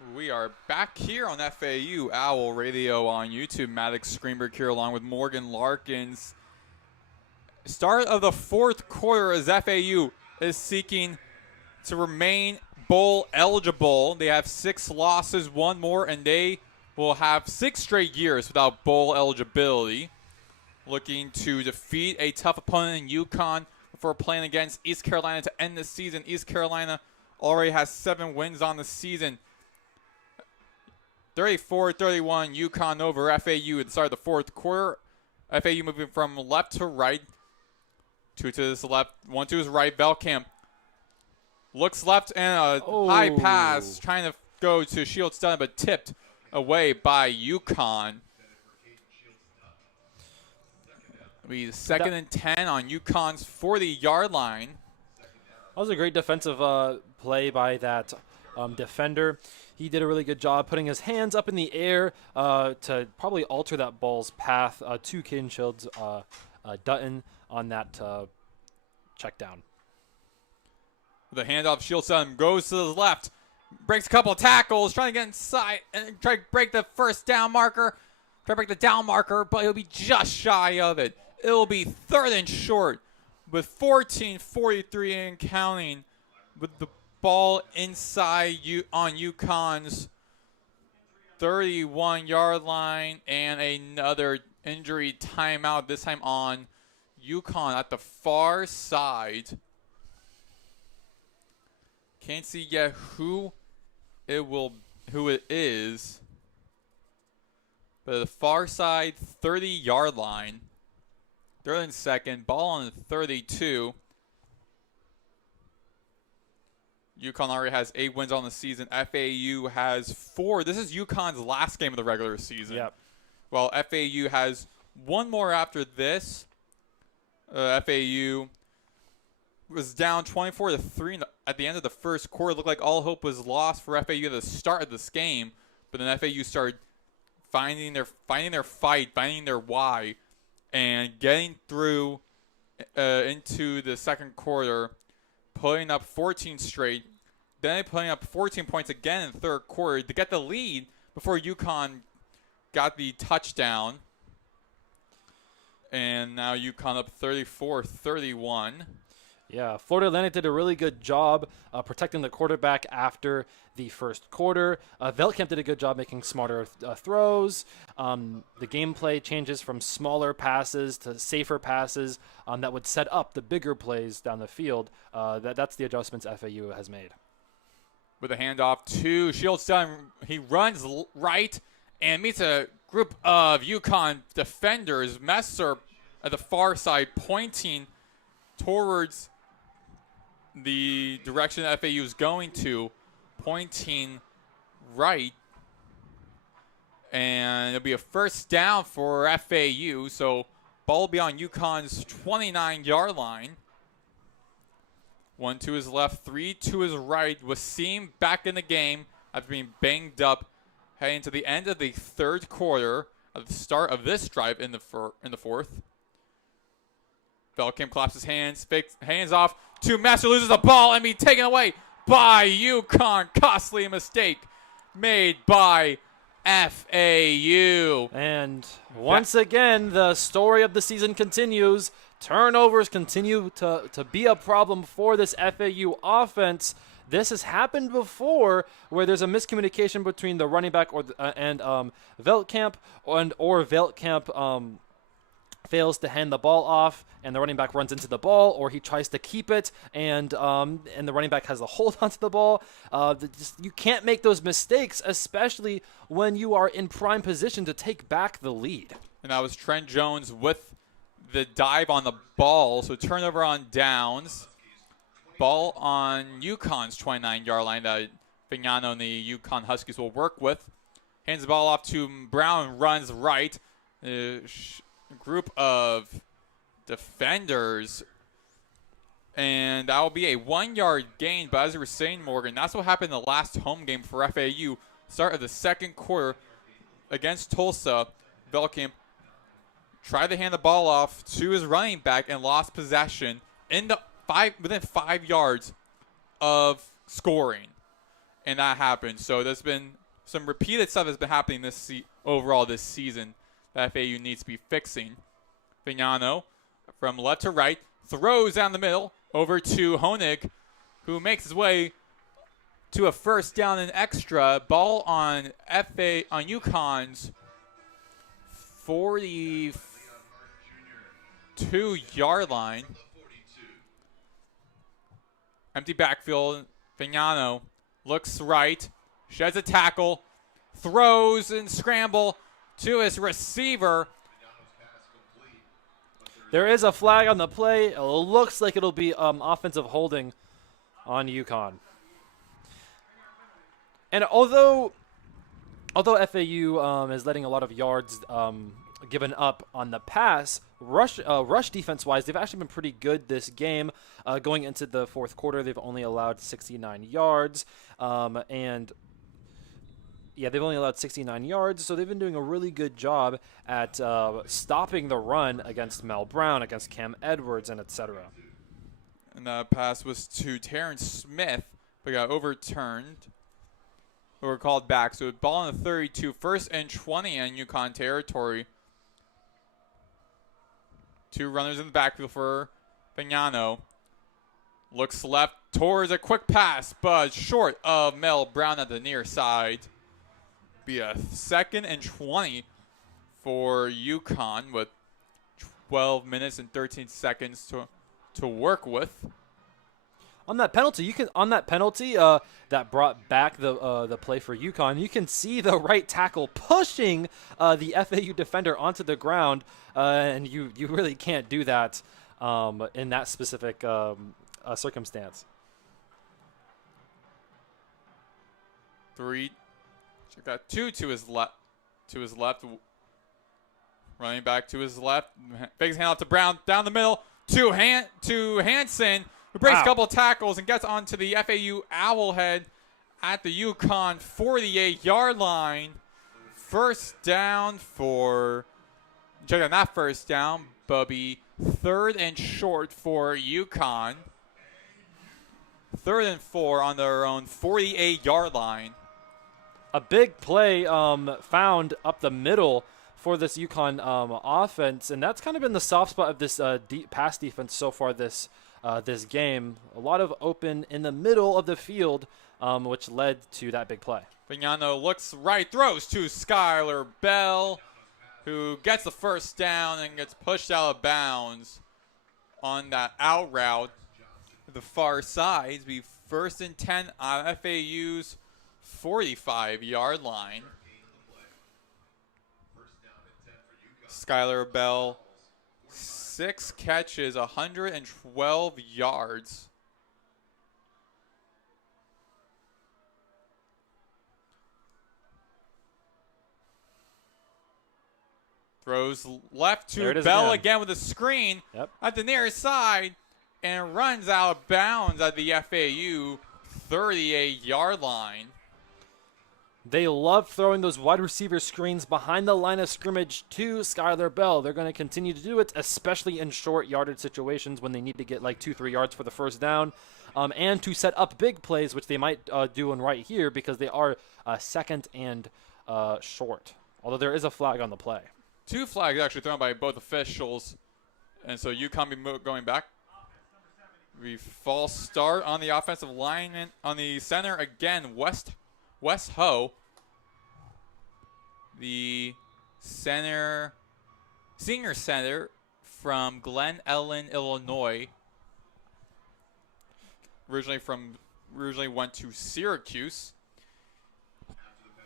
We are back here on FAU Owl Radio on YouTube. Maddox, Greenberg here along with Morgan Larkins. Start of the fourth quarter as FAU is seeking to remain bowl eligible. They have 6 losses, 1 more, and they will have 6 straight years without bowl eligibility. Looking to defeat a tough opponent in UConn before playing against East Carolina to end the season. East Carolina already has 7 wins on the season. 34-31 UConn over FAU at the start of the fourth quarter. FAU moving from left to right. 2 to his left, 1 to his right. Velkamp looks left and a high pass trying to go to Shields Dunn, but tipped away by UConn. It'll be 2nd and 10 on UConn's 40-yard line. That was a great defensive play by that defender. He did a really good job putting his hands up in the air to probably alter that ball's path to Caden Shields Dutton on that check down. The handoff, Shields Dunn goes to the left, breaks a couple of tackles, trying to get inside and try to break the first down marker. Try to break the down marker, but he'll be just shy of it. It'll be 3rd and short with 14:43 and counting with the ball inside on UConn's 31-yard line and another injury timeout, this time on UConn at the far side. Can't see yet who it is. But the far side 30-yard line. 3rd and 2nd, ball on the 32. UConn already has 8 wins on the season. FAU has 4. This is UConn's last game of the regular season. Yep. Well, FAU has 1 more after this. FAU was down 24-3 at the end of the first quarter. It looked like all hope was lost for FAU at the start of this game. But then FAU started finding their fight, finding their why, and getting through into the second quarter, putting up 14 straight. Then putting up 14 points again in the third quarter to get the lead before UConn got the touchdown. And now UConn up 34-31. Yeah, Florida Atlantic did a really good job protecting the quarterback after the first quarter. Velkamp did a good job making smarter throws. The gameplay changes from smaller passes to safer passes that would set up the bigger plays down the field. That's the adjustments FAU has made. With a handoff to Shields Dunn, he runs right and meets a group of UConn defenders. Messer at the far side pointing towards the direction that FAU is going to, pointing right. And it'll be a first down for FAU. So ball will be on UConn's 29-yard line. 1 to his left, 3 to his right. Wasim back in the game after being banged up, heading to the end of the third quarter, at the start of this drive in the fourth. Velkamp claps his hands, fakes, hands off to Master, loses the ball and be taken away by UConn. Costly mistake made by FAU. And once again, the story of the season continues. Turnovers continue to be a problem for this FAU offense. This has happened before, where there's a miscommunication between the running back and Velkamp, or Velkamp fails to hand the ball off, and the running back runs into the ball, or he tries to keep it, and the running back has a hold onto the ball. You can't make those mistakes, especially when you are in prime position to take back the lead. And that was Trent Jones with the dive on the ball, so turnover on downs. Ball on UConn's 29-yard line that Vignano and the UConn Huskies will work with. Hands the ball off to Brown, runs right. Group of defenders, and that will be a 1-yard gain. But as you were saying, Morgan, that's what happened in the last home game for FAU. Start of the second quarter against Tulsa. Velkamp tried to hand the ball off to his running back and lost possession within 5 yards of scoring. and that happened. So there's been some repeated stuff that's been happening overall this season that FAU needs to be fixing. Vignano from left to right throws down the middle over to Honig, who makes his way to a first down and extra. Ball on UConn's 42-yard line. Empty backfield. Vignano looks right, sheds a tackle, throws and scramble to his receiver. There is a flag on the play. It looks like it'll be offensive holding on UConn. And although FAU is letting a lot of yards given up on the pass, rush defense-wise, they've actually been pretty good this game. Going into the fourth quarter, they've only allowed 69 yards. They've only allowed 69 yards, so they've been doing a really good job at stopping the run against Mel Brown, against Cam Edwards, and etc. And that pass was to Terrence Smith, but got overturned. Or called back. So ball on the 32, 1st and 20 in UConn territory. 2 runners in the backfield for Vignano. Looks left towards a quick pass, but short of Mel Brown at the near side. Be a 2nd and 20 for UConn with 12 minutes and 13 seconds to work with. On that penalty, that brought back the play for UConn, you can see the right tackle pushing the FAU defender onto the ground, and you really can't do that in that specific circumstance. Got 2 to his left. Running back to his left. Fakes hand off to Brown. Down the middle to Hansen, who breaks a couple of tackles and gets onto the FAU Owlhead at the UConn 48-yard line. First down for, check on that first down, Bubby. 3rd and short for UConn. 3rd and 4 on their own 48-yard line. A big play found up the middle for this UConn offense, and that's kind of been the soft spot of this deep pass defense so far this game. A lot of open in the middle of the field, which led to that big play. Vignano looks right, throws to Skylar Bell, who gets the first down and gets pushed out of bounds on that out route to the far side. Be 1st and 10 on FAU's 45-yard line. Skylar Bell, 6 catches, 112 yards. Throws left to Bell again with a screen at the near side and runs out of bounds at the FAU 38-yard line. They love throwing those wide receiver screens behind the line of scrimmage to Skylar Bell. They're going to continue to do it, especially in short yardage situations when they need to get like 2-3 yards for the first down, and to set up big plays, which they might do in right here because they are 2nd and short. Although there is a flag on the play. 2 flags actually thrown by both officials, and so UConn be going back. We false start on the offensive line on the center again. West Ho, the senior center from Glen Ellen, Illinois. Originally went to Syracuse.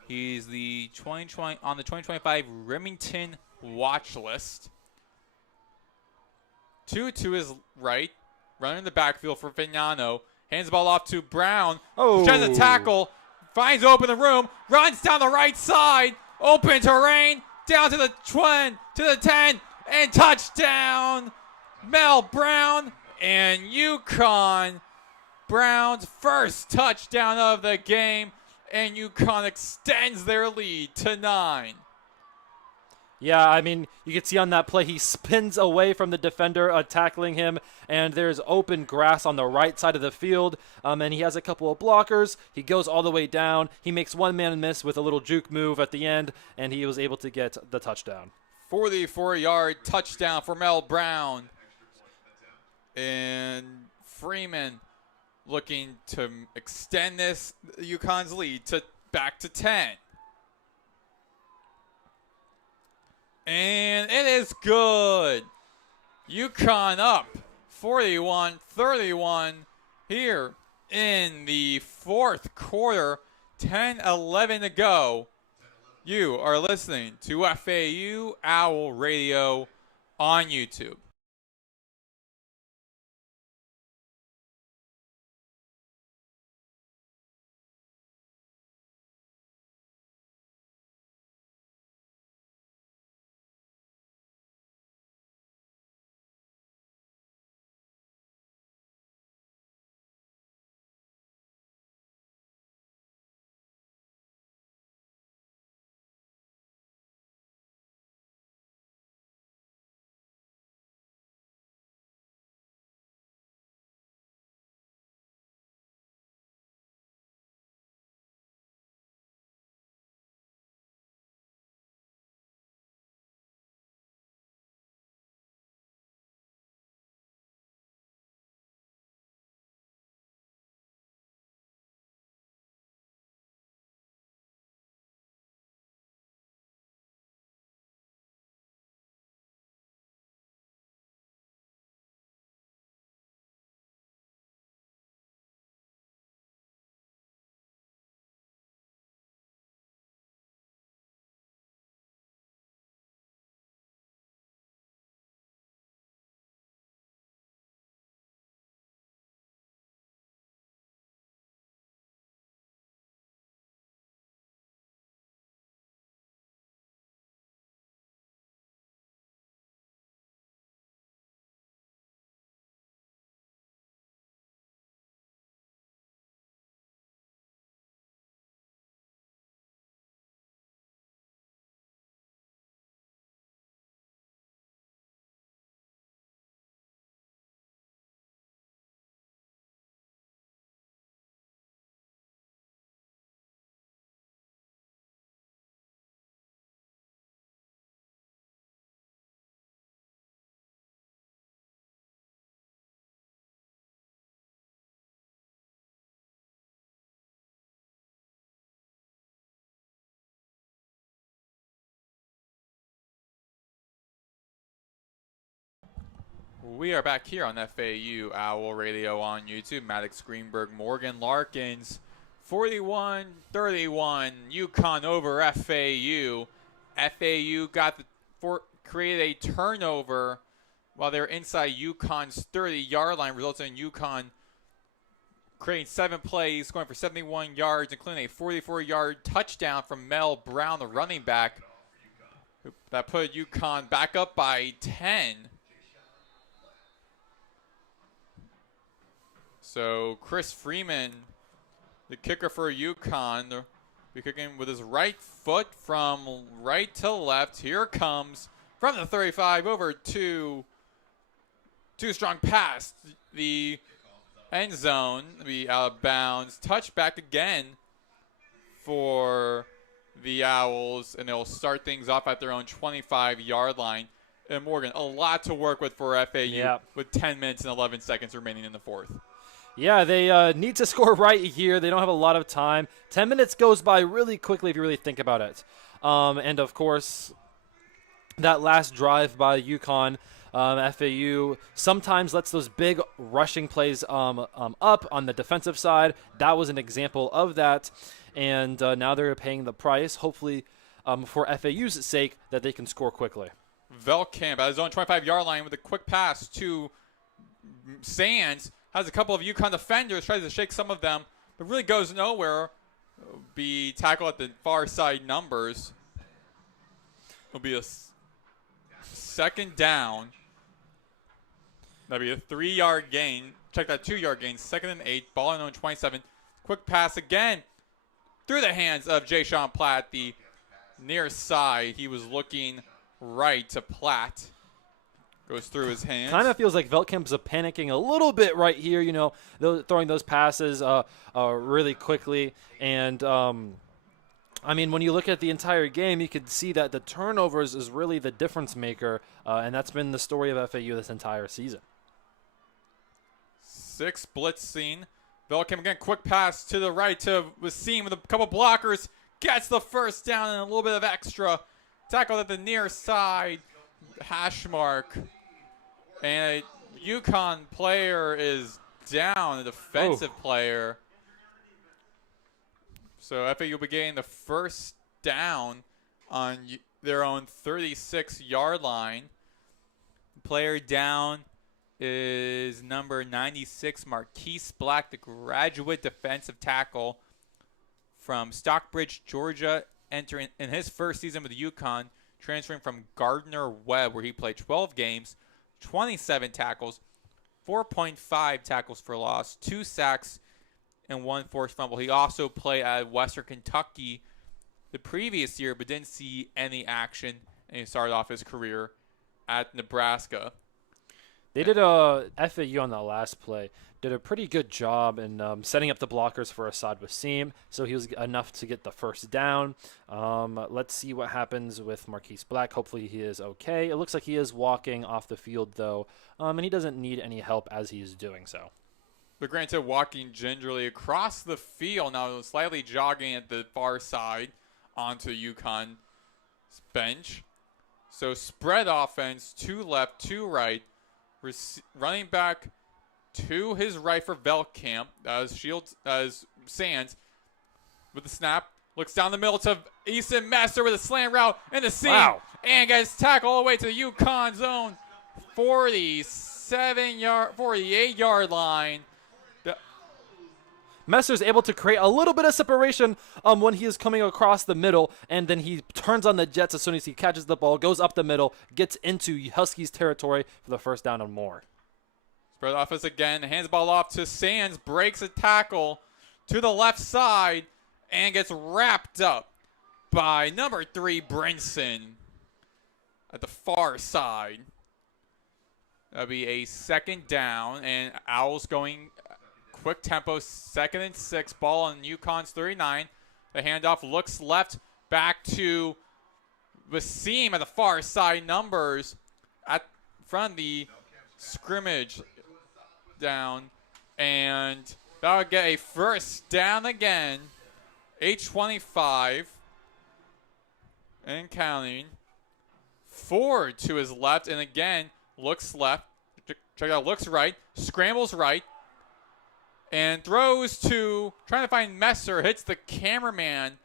He's the 2025 Remington watch list. 2 to his right, running in the backfield for Vignano. Hands the ball off to Brown. Sheds a tackle. Finds open the room. Runs down the right side. Open terrain. Down to the 10. And touchdown. Mel Brown and UConn. Brown's first touchdown of the game. And UConn extends their lead to 9. Yeah, I mean, you can see on that play, he spins away from the defender tackling him, and there's open grass on the right side of the field, and he has a couple of blockers. He goes all the way down. He makes one man miss with a little juke move at the end, and he was able to get the touchdown. 44-yard touchdown for Mel Brown. And Freeman looking to extend this UConn's lead to back to 10. And it is good. UConn up 41-31 here in the fourth quarter. 10-11 to go. You are listening to FAU Owl Radio on YouTube. We are back here on FAU Owl Radio on YouTube. Maddox, Greenberg, Morgan, Larkins. 41-31, UConn over FAU. FAU created a turnover while they were inside UConn's 30-yard line, resulting in UConn creating 7 plays, scoring for 71 yards, including a 44-yard touchdown from Mel Brown, the running back, that put UConn back up by 10. So Chris Freeman, the kicker for UConn, will be kicking with his right foot from right to left. Here comes from the 35 over to too strong pass. The end zone will be out of bounds. Touchback again for the Owls, and they'll start things off at their own 25-yard line. And Morgan, a lot to work with for FAU with 10 minutes and 11 seconds remaining in the fourth. Yeah, they need to score right here. They don't have a lot of time. 10 minutes goes by really quickly if you really think about it. And, of course, that last drive by UConn, FAU sometimes lets those big rushing plays up on the defensive side. That was an example of that. And now they're paying the price, hopefully for FAU's sake, that they can score quickly. Velkamp at his own 25-yard line with a quick pass to Sands. Has a couple of UConn defenders, tries to shake some of them, but really goes nowhere. It'll be tackled at the far side numbers. It'll be a second down. That'll be a 3-yard gain. Check that 2-yard gain. 2nd and 8. Ball on 27. Quick pass again through the hands of Jay Sean Platt, the near side. He was looking right to Platt. Goes through his hands. Kind of feels like Veltkamp's panicking a little bit right here, throwing those passes really quickly. And, I mean, when you look at the entire game, you could see that the turnovers is really the difference maker, and that's been the story of FAU this entire season. 6 blitz scene. Veltkamp again, quick pass to the right to Wasim with a couple blockers. Gets the first down and a little bit of extra. Tackled at the near side hash mark. And a UConn player is down, a defensive player. So FAU will be getting the first down on their own 36-yard line. Player down is number 96, Marquise Black, the graduate defensive tackle from Stockbridge, Georgia, entering in his first season with UConn, transferring from Gardner Webb, where he played 12 games, 27 tackles, 4.5 tackles for loss, 2 sacks, and 1 forced fumble. He also played at Western Kentucky the previous year, but didn't see any action, and he started off his career at Nebraska. They did a FAU on that last play. Did a pretty good job in setting up the blockers for Asad Wasim, so he was enough to get the first down. Let's see what happens with Marquise Black. Hopefully he is okay. It looks like he is walking off the field, though, and he doesn't need any help as he's doing so. But granted, walking gingerly across the field, now slightly jogging at the far side onto UConn's bench. So spread offense, 2 left, 2 right. Running back to his right for Veltkamp as Sands with the snap. Looks down the middle to Easton Messer with a slant route in the seam. Wow. And gets tackled all the way to the UConn zone. 48-yard line. Messer's able to create a little bit of separation when he is coming across the middle, and then he turns on the jets as soon as he catches the ball, goes up the middle, gets into Huskies territory for the first down and more. Spread offense again, hands the ball off to Sands, breaks a tackle to the left side, and gets wrapped up by number 3, Brinson, at the far side. That'll be a second down, and Owls going quick tempo, 2nd and 6, ball on UConn's 39. The handoff looks left, back to Wasim at the far side, numbers at front of the scrimmage down, and that'll get a first down again. 8:25 and counting. Ford to his left, and again looks left. Check out, looks right, scrambles right, and throws to, trying to find Messer, hits the cameraman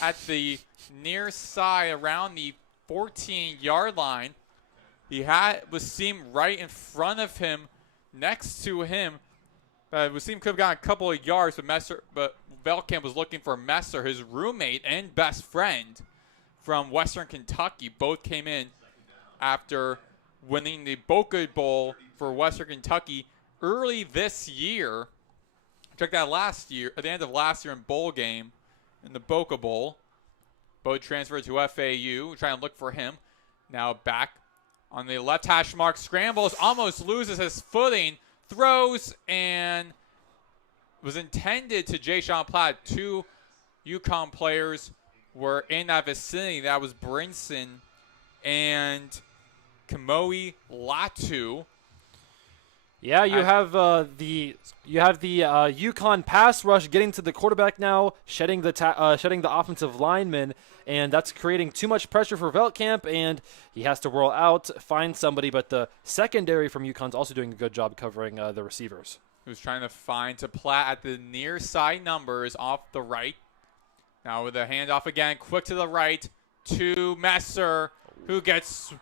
at the near side around the 14-yard line. He had Wasim right in front of him, next to him. Wasim could have gotten a couple of yards, but Veltkamp was looking for Messer, his roommate and best friend from Western Kentucky. Both came in after winning the Boca Bowl for Western Kentucky early this year. Check that last year, at the end of last year in bowl game, in the Boca Bowl. Both transferred to FAU, trying to look for him. Now back on the left hash mark, scrambles, almost loses his footing, throws, and was intended to Jay-Sean Platt. 2 UConn players were in that vicinity. That was Brinson and Kamoe Latu. Yeah, you have the UConn pass rush getting to the quarterback now, shedding the offensive lineman, and that's creating too much pressure for Veltkamp, and he has to roll out, find somebody. But the secondary from UConn's also doing a good job covering the receivers. He was trying to find to Platt at the near side numbers off the right. Now with a handoff again, quick to the right to Messer, who gets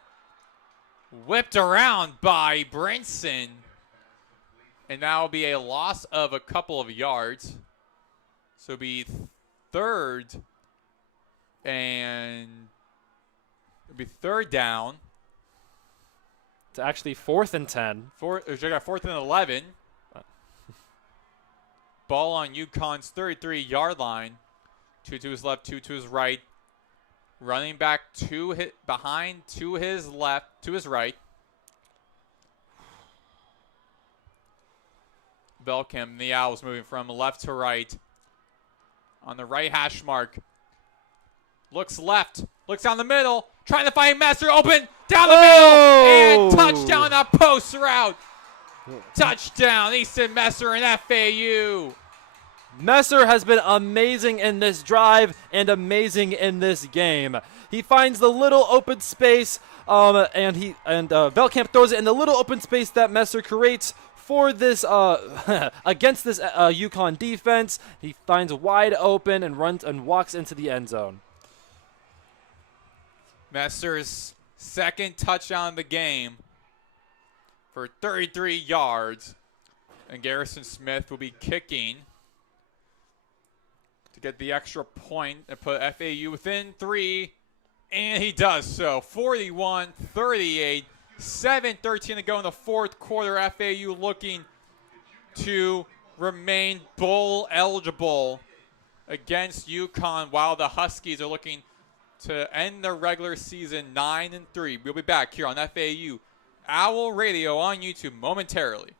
whipped around by Brinson. And that will be a loss of a couple of yards. So it'll be third down. It's actually 4th and 10. Fourth and 11. Ball on UConn's 33-yard line. 2 to his left, 2 to his right. Running back behind to his left, to his right. Velcam, the Owls moving from left to right. On the right hash mark. Looks left. Looks down the middle. Trying to find Messer. Open. Down the middle. And touchdown on post route. Touchdown. Easton Messer and FAU. Messer has been amazing in this drive and amazing in this game. He finds the little open space, and Velcamp throws it in the little open space that Messer creates for this against this UConn defense. He finds wide open and runs and walks into the end zone. Messer's second touchdown of the game for 33 yards, and Garrison Smith will be kicking to get the extra point and put FAU within 3, and he does so. 41-38, 7:13 to go in the fourth quarter. FAU looking to remain bowl eligible against UConn, while the Huskies are looking to end their regular season 9-3. We'll be back here on FAU Owl Radio on YouTube momentarily.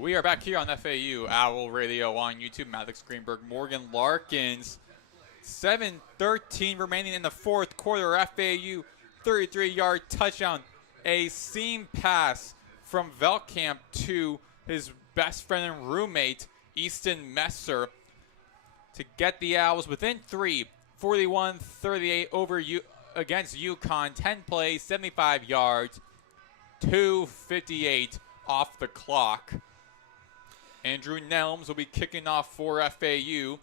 We are back here on FAU Owl Radio on YouTube. Maddox, Greenberg, Morgan, Larkins. 7:13 remaining in the fourth quarter. FAU 33-yard touchdown. A seam pass from Velcamp to his best friend and roommate, Easton Messer, to get the Owls within 3. 41-38 against UConn. 10 plays, 75 yards, 2:58 off the clock. Andrew Nelms will be kicking off for FAU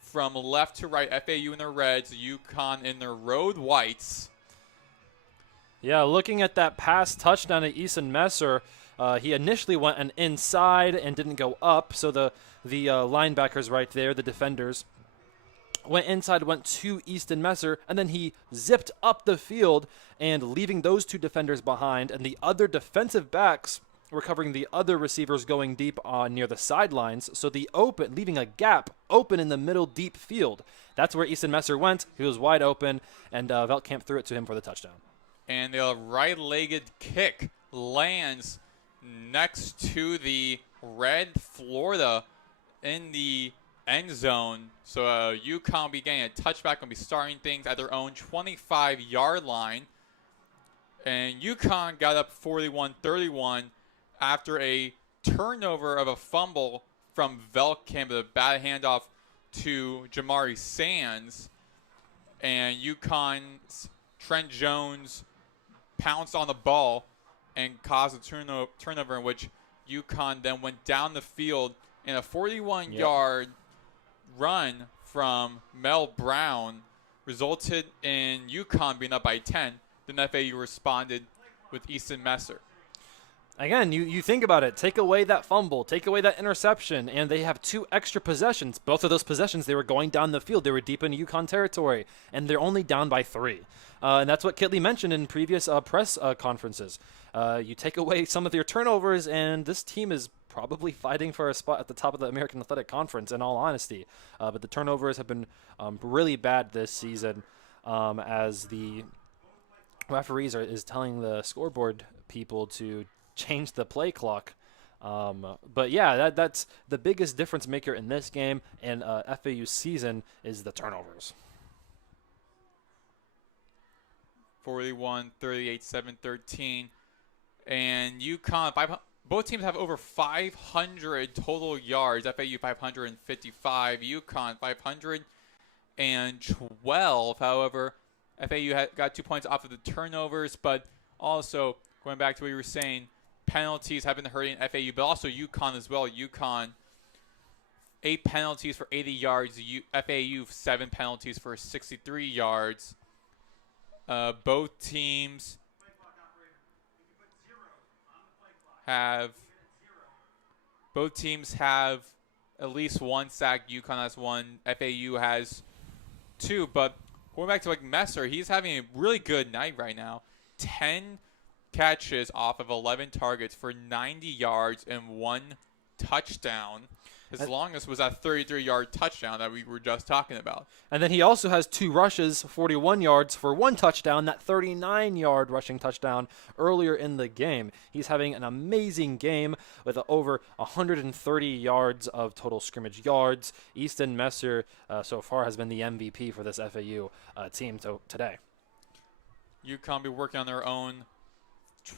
from left to right. FAU in their reds, UConn in their road whites. Yeah, looking at that pass touchdown to Easton Messer, he initially went an inside and didn't go up. So the linebackers right there, the defenders, went inside, went to Easton Messer, and then he zipped up the field and leaving those two defenders behind, and the other defensive backs were covering the other receivers going deep near the sidelines. So leaving a gap open in the middle deep field. That's where Easton Messer went. He was wide open, and Velcamp threw it to him for the touchdown. And the right-legged kick lands next to the red Florida in the end zone. So UConn will be getting a touchback and be starting things at their own 25-yard line. And UConn got up 41-31 after a turnover of a fumble from Velkamp, the bad handoff to Jamari Sands, and UConn's Trent Jones pounced on the ball and caused a turnover in which UConn then went down the field in a 41-yard run from Mel Brown resulted in UConn being up by 10. Then FAU responded with Easton Messer. Again, you think about it. Take away that fumble, take away that interception, and they have 2 extra possessions. Both of those possessions, they were going down the field. They were deep in UConn territory, and they're only down by 3. And that's what Kitley mentioned in previous press conferences. You take away some of your turnovers, and this team is probably fighting for a spot at the top of the American Athletic Conference, in all honesty. But the turnovers have been really bad this season, as the referees is telling the scoreboard people to change the play clock. But yeah, that's the biggest difference maker in this game and FAU's season is the turnovers. 41, 38, 7, 13. And UConn, both teams have over 500 total yards. FAU 555, UConn 512. However, FAU got 2 points off of the turnovers, but also going back to what you were saying, penalties have been hurting FAU, but also UConn as well. UConn, 8 penalties for 80 yards. FAU, 7 penalties for 63 yards. Both teams have at least 1 sack. UConn has 1. FAU has 2. But going back to Messer, he's having a really good night right now. 10 catches off of 11 targets for 90 yards and 1 touchdown. His longest was that 33-yard touchdown that we were just talking about. And then he also has 2 rushes, 41 yards for 1 touchdown, that 39-yard rushing touchdown earlier in the game. He's having an amazing game with over 130 yards of total scrimmage yards. Easton Messer so far has been the MVP for this FAU team today. UConn be working on their own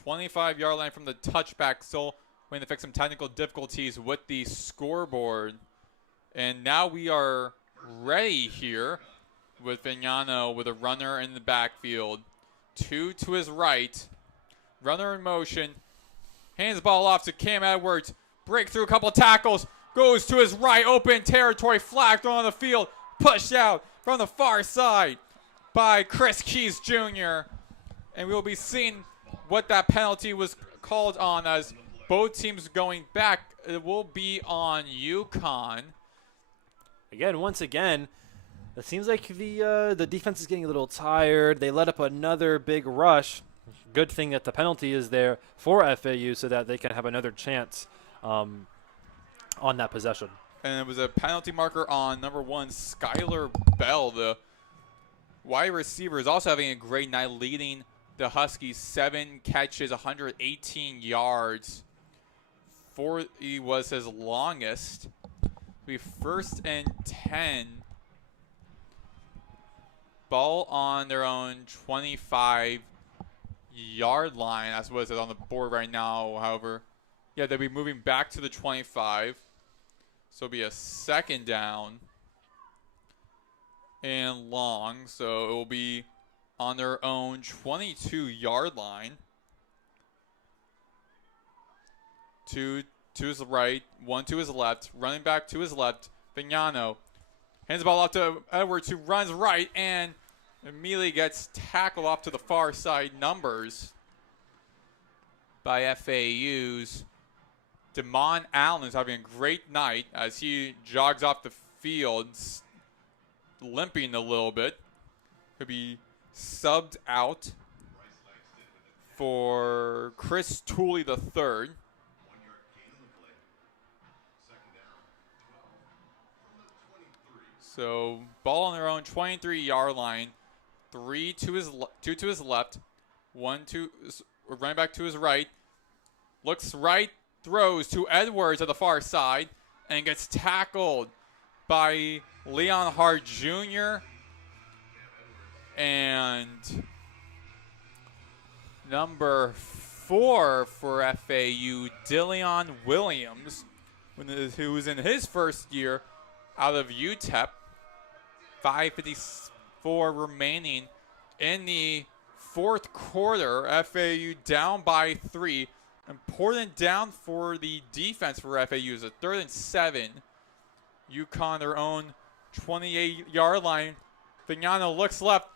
25-yard line from the touchback, so going to fix some technical difficulties with the scoreboard. And now we are ready here with Vignano with a runner in the backfield. 2 to his right. Runner in motion. Hands the ball off to Cam Edwards. Break through a couple of tackles. Goes to his right. Open territory. Flag thrown on the field. Pushed out from the far side by Chris Keys Jr. And we'll be seeing what that penalty was called on, as both teams going back. It will be on UConn. Once again, it seems like the defense is getting a little tired. They let up another big rush. Good thing that the penalty is there for FAU so that they can have another chance on that possession. And it was a penalty marker on number 1, Skylar Bell. The wide receiver is also having a great night, leading the Huskies. 7 catches, 118 yards. 40 was his longest. Be 1st and 10. Ball on their own 25-yard line. That's what it is on the board right now. However, yeah, they'll be moving back to the 25. So it'll be a 2nd down and long. So it will be on their own 22-yard line. 2 to his right, 1 to his left, running back to his left. Vignano hands the ball off to Edwards, who runs right and immediately gets tackled off to the far side. Numbers by FAU's Damon Allen is having a great night as he jogs off the field, limping a little bit. He'll be subbed out for Chris Tooley III. So ball on their own 23-yard line. 2 to his left. 1 to running back to his right. Looks right, throws to Edwards at the far side, and gets tackled by Leon Hart Jr. And number 4 for FAU, Dillion Williams, who was in his first year out of UTEP. 5:54 remaining in the fourth quarter. FAU down by 3. Important down for the defense for FAU. It's a 3rd and 7. UConn their own 28-yard line. Vignano looks left,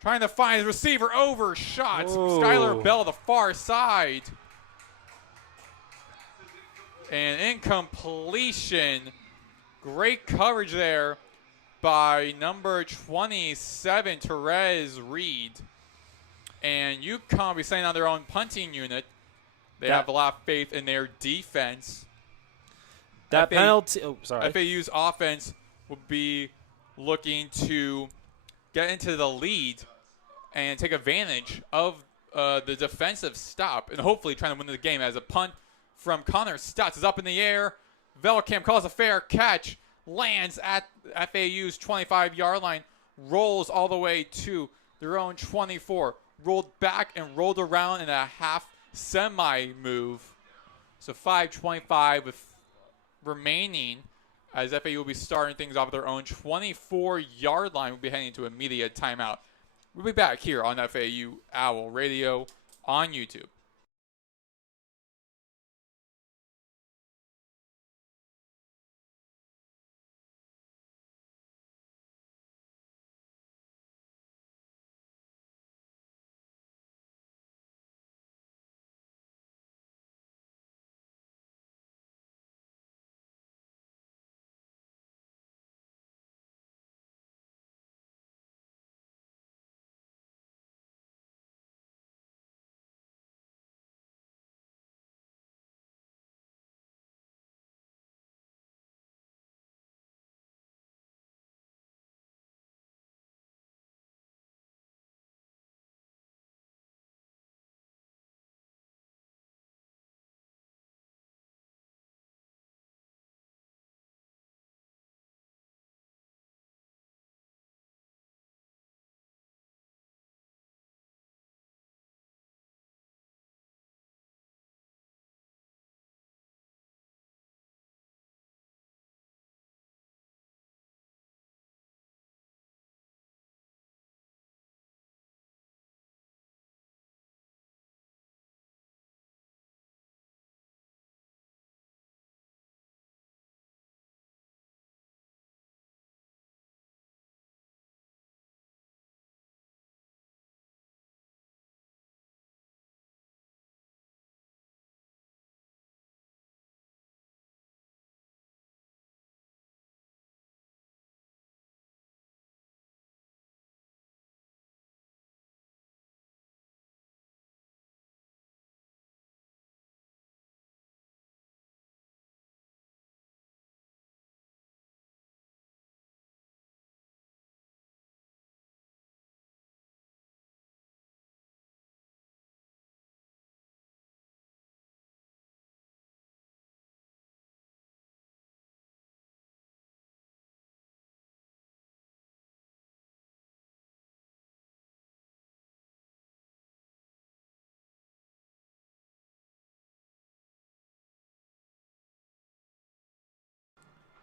trying to find his receiver. Overshot. Skylar Bell the far side. And incompletion. Great coverage there by number 27, Therese Reed. And UConn will be sending on their own punting unit. They have a lot of faith in their defense. That penalty. Oh, sorry. FAU's offense will be looking to get into the lead and take advantage of the defensive stop and hopefully trying to win the game. As a punt from Connor Stutz is up in the air. Velkamp calls a fair catch, lands at FAU's 25-yard line, rolls all the way to their own 24, rolled back and rolled around in a half semi move. So 5:25 with remaining as FAU will be starting things off at their own 24-yard line. We'll be heading into immediate timeout. We'll be back here on FAU Owl Radio on YouTube.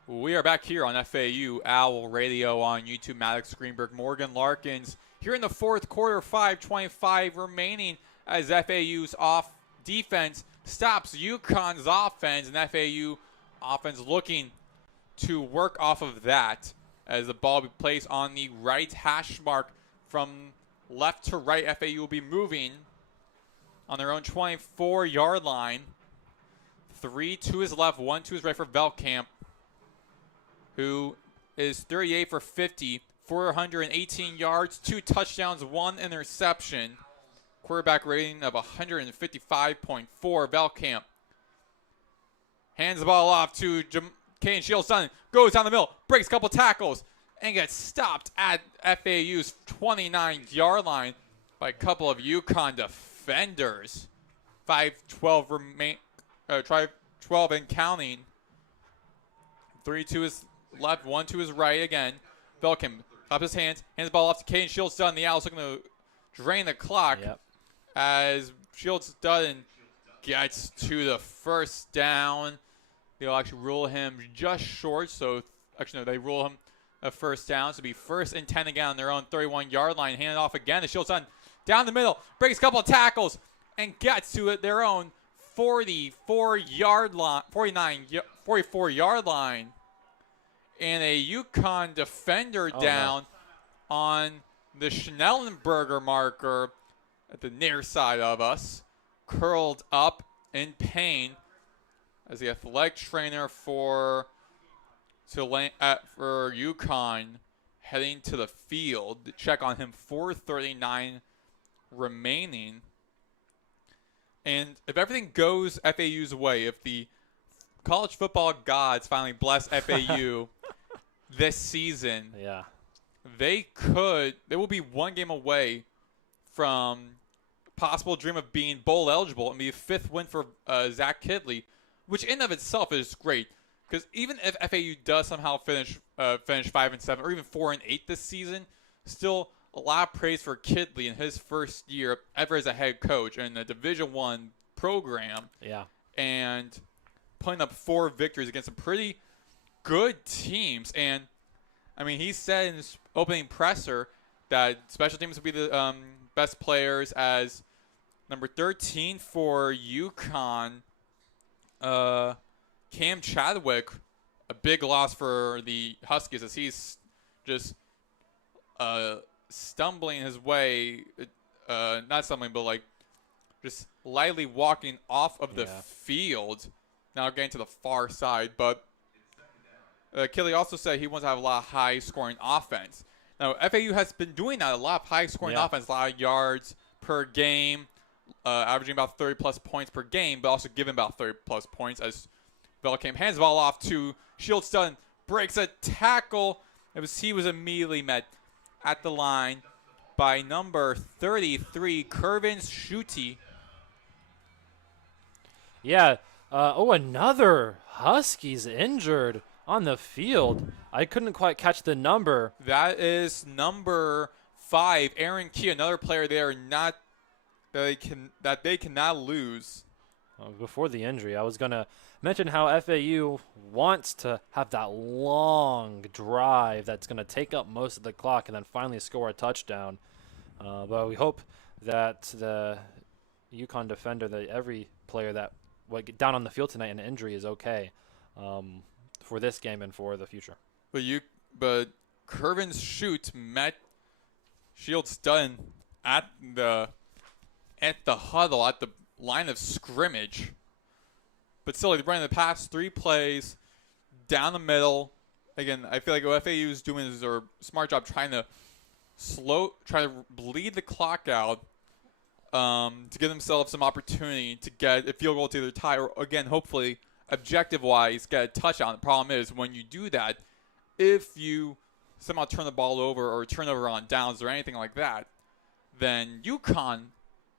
We are back here on FAU Owl Radio on YouTube. Maddox, Greenberg, Morgan, Larkins. Here in the fourth quarter, 5:25 remaining as FAU's off defense stops UConn's offense, and FAU offense looking to work off of that as the ball will be placed on the right hash mark from left to right. FAU will be moving on their own 24-yard line. 3 to his left, 1 to his right for Velkamp, who is 38 for 50, 418 yards, 2 touchdowns, 1 interception. Quarterback rating of 155.4. Velkamp hands the ball off to Caden Shields-Dunn, goes down the middle, breaks a couple tackles, and gets stopped at FAU's 29-yard line by a couple of UConn defenders. 5:12 12 and counting. 3 to his left, 1 to his right again. Velkamp claps his hands the ball off to Caden Shields-Dunn. The Owls looking to drain the clock as Shields-Dunn gets to the first down. they'll actually rule him just short. So actually, no, they rule him a first down. So it'll be 1st and 10 again on their own 31-yard line. Hand it off again. The Shields on down the middle, breaks a couple of tackles, and gets to it their own 44-yard line, 44-yard line. And a UConn defender down on the Schnellenberger marker at the near side of us, curled up in pain as the athletic trainer for UConn heading to the field to check on him. 4:39 remaining. And if everything goes FAU's way, if the college football gods finally bless FAU this season, they will be one game away from possible dream of being bowl eligible and be a 5th win for Zach Kidley, which in of itself is great. Because even if FAU does somehow finish 5-7 or even 4-8 this season, still a lot of praise for Kidley in his first year ever as a head coach in a Division I program. Yeah. And putting up 4 victories against some pretty good teams. And, I mean, he said in his opening presser that special teams would be the best players, as number 13 for UConn, Cam Chadwick, a big loss for the Huskies as he's just stumbling his way, not stumbling, but like just lightly walking off of the field. Now getting to the far side, but Kelly also said he wants to have a lot of high-scoring offense. Now, FAU has been doing that, a lot of high-scoring offense, a lot of yards per game, averaging about 30-plus points per game, but also giving about 30-plus points as Velkamp hands the ball off to Shieldstone, breaks a tackle. He was immediately met at the line by number 33, Kervin Schutte. Yeah. Another Huskies injured on the field. I couldn't quite catch the number. That is number 5, Aaron Key, another player that they cannot lose. Before the injury, I was going to mention how FAU wants to have that long drive that's going to take up most of the clock and then finally score a touchdown. But we hope that the UConn defender, that every player that get down on the field tonight in an injury is okay for this game and for the future. But Kervin Schutte met Shields Dunn at the huddle, at the line of scrimmage. But still, they're running the past 3 plays down the middle. Again, I feel like what FAU is doing is their smart job trying to bleed the clock out to give themselves some opportunity to get a field goal to either tie or, again, hopefully, objective-wise, get a touchdown. The problem is when you do that, if you somehow turn the ball over or turn over on downs or anything like that, then UConn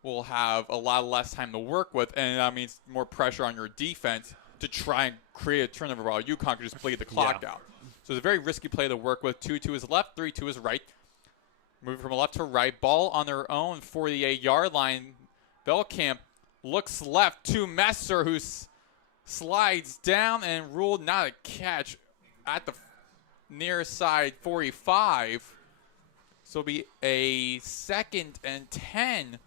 will have a lot less time to work with, and that means more pressure on your defense to try and create a turnover while UConn can just bleed the clock out. So it's a very risky play to work with. 2 to his left, 3 to his right. Moving from left to right. Ball on their own 48-yard line. Velkamp looks left to Messer, who slides down and ruled not a catch at the near side 45. So it'll be a 2nd and 10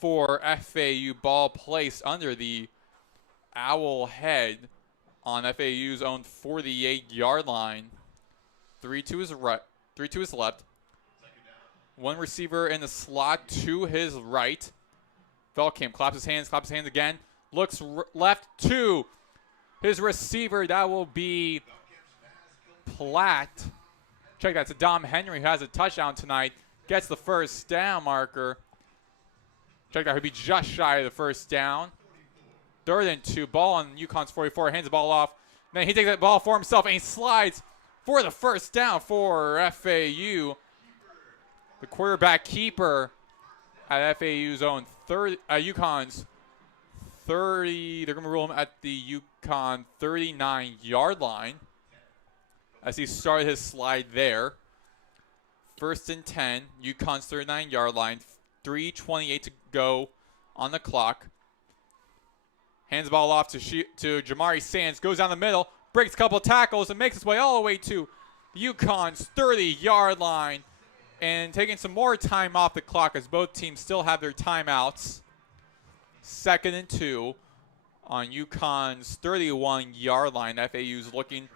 for FAU, ball placed under the owl head on FAU's own 48-yard line. 3 to his right, 3 to his left. One receiver in the slot to his right. Velkamp claps his hands again. Looks left to his receiver. That will be Platt. Check that. It's Dom Henry who has a touchdown tonight. Gets the first down marker. Check that. He'll be just shy of the first down. 3rd and 2. Ball on UConn's 44. Hands the ball off. Then he takes that ball for himself and he slides for the first down for FAU. The quarterback keeper at FAU's own UConn's 30. They're going to rule him at the UConn 39-yard line as he started his slide there. 1st and 10. UConn's 39-yard line. 3:28 to go on the clock. Hands the ball off to Jamari Sands. Goes down the middle. Breaks a couple tackles and makes his way all the way to UConn's 30-yard line. And taking some more time off the clock as both teams still have their timeouts. 2nd and 2 on UConn's 31-yard line. FAU's looking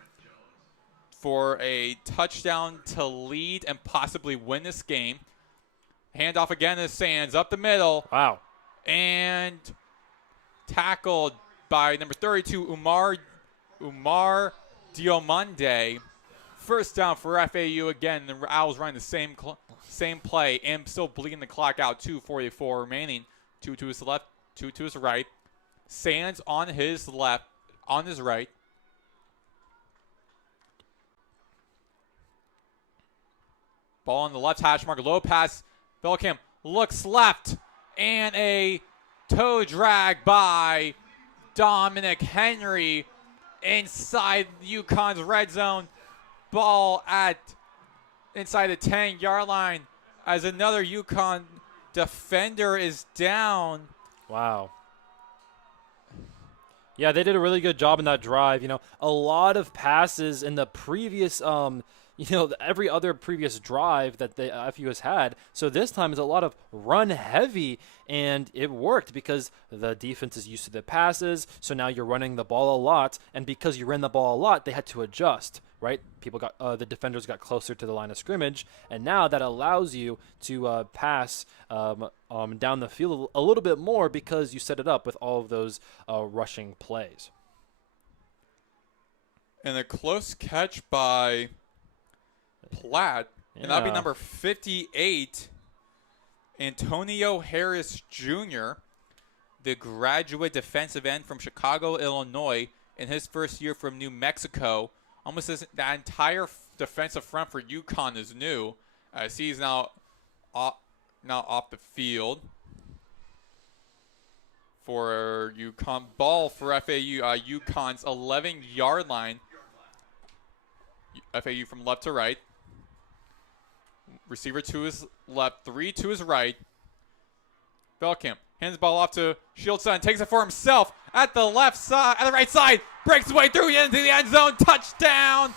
for a touchdown to lead and possibly win this game. Handoff again to Sands up the middle. Wow. And tackled by number 32, Umar Diomande. First down for FAU again. The Owls running the same play and still bleeding the clock out. 2:44 remaining. 2 to his left, 2 to his right. Sands on his left, on his right. Ball on the left hash mark. Low pass. Belcamp looks left. And a toe drag by Dominic Henry inside UConn's red zone. Ball at inside the 10-yard line as another UConn defender is down. Wow. Yeah, they did a really good job in that drive. A lot of passes in the previous, every other previous drive that the FU has had. So this time is a lot of run heavy, and it worked because the defense is used to the passes. So now you're running the ball a lot, and because you ran the ball a lot, they had to adjust. Right? The defenders got closer to the line of scrimmage, and now that allows you to pass down the field a little bit more because you set it up with all of those rushing plays. And a close catch by Platt, and that'll be number 58, Antonio Harris Jr., the graduate defensive end from Chicago, Illinois, in his first year from New Mexico. Almost that entire defensive front for UConn is new, as he's now off the field for UConn. Ball for FAU, UConn's 11-yard line. FAU from left to right. Receiver to his left, 3 to his right. Belcamp hands the ball off to Shieldson, takes it for himself at the left side, at the right side, breaks his way through into the end zone, touchdown,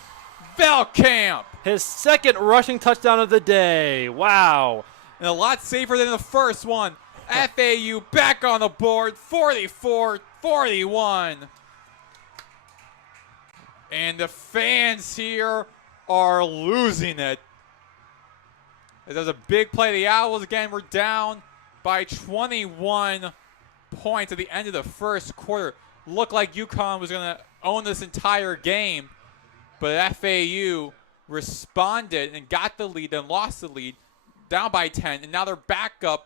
Belcamp. His second rushing touchdown of the day. Wow. And a lot safer than the first one. FAU back on the board, 44-41. And the fans here are losing it. There's a big play. The Owls again were down by 21 points at the end of the first quarter. Looked like UConn was going to own this entire game, but FAU responded and got the lead and lost the lead, down by 10, and now they're back up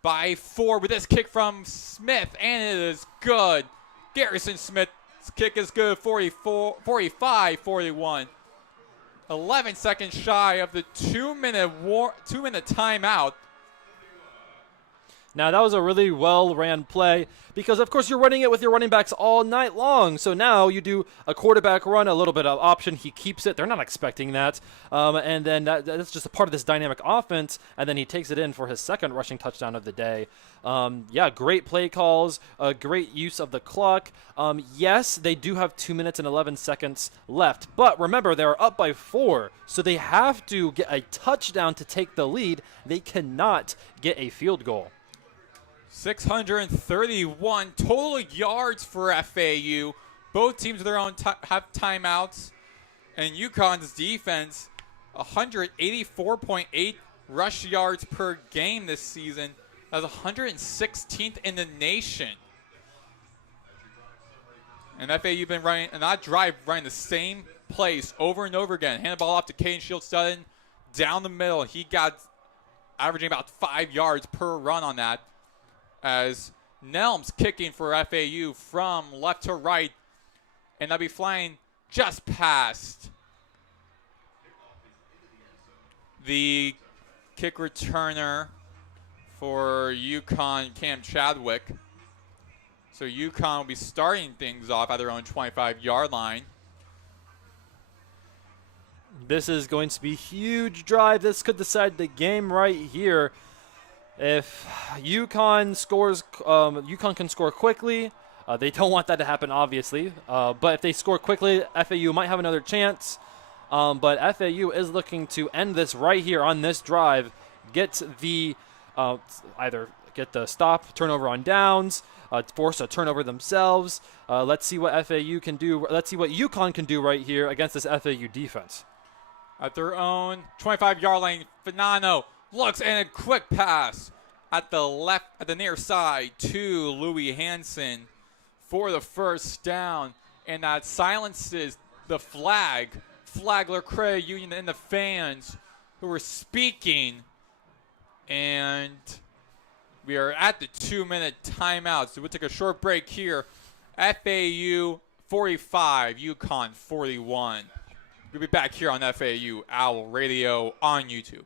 by 4 with this kick from Smith, and it is good. Garrison Smith's kick is good, 45-41. 11 seconds shy of the 2-minute timeout. Now, that was a really well-ran play because, of course, you're running it with your running backs all night long. So now you do a quarterback run, a little bit of option. He keeps it. They're not expecting that. And then that's just a part of this dynamic offense. And then he takes it in for his second rushing touchdown of the day. Great play calls, great use of the clock. Yes, they do have 2 minutes and 11 seconds left. But remember, they're up by 4. So they have to get a touchdown to take the lead. They cannot get a field goal. 631 total yards for FAU. Both teams of their own have timeouts. And UConn's defense, 184.8 rush yards per game this season. That's 116th in the nation. And FAU been running, and that drive running the same place over and over again. Hand the ball off to Caden Shields-Sutton down the middle. He got averaging about 5 yards per run on that. As Nelms kicking for FAU from left to right. And they'll be flying just past the kick returner for UConn, Cam Chadwick. So UConn will be starting things off at their own 25-yard line. This is going to be a huge drive. This could decide the game right here. If UConn scores, UConn can score quickly, They don't want that to happen, obviously. But if they score quickly, FAU might have another chance. But FAU is looking to end this right here on this drive, get the either get the stop, turnover on downs, force a turnover themselves. Let's see what FAU can do. Let's see what UConn can do right here against this FAU defense. At their own 25-yard line, Finano looks and a quick pass at the near side to Louis Hansen for the first down, and that silences the Flagler Credit Union and the fans who were speaking. And we are at the 2-minute timeout, so we'll take a short break here. FAU 45, UConn 41. We'll be back here on FAU Owl Radio on YouTube.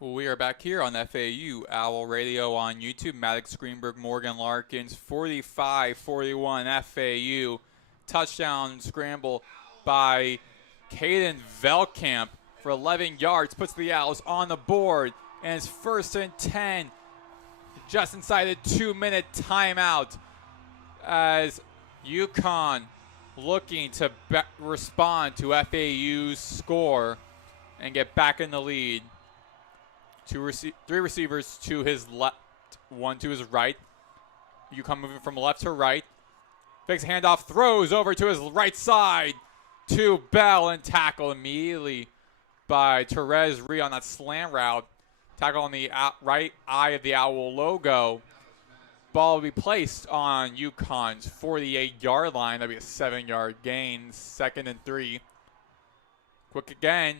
We are back here on FAU Owl Radio on YouTube. Maddox, Greenberg, Morgan, Larkins, 45-41 FAU. Touchdown scramble by Caden Velkamp for 11 yards. Puts the Owls on the board. And it's 1st and 10. Just inside a 2-minute timeout as UConn looking to respond to FAU's score and get back in the lead. Three receivers to his left, one to his right. UConn moving from left to right. Fakes handoff, throws over to his right side to Bell and tackled immediately by Therese Ree on that slant route. Tackle on the right eye of the Owl logo. Ball will be placed on UConn's 48-yard line. That'll be a 7-yard gain, 2nd and 3. Quick again.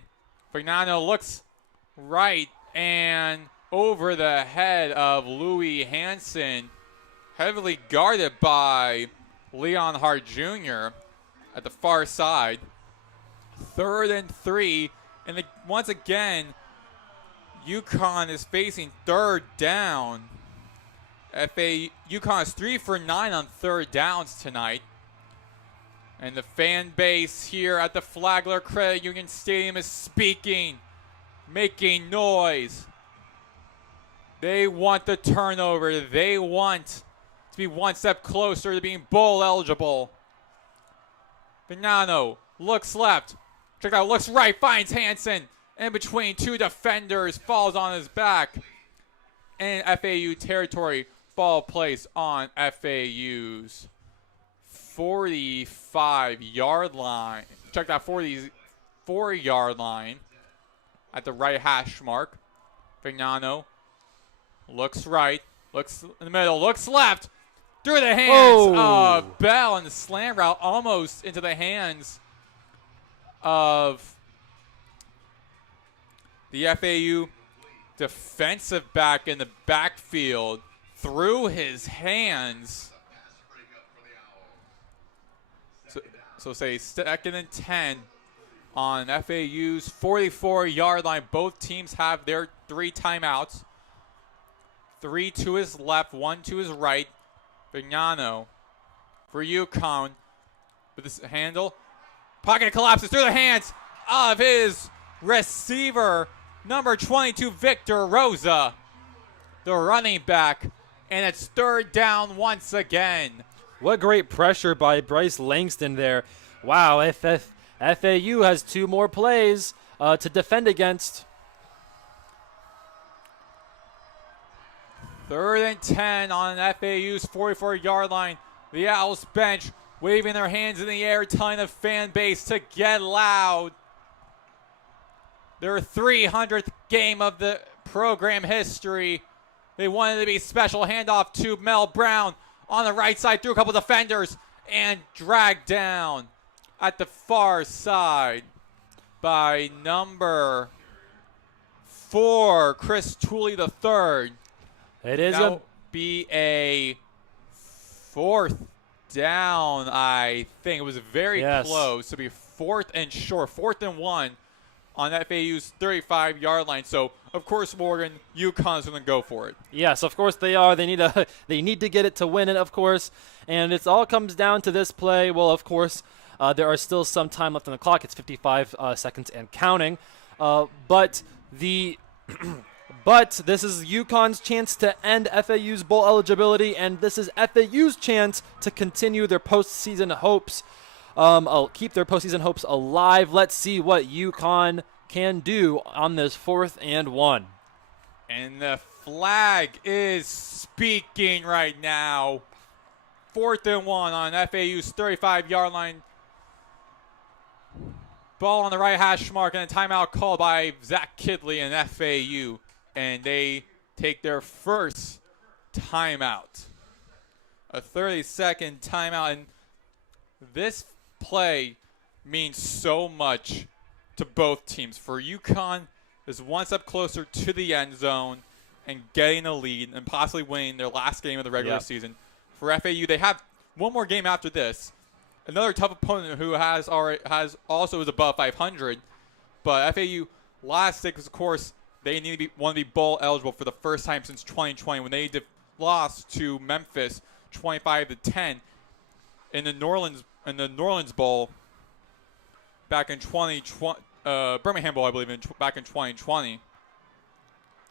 Fagnano looks right and over the head of Louis Hansen, heavily guarded by Leon Hart Jr. at the far side. 3rd and 3. And once again, UConn is facing 3rd down. UConn is 3 for 9 on 3rd downs tonight. And the fan base here at the Flagler Credit Union Stadium is speaking, making noise. They want the turnover. They want to be one step closer to being bowl eligible. Vignano looks left. Check out, looks right, finds Hansen in between 2 defenders, falls on his back. And FAU territory, ball placed on FAU's 45-yard line. Check that 44-yard line at the right hash mark. Vignano looks right, looks in the middle, looks left, through the hands of Bell, and the slant route almost into the hands of the FAU defensive back in the backfield, through his hands. So say 2nd and 10 on FAU's 44-yard line. Both teams have their 3 timeouts. 3 to his left, 1 to his right. Vignano for UConn with this handle. Pocket collapses through the hands of his receiver, number 22, Victor Rosa, the running back. And it's 3rd down once again. What great pressure by Bryce Langston there. Wow, FAU has 2 more plays to defend against. 3rd and 10 on FAU's 44-yard line. The Owls bench waving their hands in the air, telling the fan base to get loud. Their 300th game of the program history. They wanted to be special. Handoff to Mel Brown on the right side, through a couple defenders, and dragged down at the far side by number 4, Chris Tooley III. It is That'll be a 4th down, I think. It was very close. It'll be 4th and short, 4th and 1 on FAU's 35-yard line. So, of course, Morgan, UConn's going to go for it. Yes, of course they are. They need to get it to win it, of course. And it all comes down to this play. Well, of course, there are still some time left on the clock. It's 55 seconds and counting. But this is UConn's chance to end FAU's bowl eligibility, and this is FAU's chance to continue their postseason hopes. Keep their postseason hopes alive. Let's see what UConn can do on this 4th and 1. And the flag is speaking right now. 4th and 1 on FAU's 35-yard line. Ball on the right hash mark, and a timeout called by Zach Kidley and FAU. And they take their first timeout. A 30-second timeout. And this play means so much to both teams. For UConn, is one step closer to the end zone and getting a lead and possibly winning their last game of the regular season. For FAU, they have one more game after this. Another tough opponent who also is above 500. But FAU last six, of course, they want to be bowl eligible for the first time since 2020 when they lost to Memphis 25-10 in the New Orleans Bowl back in 2020, Birmingham Bowl, I believe, back in 2020.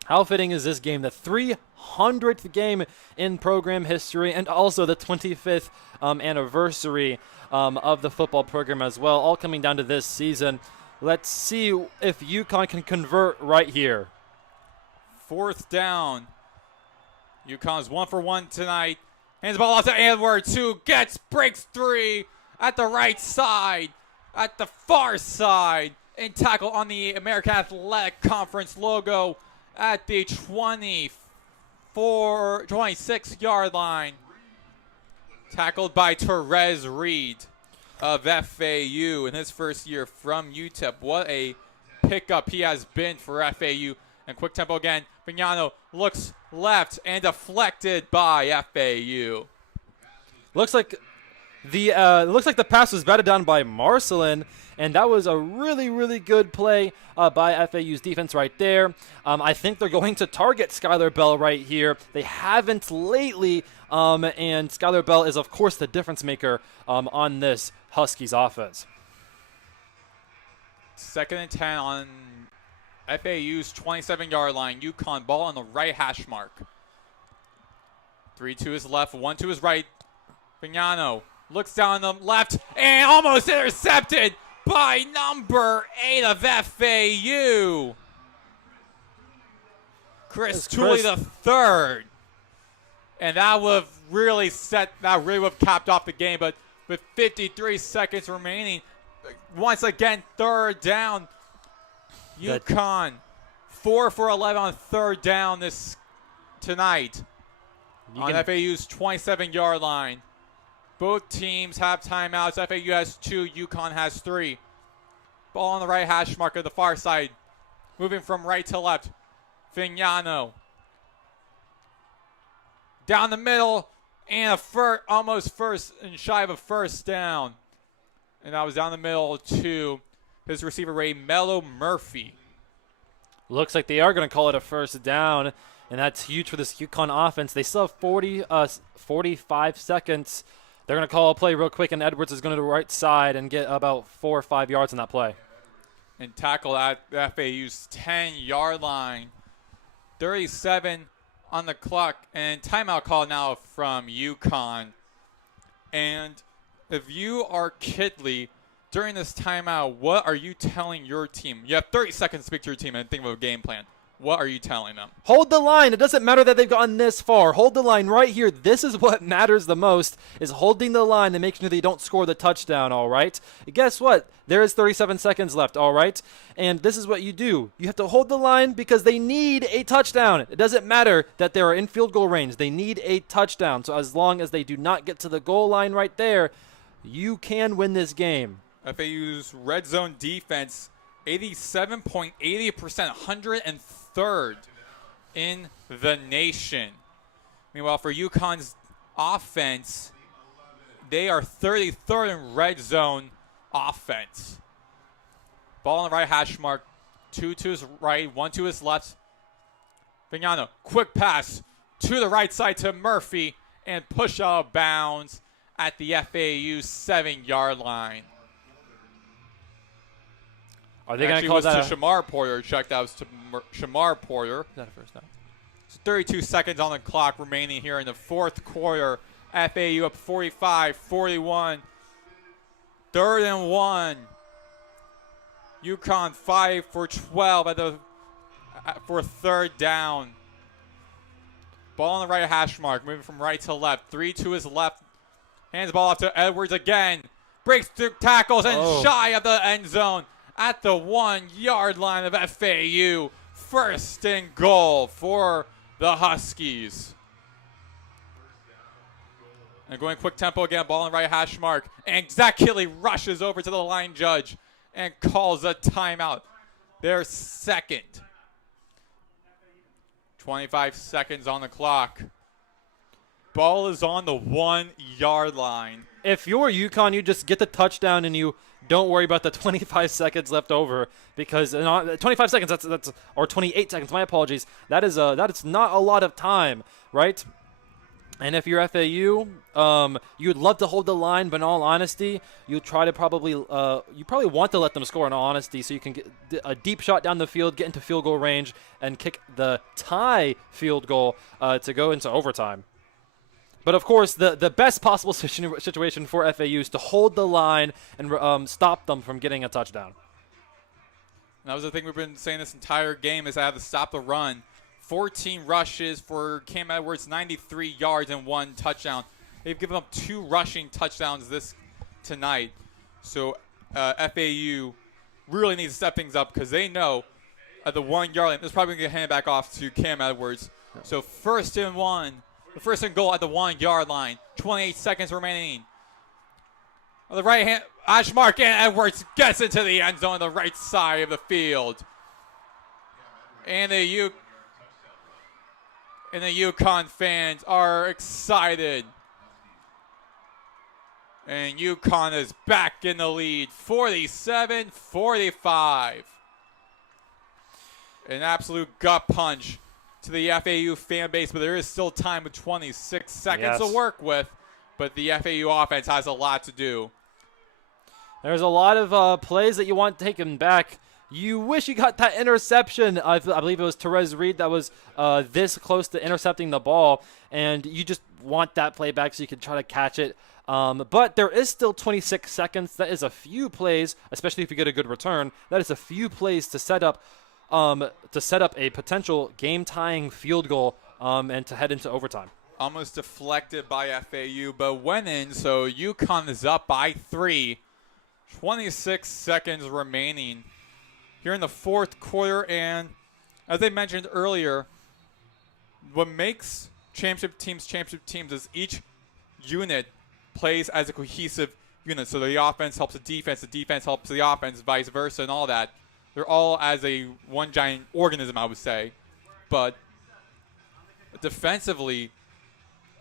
How fitting is this game? The 300th game in program history, and also the 25th anniversary of the football program as well, all coming down to this season. Let's see if UConn can convert right here. 4th down. UConn's 1 for 1 tonight. Hands the ball off to Edwards, who breaks 3 at the right side, at the far side, and tackle on the American Athletic Conference logo at the 26-yard line. Tackled by Therese Reed of FAU in his first year from UTEP. What a pickup he has been for FAU. And quick tempo again. Vignano looks left and deflected by FAU. Looks like It looks like the pass was batted down by Marcelin, and that was a really, really good play by FAU's defense right there. I think they're going to target Skylar Bell right here. They haven't lately, and Skylar Bell is, of course, the difference maker on this Huskies offense. 2nd and 10 on FAU's 27-yard line. UConn ball on the right hash mark. 3 to his left, 1 to his right. Vignano looks down the left and almost intercepted by number 8 of FAU. Chris Tooley the third. And that would have really capped off the game. But with 53 seconds remaining, once again, 3rd down. UConn 4 for 11 on 3rd down tonight on FAU's 27-yard line. Both teams have timeouts. FAU has 2, UConn has 3. Ball on the right hash mark of the far side. Moving from right to left. Vignano. Down the middle. And almost first and shy of a 1st down. And that was down the middle to his receiver, Ray Mello Murphy. Looks like they are going to call it a 1st down, and that's huge for this UConn offense. They still have 45 seconds. They're going to call a play real quick, and Edwards is going to the right side and get about 4 or 5 yards on that play. And tackle at FAU's 10-yard line. 37 on the clock, and timeout call now from UConn. And if you are Kidley during this timeout, what are you telling your team? You have 30 seconds to speak to your team and think of a game plan. What are you telling them? Hold the line. It doesn't matter that they've gotten this far. Hold the line right here. This is what matters the most, is holding the line and making sure they don't score the touchdown, all right? Guess what? There is 37 seconds left, all right? And this is what you do. You have to hold the line because they need a touchdown. It doesn't matter that they are in field goal range. They need a touchdown. So as long as they do not get to the goal line right there, you can win this game. FAU's red zone defense, 87.80%, 103rd in the nation. Meanwhile, for UConn's offense, they are 33rd in red zone offense. Ball on the right hash mark, 2 to his right, 1 to his left. Vignano, quick pass to the right side to Murphy, and push out of bounds at the FAU 7-yard line. Are they going to call that to Shamar Porter? Check, that was to Shamar Porter. Is that a 1st down? So 32 seconds on the clock remaining here in the 4th quarter. FAU up 45-41. 3rd and 1. UConn 5 for 12 for 3rd down. Ball on the right hash mark, moving from right to left. 3 to his left. Hands the ball off to Edwards again. Breaks through tackles and shy of the end zone at the 1-yard line of FAU. 1st and goal for the Huskies. And going quick tempo again, ball on the right hash mark. And Zach Kidley rushes over to the line judge and calls a timeout. Their 2nd. 25 seconds on the clock. Ball is on the 1-yard line. If you're UConn, you just get the touchdown and you don't worry about the 25 seconds left over, because 25 seconds, that's or 28 seconds, my apologies. That is not a lot of time, right? And if you're FAU, you'd love to hold the line, but in all honesty, you probably want to let them score in all honesty, so you can get a deep shot down the field, get into field goal range, and kick the tie field goal to go into overtime. But, of course, the best possible situation for FAU is to hold the line and stop them from getting a touchdown. And that was the thing we've been saying this entire game, is I have to stop the run. 14 rushes for Cam Edwards, 93 yards and 1 touchdown. They've given up 2 rushing touchdowns tonight. So FAU really needs to step things up, because they know at the 1-yard line, it's probably going to hand it back off to Cam Edwards. So 1st and 1. The 1st and goal at the 1-yard line. 28 seconds remaining. On the right hand, Ashmark and Edwards gets into the end zone on the right side of the field. And the UConn fans are excited. And UConn is back in the lead, 47-45. An absolute gut punch to the FAU fan base, but there is still time with 26 seconds to work with. But the FAU offense has a lot to do. There's a lot of plays that you want taken back. You wish you got that interception. I believe it was Therese Reed that was this close to intercepting the ball, and you just want that play back so you can try to catch it. But there is still 26 seconds. That is a few plays, especially if you get a good return. That is a few plays to set up a potential game-tying field goal and to head into overtime. Almost deflected by FAU, but went in, so UConn is up by 3. 26 seconds remaining here in the fourth quarter, and as I mentioned earlier, what makes championship teams is each unit plays as a cohesive unit. So the offense helps the defense helps the offense, vice versa, and all that. They're all as a one giant organism, I would say. But defensively,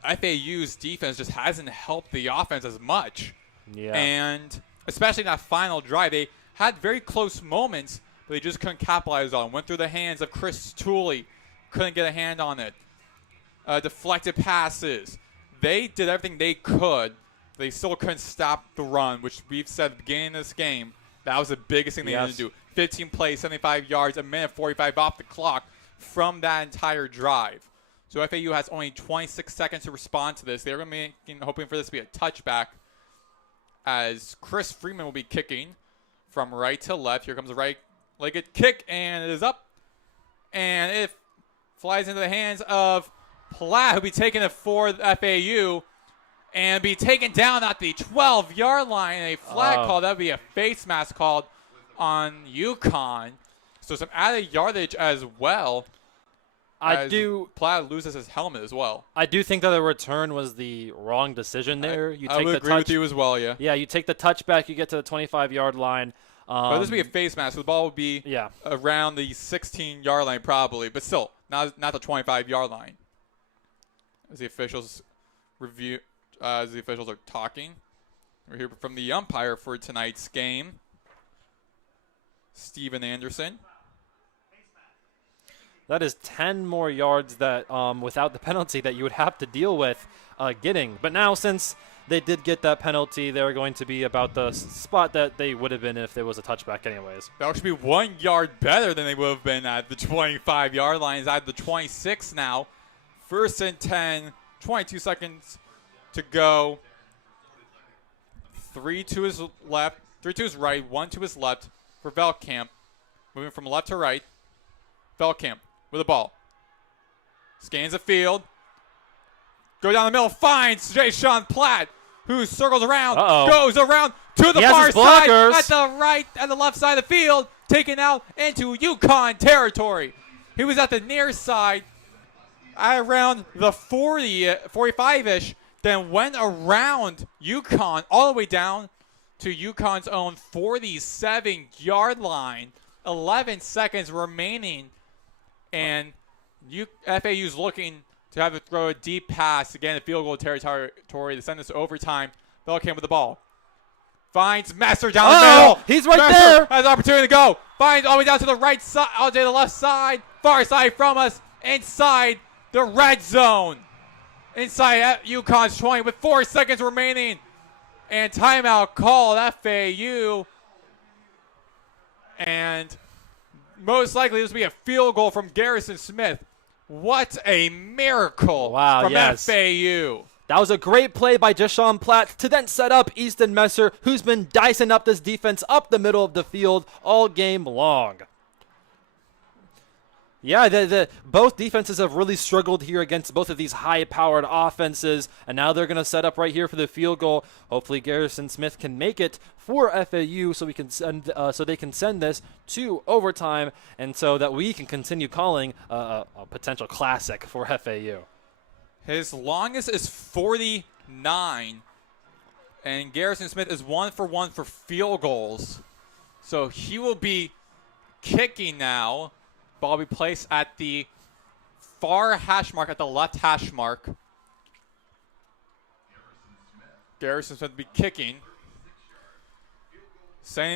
FAU's defense just hasn't helped the offense as much. Yeah. And especially in that final drive, they had very close moments, but they just couldn't capitalize on. Went through the hands of Chris Tooley, couldn't get a hand on it. Deflected passes. They did everything they could. They still couldn't stop the run, which we've said at the beginning of this game. That was the biggest thing they needed to do. 15 plays, 75 yards, a minute 45 off the clock from that entire drive. So FAU has only 26 seconds to respond to this. They're going to be hoping for this to be a touchback as Chris Freeman will be kicking from right to left. Here comes a right-legged kick, and it is up. And it flies into the hands of Platt, who'll be taking it for FAU and be taken down at the 12-yard line. A flag call. That would be a face mask called on UConn. So some added yardage as well. Platt loses his helmet as well. I do think that the return was the wrong decision there. I would agree with you as well, yeah. Yeah, you take the touchback, you get to the 25-yard line. But this would be a face mask, so the ball would be around the 16-yard line probably, but still, not the 25-yard line. As the officials are talking. We're here from the umpire for tonight's game, Steven Anderson. That is 10 more yards that without the penalty that you would have to deal with getting. But now since they did get that penalty, they're going to be about the spot that they would have been if there was a touchback anyways. That should be 1 yard better than they would have been at the 25-yard line. It's at the 26 now. 1st and 10, 22 seconds to go. 3 to his left, 3 to his right, 1 to his left for Veldkamp. Moving from left to right. Veldkamp with the ball. Scans the field. Go down the middle. Finds Jay-Sean Platt, who circles around. Goes around to the far side at the left side of the field. Taken out into UConn territory. He was at the near side at around the 45-ish. Then went around UConn all the way down to UConn's own 47-yard line. 11 seconds remaining. And FAU's looking to have to throw a deep pass. Again, the field goal territory to send this to overtime. Veldkamp with the ball. Finds Messer down the middle. He's right there. Has an opportunity to go. Finds all the way down to the right side, all the way to the left side. Far side from us. Inside the red zone. Inside UConn's 20 with 4 seconds remaining. And timeout called FAU. And most likely this will be a field goal from Garrison Smith. What a miracle from FAU. That was a great play by Jay-Sean Platt to then set up Easton Messer, who's been dicing up this defense up the middle of the field all game long. Yeah, both defenses have really struggled here against both of these high-powered offenses, and now they're going to set up right here for the field goal. Hopefully, Garrison Smith can make it for FAU, so they can send this to overtime, and so that we can continue calling a potential classic for FAU. His longest is 49, and Garrison Smith is 1 for 1 for field goals, so he will be kicking now. Ball will be placed at the far hash mark, at the left hash mark. Garrison's going to be kicking.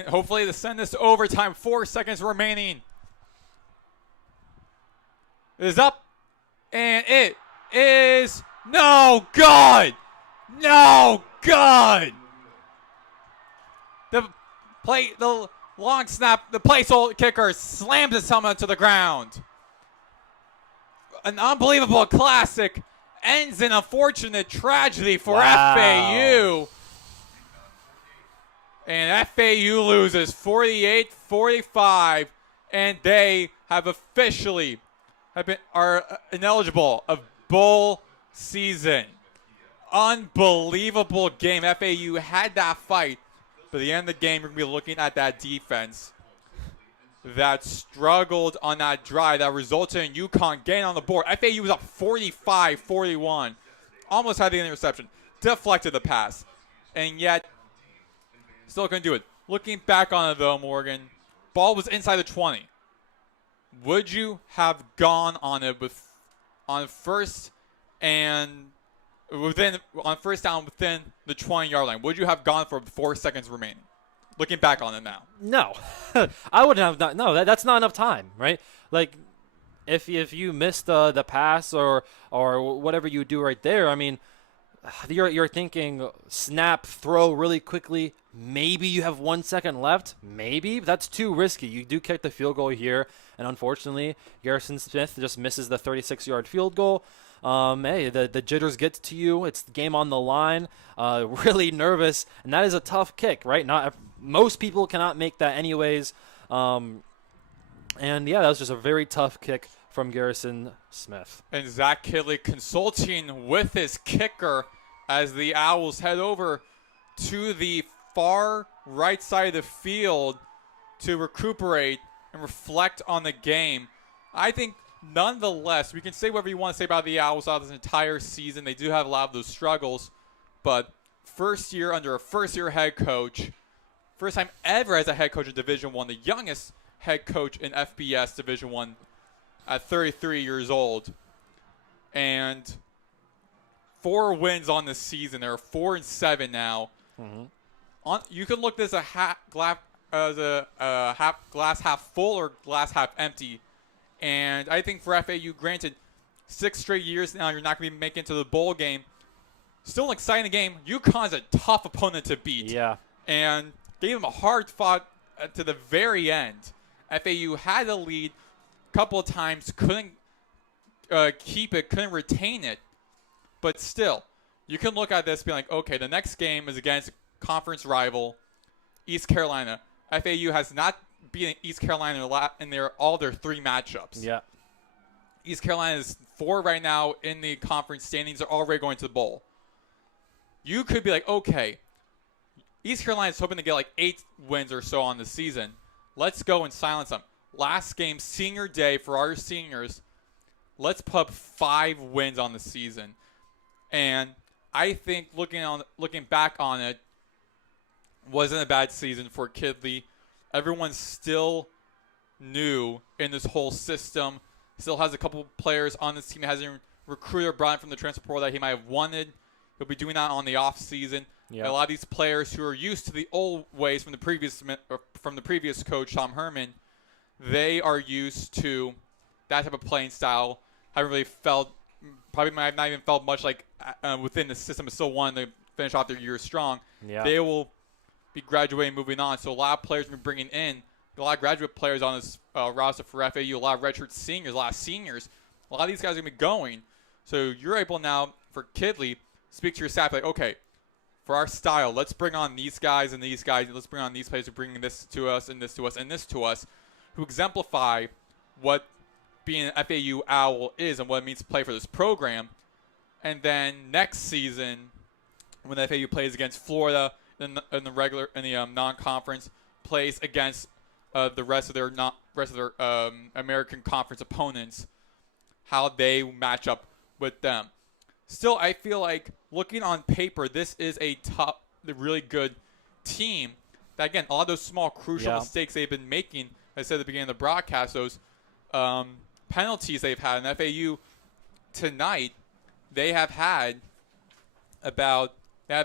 Hopefully to send this to overtime. 4 seconds remaining. It is up. And it is no good. No good. The long snap, the placeholder kicker slams his helmet to the ground. An unbelievable classic ends in a fortunate tragedy for FAU. And FAU loses 48-45, and they have officially are ineligible of bowl season. Unbelievable game. FAU had that fight, but at the end of the game, we're going to be looking at that defense that struggled on that drive that resulted in UConn getting on the board. FAU was up 45-41. Almost had the interception. Deflected the pass. And yet, still couldn't do it. Looking back on it, though, Morgan, ball was inside the 20. Would you have gone on it on first down within the 20-yard line? Would you have gone for 4 seconds remaining? Looking back on it now. No. I wouldn't have done. No, that's not enough time, right? Like, if you missed the pass or whatever you do right there, I mean, you're thinking snap, throw really quickly. Maybe you have 1 second left. Maybe. But that's too risky. You do kick the field goal here, and unfortunately, Garrison Smith just misses the 36-yard field goal. Hey, the jitters get to you. It's the game on the line. Really nervous, and that is a tough kick, right? Most people cannot make that anyways. And yeah, that was just a very tough kick from Garrison Smith. And Zach Kidley consulting with his kicker as the Owls head over to the far right side of the field to recuperate and reflect on the game. I think nonetheless, we can say whatever you want to say about the Owls out this entire season. They do have a lot of those struggles, but first year under a first-year head coach, first time ever as a head coach in Division I, the youngest head coach in FBS Division I at 33 years old, and 4 wins on the season. They're 4-7 now. Mm-hmm. You can look at this as a glass half full or glass half empty. And I think for FAU, granted, 6 straight years now, you're not going to be making it to the bowl game. Still an exciting game. UConn's a tough opponent to beat. Yeah. And gave them a hard fought to the very end. FAU had the lead a couple of times, couldn't keep it, couldn't retain it. But still, you can look at this and be like, okay, the next game is against conference rival East Carolina. FAU has not beaten East Carolina in all their 3 matchups. Yeah. East Carolina is 4 right now in the conference standings. Are already going to the bowl. You could be like, okay, East Carolina is hoping to get like 8 wins or so on the season. Let's go and silence them. Last game, senior day for our seniors. Let's put up 5 wins on the season. And I think looking back on it, wasn't a bad season for Kidley. Everyone's still new in this whole system. Still has a couple players on this team that hasn't recruited or brought in from the transfer portal that he might have wanted. He'll be doing that on the off season. Yep. A lot of these players who are used to the old ways from the previous coach Tom Herman, they are used to that type of playing style. Haven't really probably might have not even felt much like within the system. Still wanted to finish off their year strong. Yeah. They will be graduating, moving on. So a lot of players will be bringing in a lot of graduate players on this roster for FAU. A lot of redshirt seniors, a lot of seniors. A lot of these guys are going to be going. So you're able now for Kidley speak to your staff like, okay, for our style, let's bring on these guys and these guys. Let's bring on these players who bring this to us and this to us and this to us, who exemplify what being an FAU Owl is and what it means to play for this program. And then next season, when FAU plays against Florida in the non-conference, plays against the rest of their American Conference opponents, how they match up with them. Still, I feel like looking on paper, this is a really good team. That again, a lot of those small crucial mistakes they've been making. I said at the beginning of the broadcast, those penalties they've had in FAU tonight. They have had about they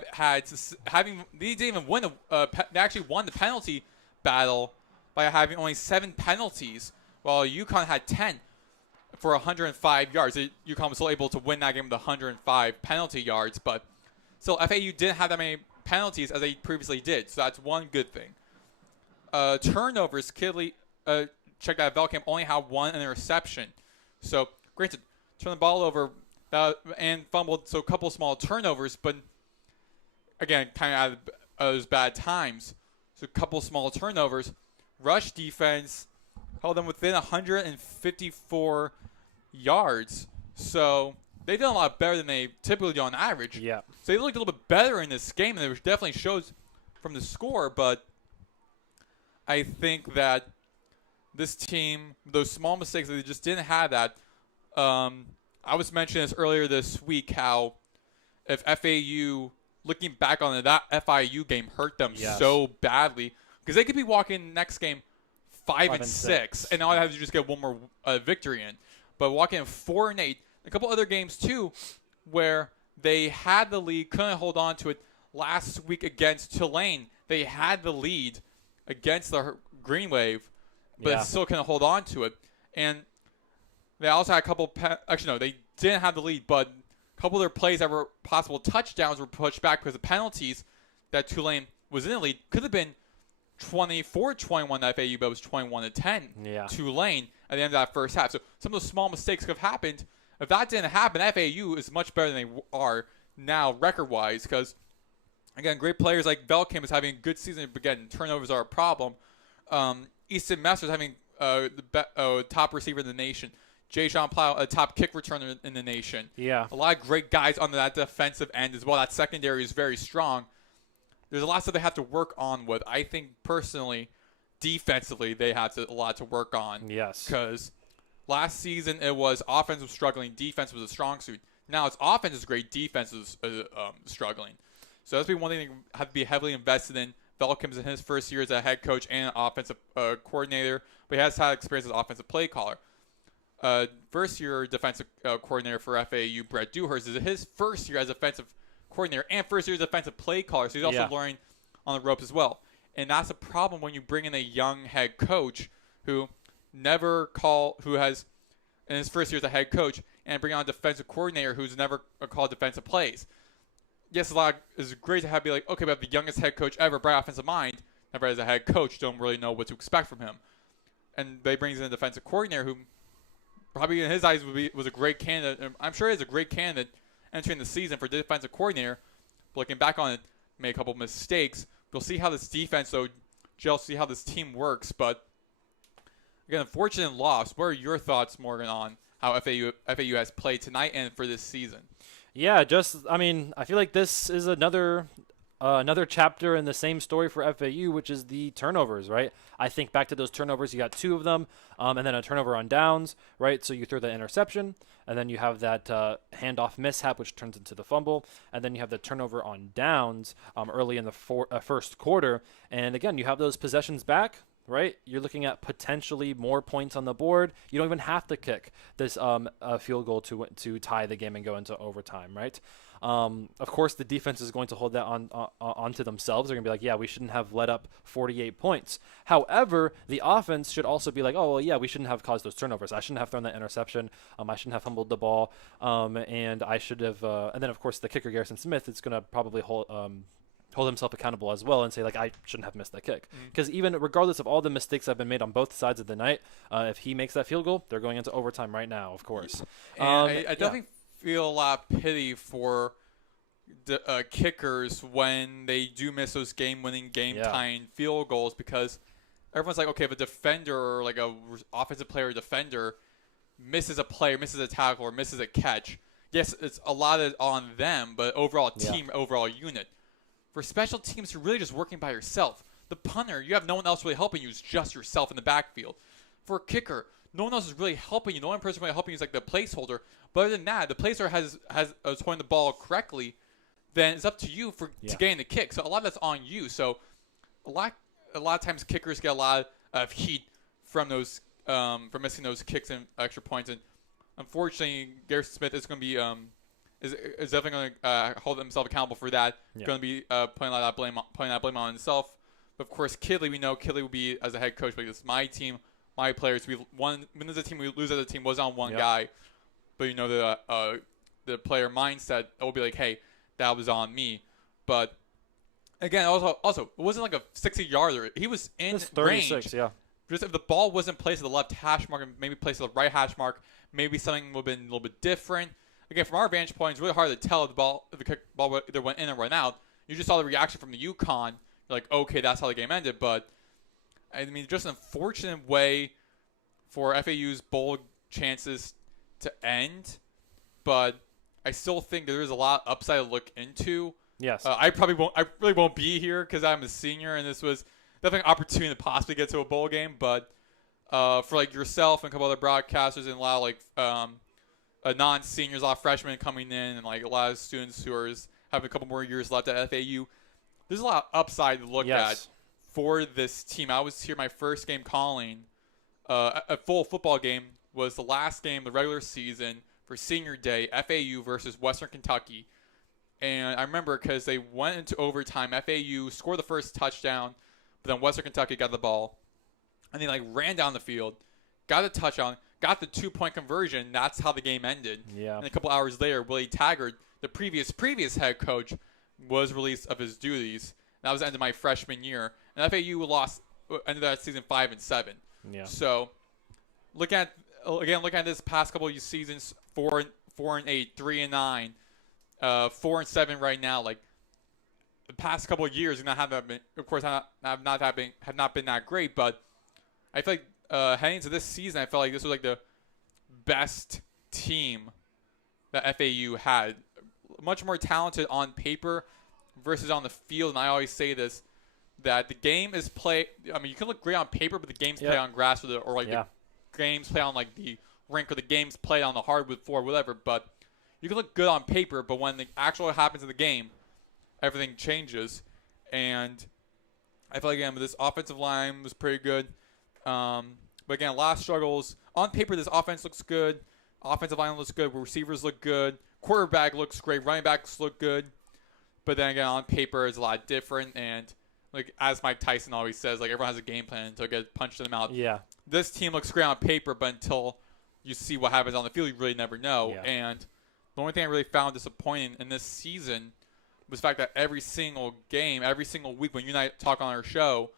didn't even win they actually won the penalty battle by having only 7 penalties, while UConn had 10 for 105 yards. UConn was still able to win that game with 105 penalty yards, but still FAU didn't have that many penalties as they previously did, so that's one good thing. Turnovers, check that Velkamp only had 1 interception. So, granted, turn the ball over and fumbled, so a couple small turnovers, but again, kind of out of those bad times. So, a couple small turnovers. Rush defense held them within 154 yards. So, they did a lot better than they typically do on average. Yeah. So, they looked a little bit better in this game, and it definitely shows from the score, but I think that this team, those small mistakes, they just didn't have that. I was mentioning this earlier this week, how if FAU, looking back on it, that FIU game hurt them so badly, because they could be walking next game 5-6, and all they have to just get one more victory in. But walking in 4-8, a couple other games too, where they had the lead, couldn't hold on to it. Last week against Tulane, they had the lead against the Green Wave, but still couldn't hold on to it. And they also had a couple actually, no, they didn't have the lead, but a couple of their plays that were possible touchdowns were pushed back because of penalties that Tulane was in the lead. Could have been 24-21 FAU, but it was 21-10 Tulane at the end of that first half. So some of those small mistakes could have happened. If that didn't happen, FAU is much better than they are now record-wise, because again, great players like Velkamp is having a good season. Again, turnovers are a problem. Easton Messer is having the top receiver in the nation. Jay Sean Plow, a top kick returner in the nation. Yeah. A lot of great guys on that defensive end as well. That secondary is very strong. There's a lot of stuff they have to work on with. I think, personally, defensively, they have a lot to work on. Yes. Because last season, it was offense was struggling, defense was a strong suit. Now it's offense is great, defense is struggling. So that's one thing they have to be heavily invested in. Velkamp is in his first year as a head coach and an offensive coordinator, but he has had experience as offensive play caller. First-year defensive coordinator for FAU, Brett Dewhurst, is his first year as offensive coordinator and first year as defensive play caller, so he's also learning on the ropes as well. And that's a problem when you bring in a young head coach who has in his first year as a head coach, and bring on a defensive coordinator who's never called defensive plays. Yes, it's great to have be like, okay, but the youngest head coach ever, bright offensive mind, never as a head coach, don't really know what to expect from him. And they brings in a defensive coordinator who probably in his eyes was a great candidate. And I'm sure he is a great candidate entering the season for defensive coordinator. But looking back on it, made a couple mistakes. We'll see how this defense, though, see how this team works. But again, unfortunate loss. What are your thoughts, Morgan, on how FAU has played tonight and for this season? Yeah, I feel like this is another chapter in the same story for FAU, which is the turnovers, right? I think back to those turnovers, you got 2 of them, and then a turnover on downs, right? So you throw the interception, and then you have that handoff mishap, which turns into the fumble, and then you have the turnover on downs early in the first quarter. And again, you have those possessions back, right? You're looking at potentially more points on the board. You don't even have to kick this field goal to tie the game and go into overtime, right? Of course, the defense is going to hold that onto themselves. They're going to be like, yeah, we shouldn't have let up 48 points. However, the offense should also be like, oh, well, yeah, we shouldn't have caused those turnovers. I shouldn't have thrown that interception. I shouldn't have fumbled the ball. And I should have and then, of course, the kicker, Garrison Smith, is going to probably hold himself accountable as well and say, like, I shouldn't have missed that kick. Because even regardless of all the mistakes that have been made on both sides of the night, if he makes that field goal, they're going into overtime right now, of course. I definitely feel a lot of pity for the kickers when they do miss those game-winning, game-tying field goals, because everyone's like, okay, if a defender or like a offensive player or defender misses a play, or misses a tackle, or misses a catch, yes, it's a lot on them, but overall team, overall unit. For special teams, you're really just working by yourself. The punter, you have no one else really helping you. It's just yourself in the backfield. For a kicker, no one else is really helping you. No one person really helping you is like the placeholder. But other than that, the placeholder has holding the ball correctly, then it's up to you to gain the kick. So a lot of that's on you. So a lot of times kickers get a lot of heat from those from missing those kicks and extra points. And unfortunately, Garrison Smith is going to be is definitely going to hold himself accountable for that. Yeah. Going to be putting that blame on himself. But of course, Kidley, we know Kidley will be as a head coach. But it's my team, my players. We win as a team, we lose as a team. Was on one guy, but you know the player mindset. It will be like, hey, that was on me. But again, also it wasn't like a 60-yarder. He was in range. Yeah. Just if the ball wasn't placed at the left hash mark and maybe placed at the right hash mark, maybe something would have been a little bit different. Again, from our vantage point, it's really hard to tell if the kick ball either went in or went out. You just saw the reaction from the UConn. You're like, okay, that's how the game ended. But I mean, just an unfortunate way for FAU's bowl chances to end. But I still think there is a lot of upside to look into. Yes. I really won't be here because I'm a senior, and this was definitely an opportunity to possibly get to a bowl game. But for like yourself and a couple other broadcasters and a lot of like non-seniors, a lot of freshmen coming in, and like a lot of students who are having a couple more years left at FAU, there's a lot of upside to look at for this team. I was here my first game calling a full football game. Was the last game of the regular season for senior day, FAU versus Western Kentucky. And I remember because they went into overtime, FAU scored the first touchdown, but then Western Kentucky got the ball, and they like ran down the field, got a touchdown, got the 2-point conversion. That's how the game ended. Yeah. And a couple hours later, Willie Taggart, the previous head coach, was released of his duties. And that was the end of my freshman year. And FAU ended that season 5-7. Yeah. So look at this past couple of seasons, 4-8, 3-9, 4-7 right now. Like the past couple of years, have not been that great. But I feel like heading into this season, I felt like this was like the best team that FAU had. Much more talented on paper versus on the field. And I always say this, that the game is played. I mean, you can look great on paper, but the game's played on grass the games played on like the rink, or the game's played on the hardwood floor, whatever. But you can look good on paper, but when the actual happens in the game, everything changes. And I feel like, again, this offensive line was pretty good. But again, a lot of struggles. On paper, this offense looks good. Offensive line looks good. Receivers look good. Quarterback looks great. Running backs look good. But then again, on paper, it's a lot different. And like as Mike Tyson always says, like everyone has a game plan until it gets punched in the mouth. Yeah. This team looks great on paper, but until you see what happens on the field, you really never know. Yeah. And the only thing I really found disappointing in this season was the fact that every single game, every single week, when you and I talk on our show,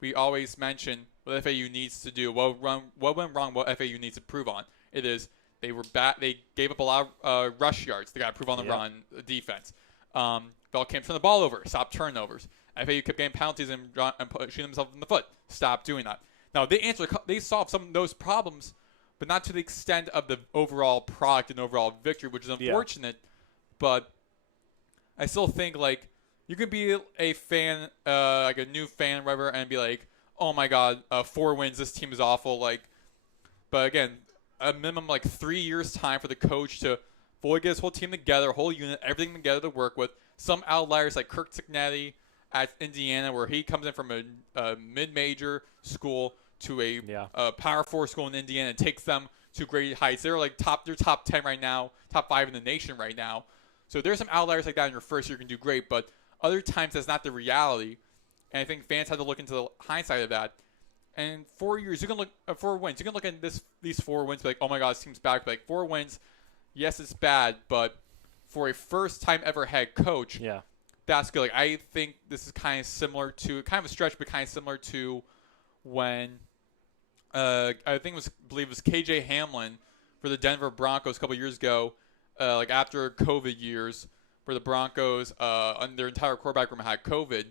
we always mention what FAU needs to do, what went wrong, what FAU needs to improve on. It is they were bad. They gave up a lot of rush yards. They got to improve on the run defense. Bell kept turning the ball over. Stop turnovers. FAU kept getting penalties and shooting themselves in the foot. Stop doing that. Now they solved some of those problems, but not to the extent of the overall product and overall victory, which is unfortunate. But I still think like you can be a fan, like a new fan, whatever, and be like, "Oh my God, 4 wins. This team is awful." Like, but again, a minimum like 3 years time for the coach to fully get his whole team together, whole unit, everything together to work with. Some outliers like Kirk Cignetti at Indiana, where he comes in from a mid-major school to a Power 4 school in Indiana and takes them to great heights. They're like they're top 10 right now, top 5 in the nation right now. So there's some outliers like that in your first year you can do great, but other times that's not the reality. And I think fans have to look into the hindsight of that. And 4 years, you can look 4 wins. You can look at these 4 wins, be like, oh my God, this team's bad. Like 4 wins, yes, it's bad, but for a first-time ever head coach, that's good. Like I think this is kind of similar to, kind of a stretch, but kind of similar to when I believe it was KJ Hamlin for the Denver Broncos a couple years ago, like after COVID years, where the Broncos, their entire quarterback room had COVID.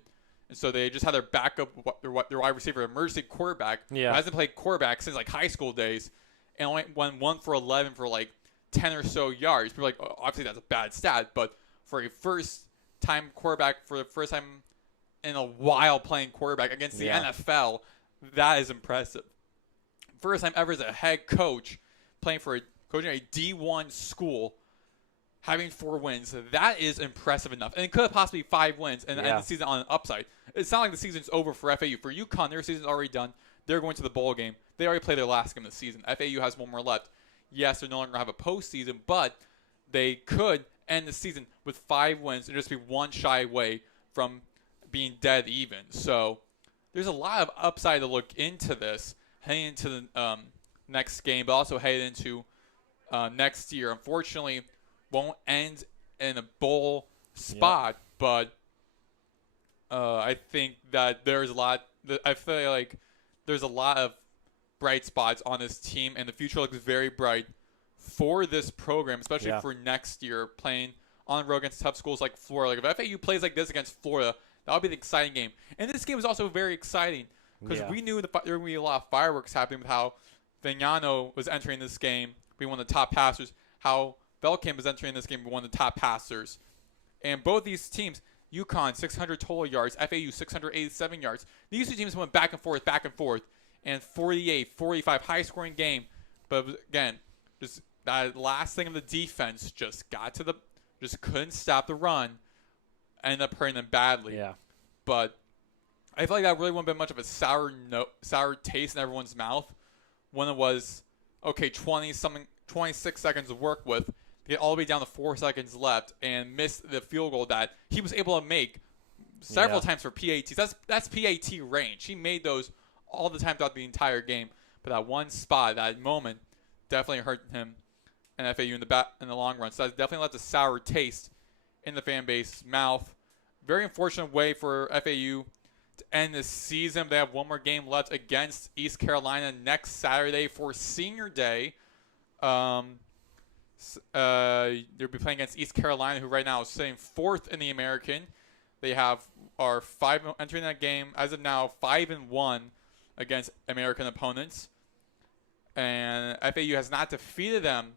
And so they just had their backup, their wide receiver, emergency quarterback, who hasn't played quarterback since like high school days, and only went 1 for 11 for like 10 or so yards. People are like, oh, obviously that's a bad stat, but for a first-time quarterback, for the first time in a while playing quarterback against the NFL, that is impressive. First time ever as a head coach coaching a D1 school, having 4 wins, that is impressive enough. And it could have possibly 5 wins and end the season on an upside. It's not like the season's over for FAU. For UConn, their season's already done. They're going to the bowl game. They already played their last game of the season. FAU has 1 more left. Yes, they're no longer going to have a postseason, but they could end the season with 5 wins and just be one shy away from being dead even. So there's a lot of upside to look into this heading into the next game, but also heading into next year. Unfortunately, won't end in a bowl spot, but I think that there's a lot. I feel like there's a lot of bright spots on this team, and the future looks very bright for this program, especially for next year, playing on the road against tough schools like Florida. Like if FAU plays like this against Florida, that would be the exciting game. And this game was also very exciting because we knew there were going to be a lot of fireworks happening with how Vignano was entering this game, being one of the top passers, how Velkamp was entering this game, being one of the top passers. And both these teams, UConn 600 total yards, FAU 687 yards. These two teams went back and forth, and 48-45 high-scoring game. But again, just that last thing of the defense just couldn't stop the run. Ended up hurting them badly. Yeah. But I feel like that really wouldn't have been much of a sour taste in everyone's mouth when it was, 26 seconds to work with, to get all the way down to 4 seconds left and miss the field goal that he was able to make several times for PATs. That's PAT range. He made those all the time throughout the entire game. But that one spot, that moment, definitely hurt him and FAU in the long run. So that definitely left a sour taste in the fan base's mouth. Very unfortunate way for FAU to end this season. They have one more game left against East Carolina next Saturday for Senior Day. They'll be playing against East Carolina, who right now is sitting 4th in the American. They are entering that game as of now 5-1 against American opponents, and FAU has not defeated them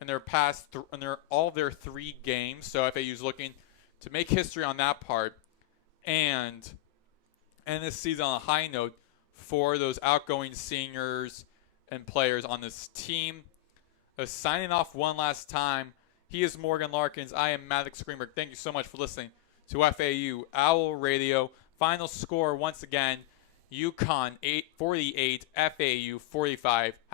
in their all of their 3 games. So FAU is looking to make history on that part and end this season on a high note for those outgoing seniors and players on this team. Signing off one last time, he is Morgan Larkins. I am Maddox Greenberg. Thank you so much for listening to FAU Owl Radio. Final score once again, UConn 48, FAU 45.